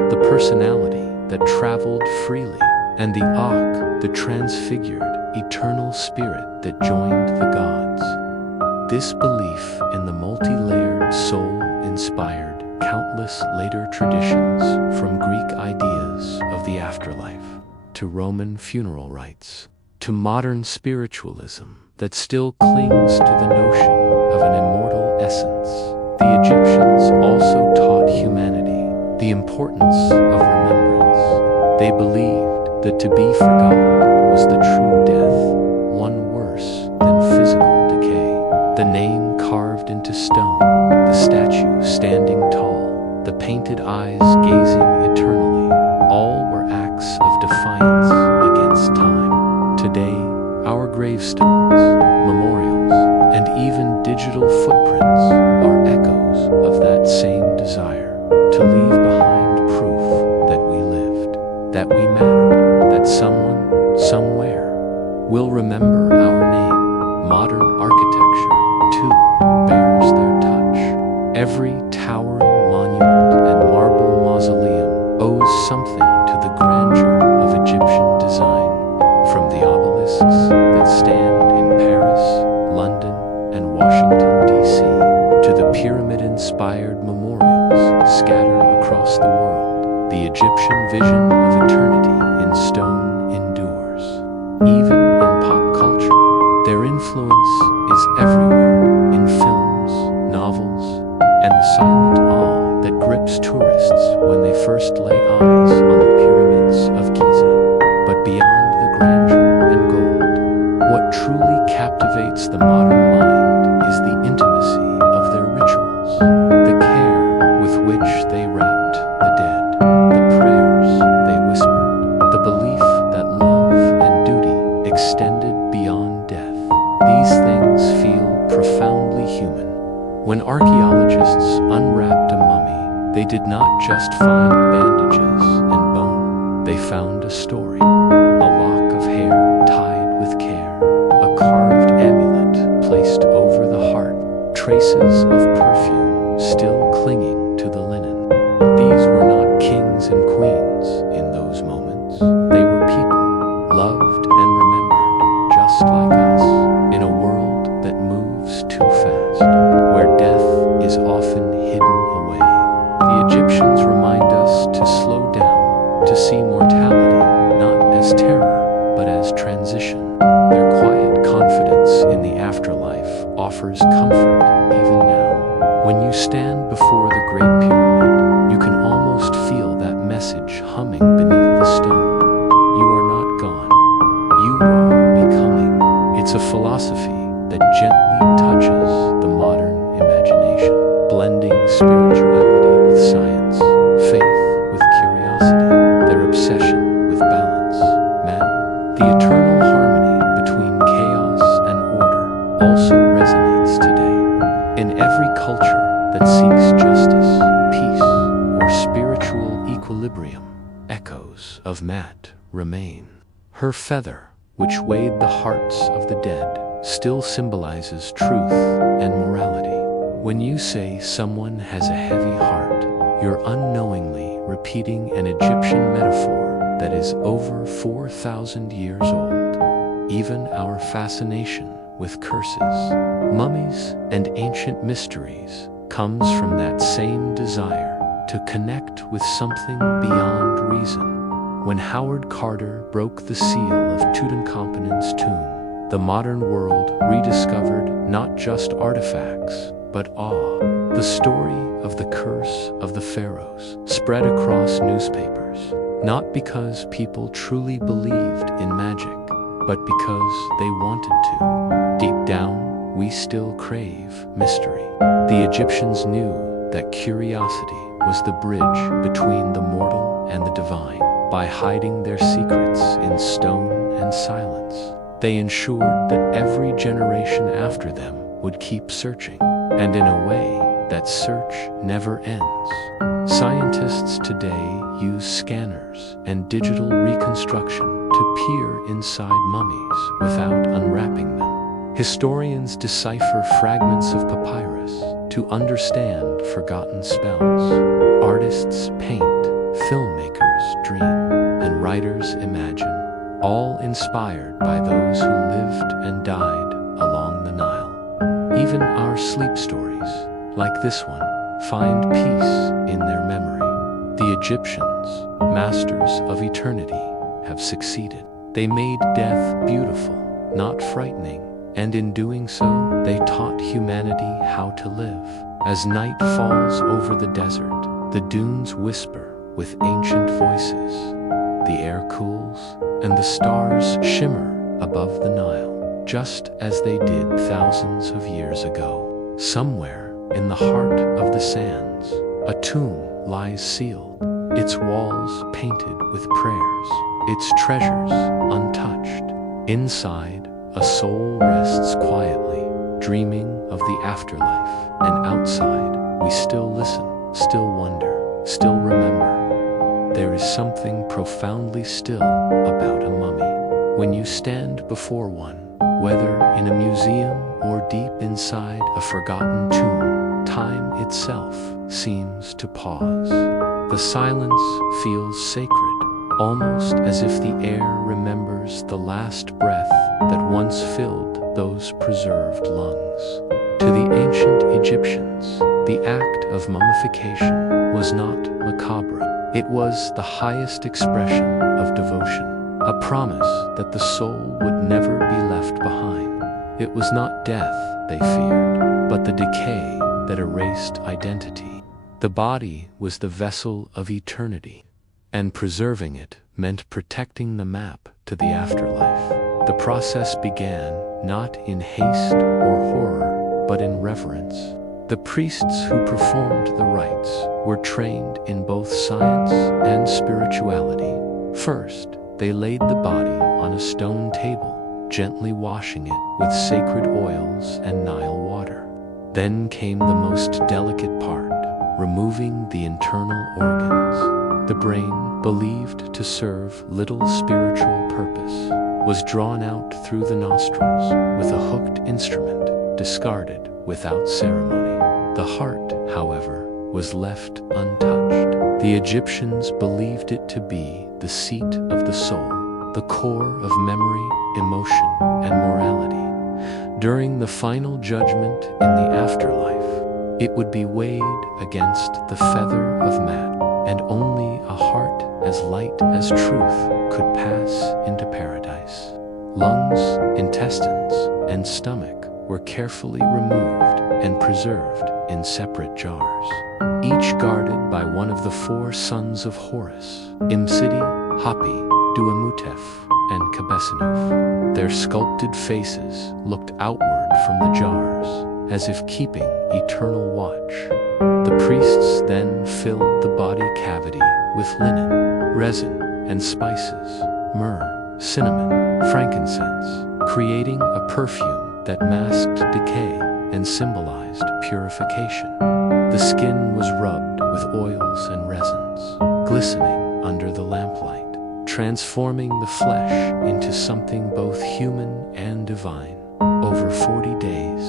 the personality that traveled freely, and the Ak, the transfigured, eternal spirit that joined the gods. This belief in the multi-layered soul inspired countless later traditions, from Greek ideas of the afterlife to Roman funeral rites, to modern spiritualism that still clings to the notion of an immortal essence. The Egyptians also taught humanity the importance of remembrance. They believed that to be forgotten was the true death, one worse than physical decay. The name carved into stone, the statue standing tall, the painted eyes gazing eternally, all were acts of defiance against time. Today, our gravestones, memorials, and even digital footprints are echoes of that same desire to leave behind proof that we lived, that we mattered, that someone, somewhere, will remember our name. Modern architecture, too, bears their touch. Every towering monument and marble mausoleum owes something to the grandeur of Egyptian design. From the obelisks that stand in Paris, London, and Washington, D.C., to the pyramid-inspired memorials scattered across the world, the Egyptian vision of eternity in stone endures. Even in pop culture, their influence is everywhere, in films, novels, and the silent awe that grips tourists when they first lay eyes on the pyramids of Giza. But beyond the grandeur and gold, what truly captivates the modern mind is the intimacy of their rituals, the care with which they wrapped the dead, the prayers they whispered, the belief that love and duty extended beyond death. These things feel profoundly human. When archaeologists unwrapped a mummy, they did not just find bandages and bone. They found a story, a lock of hair tied with care, a carved amulet placed over the heart, traces of perfume still clinging to the linen. These were not kings and queens in those moments. They were people, loved and remembered, just like us, in a world that moves too fast, where death is often hidden away. The Egyptians remind us to slow down, to see mortality not as terror, but as transition. Their quiet confidence in the afterlife offers comfort even now. When you stand before the Great Pyramid, you can almost feel that message humming beneath the stone. You are not gone. You are becoming. It's a philosophy that gently touches the modern imagination, blending spirituality with science, faith with curiosity, their obsession with balance. The eternal harmony between chaos and order also resonates today. In every culture that seeks justice, peace, or spiritual equilibrium, echoes of Mat remain. Her feather, which weighed the hearts of the dead, still symbolizes truth and morality. When you say someone has a heavy heart, you're unknowingly repeating an Egyptian metaphor that is over 4,000 years old. Even our fascination with curses, mummies, and ancient mysteries comes from that same desire to connect with something beyond reason. When Howard Carter broke the seal of Tutankhamun's tomb, the modern world rediscovered not just artifacts, but awe. The story of the curse of the pharaohs spread across newspapers, not because people truly believed in magic, but because they wanted to. Deep down, we still crave mystery. The Egyptians knew that curiosity was the bridge between the mortal and the divine. By hiding their secrets in stone and silence, they ensured that every generation after them would keep searching. And in a way, that search never ends. Scientists today use scanners and digital reconstruction to peer inside mummies without unwrapping them. Historians decipher fragments of papyrus to understand forgotten spells. Artists paint, filmmakers dream, and writers imagine, all inspired by those who lived and died along the Nile. Even our sleep stories, like this one, find peace in their memory. The Egyptians, masters of eternity, have succeeded. They made death beautiful, not frightening, and in doing so, they taught humanity how to live. As night falls over the desert, the dunes whisper with ancient voices. The air cools, and the stars shimmer above the Nile, just as they did thousands of years ago. Somewhere in the heart of the sands, a tomb lies sealed, its walls painted with prayers, its treasures untouched. Inside, a soul rests quietly, dreaming of the afterlife, and outside, we still listen, still wonder, still remember. There is something profoundly still about a mummy. When you stand before one, whether in a museum or deep inside a forgotten tomb, time itself seems to pause. The silence feels sacred, almost as if the air remembers the last breath that once filled those preserved lungs. To the ancient Egyptians, the act of mummification was not macabre. It was the highest expression of devotion, a promise that the soul would never be left behind. It was not death they feared, but the decay that erased identity. The body was the vessel of eternity, and preserving it meant protecting the map to the afterlife. The process began not in haste or horror, but in reverence. The priests who performed the rites were trained in both science and spirituality. First, they laid the body on a stone table, gently washing it with sacred oils and Nile water. Then came the most delicate part, removing the internal organs. The brain, believed to serve little spiritual purpose, was drawn out through the nostrils with a hooked instrument, discarded without ceremony. The heart, however, was left untouched. The Egyptians believed it to be the seat of the soul, the core of memory, emotion, and morality. During the final judgment in the afterlife, it would be weighed against the feather of man, and only a heart as light as truth could pass into paradise. Lungs, intestines, and stomach were carefully removed and preserved in separate jars, each guarded by one of the 4 sons of Horus, Imsidi, Hapi, Duamutef, and Kabesanu. Their sculpted faces looked outward from the jars, as if keeping eternal watch. The priests then filled the body cavity with linen, resin, and spices, myrrh, cinnamon, frankincense, creating a perfume that masked decay and symbolized purification. The skin was rubbed with oils and resins, glistening under the lamplight, transforming the flesh into something both human and divine. Over 40 days,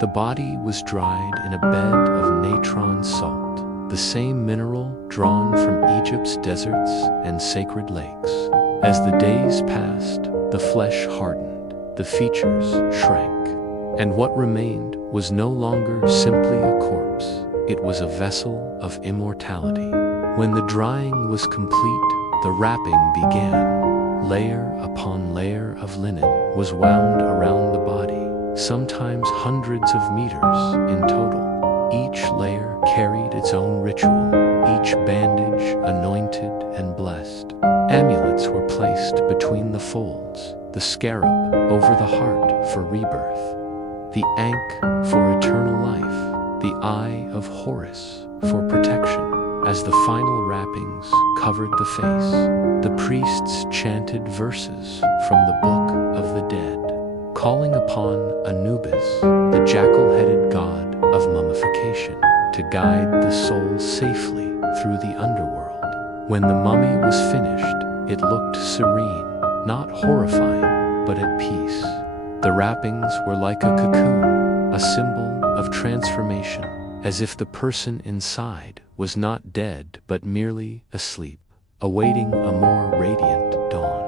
the body was dried in a bed of natron salt, the same mineral drawn from Egypt's deserts and sacred lakes. As the days passed, the flesh hardened, the features shrank, and what remained was no longer simply a corpse. It was a vessel of immortality. When the drying was complete, the wrapping began. Layer upon layer of linen was wound around the body, sometimes hundreds of meters in total. Each layer carried its own ritual, each bandage anointed and blessed. Amulets were placed between the folds, the scarab over the heart for rebirth, the ankh for eternal life, the eye of Horus for protection. As the final wrappings covered the face, the priests chanted verses from the Book of the Dead, calling upon Anubis, the jackal-headed god of mummification, to guide the soul safely through the underworld. When the mummy was finished, it looked serene, not horrifying, but at peace. The wrappings were like a cocoon, a symbol of transformation, as if the person inside was not dead but merely asleep, awaiting a more radiant dawn.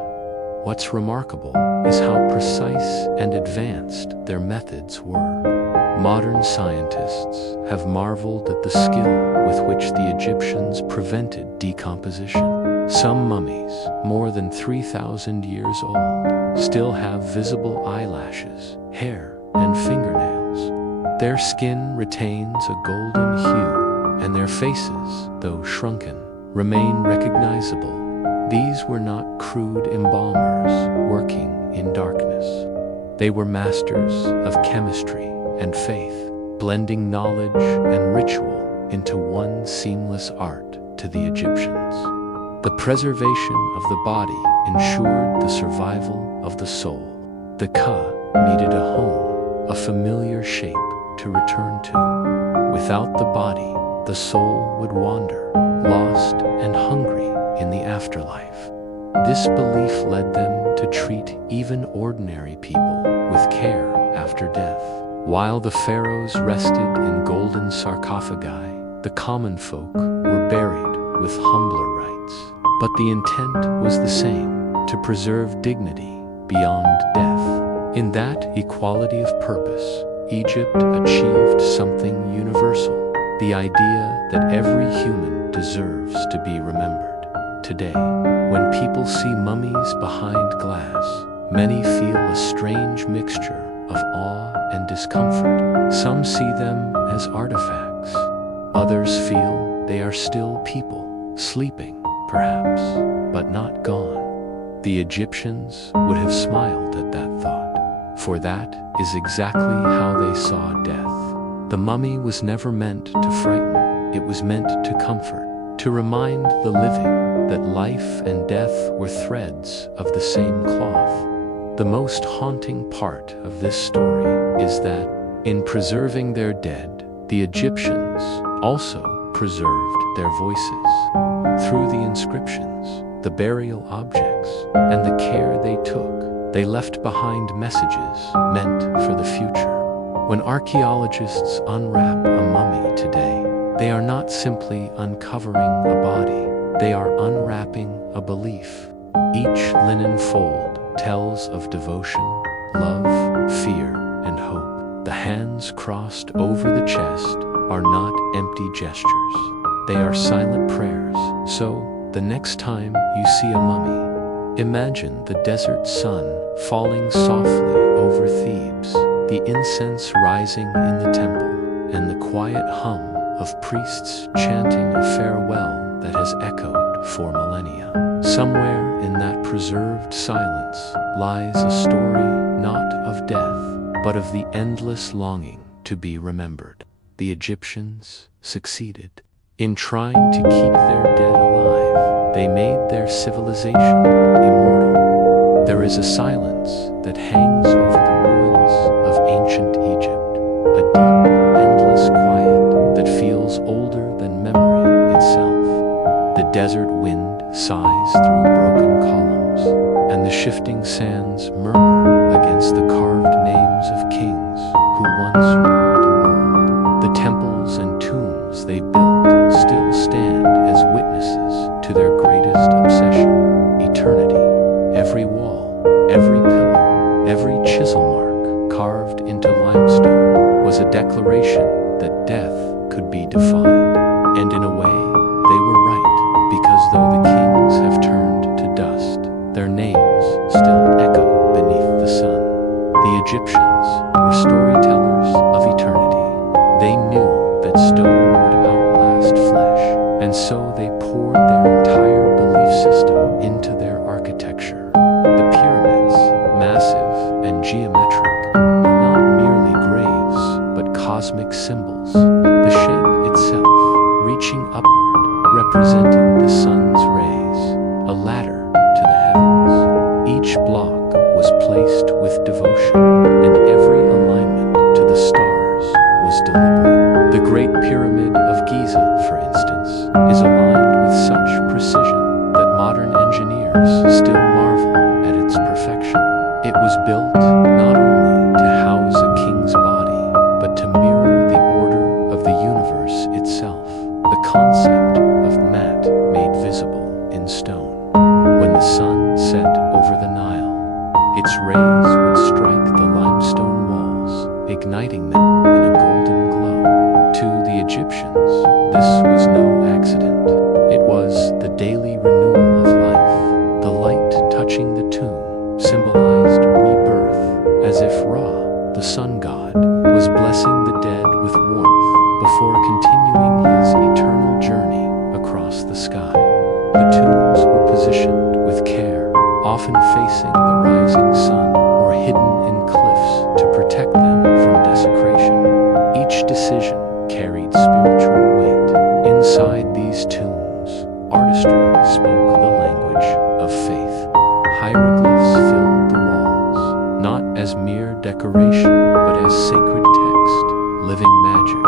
What's remarkable is how precise and advanced their methods were. Modern scientists have marveled at the skill with which the Egyptians prevented decomposition. Some mummies, more than 3,000 years old, still have visible eyelashes, hair, and fingernails. Their skin retains a golden hue, and their faces, though shrunken, remain recognizable. These were not crude embalmers working in darkness. They were masters of chemistry and faith, blending knowledge and ritual into one seamless art to the Egyptians. The preservation of the body ensured the survival of the soul. The Ka needed a home, a familiar shape to return to. Without the body, the soul would wander, lost and hungry in the afterlife. This belief led them to treat even ordinary people with care after death. While the pharaohs rested in golden sarcophagi, the common folk were buried with humbler rites. But the intent was the same, to preserve dignity beyond death. In that equality of purpose, Egypt achieved something universal, the idea that every human deserves to be remembered. Today, when people see mummies behind glass, many feel a strange mixture of awe and discomfort. Some see them as artifacts. Others feel they are still people, sleeping, perhaps, but not gone. The Egyptians would have smiled at that thought, for that is exactly how they saw death. The mummy was never meant to frighten, it was meant to comfort, to remind the living that life and death were threads of the same cloth. The most haunting part of this story is that, in preserving their dead, the Egyptians also preserved their voices. Through the inscriptions, the burial objects, and the care they took, they left behind messages meant for the future. When archaeologists unwrap a mummy today, they are not simply uncovering a body, they are unwrapping a belief. Each linen fold tells of devotion, love, fear, and hope. The hands crossed over the chest are not empty gestures. They are silent prayers. So, the next time you see a mummy, imagine the desert sun falling softly over Thebes, the incense rising in the temple, and the quiet hum of priests chanting a farewell that has echoed for millennia. Somewhere in that preserved silence lies a story not of death, but of the endless longing to be remembered. The Egyptians succeeded. In trying to keep their dead alive, they made their civilization immortal. There is a silence that hangs over the ruins of ancient Egypt, a deep, endless quiet that feels older than memory itself. The desert wind sighs through broken columns, and the shifting sands murmur against the carved names of kings who once ruled the world. The temples and tombs they built still stand as witnesses to their greatest obsession, eternity. Every wall, every pillar, every chisel mark carved into limestone was a declaration that death could be defied. And in a way, they were right, because though the kings have turned to dust, their names still echo beneath the sun. The Egyptians were storytellers of eternity. They knew that stone would outlast flesh, and so they poured their entire belief system into their architecture. The pyramids, represented the sun's rays, a ladder to the heavens. Each block was placed with devotion, and every alignment to the stars was deliberate. The Great Pyramid of Giza, for instance, is aligned with such precision that modern engineers still marvel at its perfection. It was built not only to house a king's body, but to mirror the order of the universe itself, the concept of mat made visible in stone. When the sun set over the Nile, its rays would strike the limestone walls, igniting them in a golden glow. To the Egyptians, this was no accident. It was the daily renewal of life. The light touching the tomb symbolized rebirth, as if Ra, the sun god, was blessing the dead with warmth before continuing his eternal journey across the sky. The tombs were positioned with care, often facing the rising sun or hidden in cliffs to protect them from desecration. Each decision carried spiritual weight. Inside these tombs, artistry spoke the language of faith. Hieroglyphs filled the walls, not as mere decoration, but as sacred text, living magic.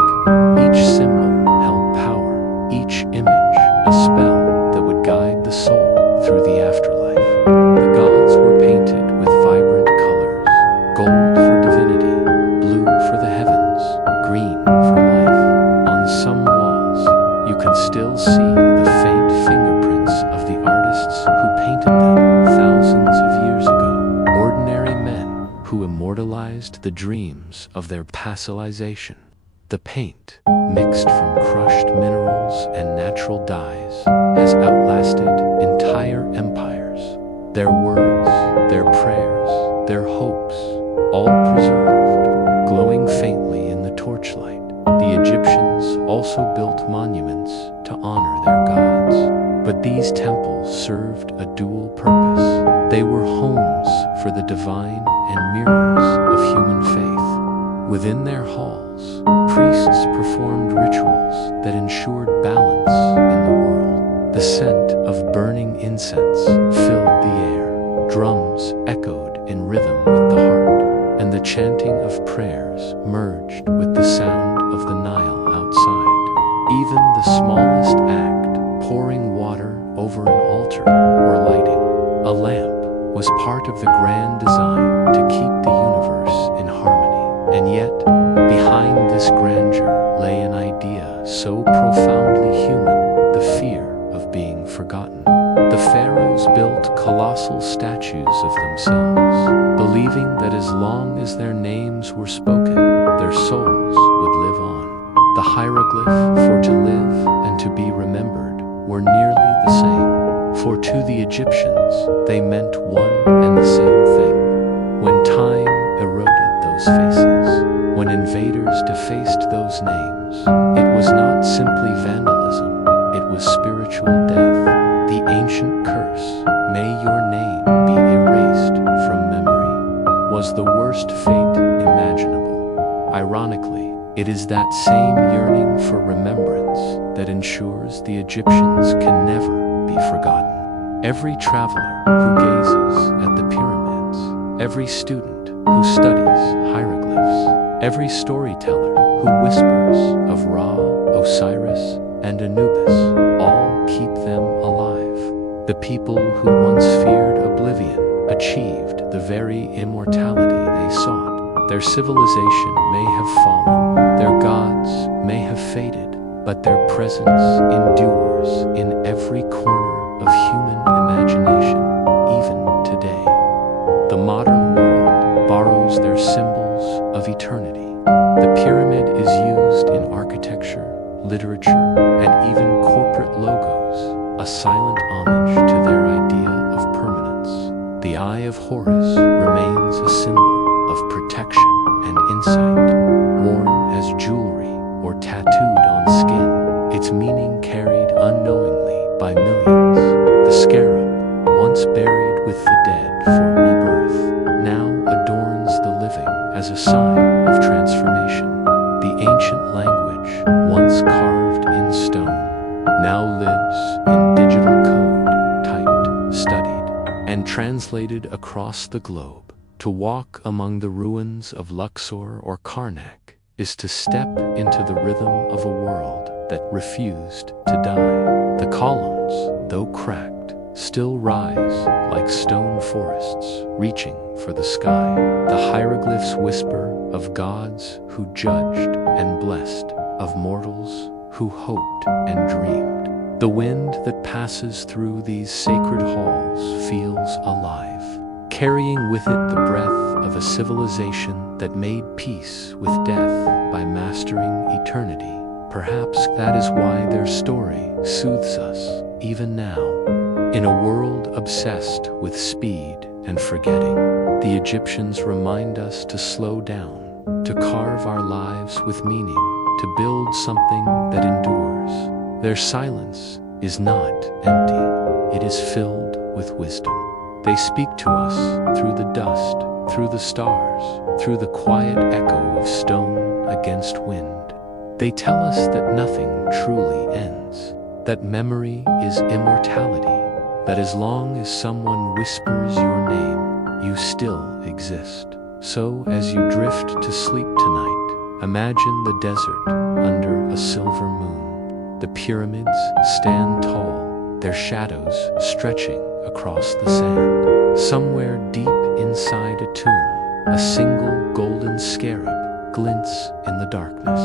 Each symbol held power, each image a spell that would guide the soul through the afterlife. The gods were painted with vibrant colors: gold for divinity, blue for the heavens, green for life. On some walls, you can still see the faint fingerprints of the artists who painted them thousands of years ago. Ordinary men who immortalized the dreams of their pastelization. The paint, mixed from crushed minerals and natural dyes, has outlasted entire empires. Their words, their prayers, their hopes, all preserved, glowing faintly in the torchlight. The Egyptians also built monuments to honor their gods. But these temples served a dual purpose. They were homes for the divine and mirrors of human faith. Within their halls, priests performed rituals that ensured balance in the world. The scent of burning incense filled the air. Drums echoed in rhythm with the heart, and the chanting of prayers merged with the sound of the Nile outside. Even the smallest act, pouring water over an altar or lighting a lamp, was part of the grand design to keep the universe in harmony. And yet, behind this grandeur lay an idea so profoundly human: the fear of being forgotten. The pharaohs built colossal statues of themselves, believing that as long as their names were spoken, their souls would live on. The hieroglyph for to live and to be remembered were nearly the same, for to the Egyptians they meant one and the same thing. When time eroded those faces, when invaders defaced those names, it was not simply vandalism, it was spiritual death. The ancient curse, "May your name be erased from memory," was the worst fate imaginable. Ironically, it is that same yearning for remembrance that ensures the Egyptians can never be forgotten. Every traveler who gazes at the pyramids, every student who studies hieroglyphs, every storyteller who whispers of Ra, Osiris, and Anubis, all keep them alive. The people who once feared oblivion achieved the very immortality they sought. Their civilization may have fallen, their gods may have faded, but their presence endures in every corner of human imagination, even today. The modern world borrows their symbols of eternity. The pyramid is used in architecture, literature, and even corporate logos, a silent homage to their idea of permanence. The Eye of Horus remains a symbol of protection and insight, worn as jewelry or tattooed on skin, its meaning carried unknowingly by millions. The scarab, once buried with the dead for rebirth, now adorns the living as a sign of transformation. The ancient language, once carved in stone, now lives in digital code, typed, studied, and translated across the globe. To walk among the ruins of Luxor or Karnak is to step into the rhythm of a world that refused to die. The columns, though cracked, still rise like stone forests reaching for the sky. The hieroglyphs whisper of gods who judged and blessed, of mortals who hoped and dreamed. The wind that passes through these sacred halls feels alive, carrying with it the breath of a civilization that made peace with death by mastering eternity. Perhaps that is why their story soothes us, even now. In a world obsessed with speed and forgetting, the Egyptians remind us to slow down, to carve our lives with meaning, to build something that endures. Their silence is not empty, it is filled with wisdom. They speak to us through the dust, through the stars, through the quiet echo of stone against wind. They tell us that nothing truly ends, that memory is immortality, that as long as someone whispers your name, you still exist. So, as you drift to sleep tonight, imagine the desert under a silver moon. The pyramids stand tall, their shadows stretching across the sand. Somewhere deep inside a tomb, a single golden scarab glints in the darkness.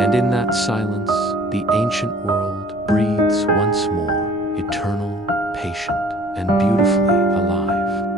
And in that silence, the ancient world breathes once more, eternal, patient, and beautifully alive.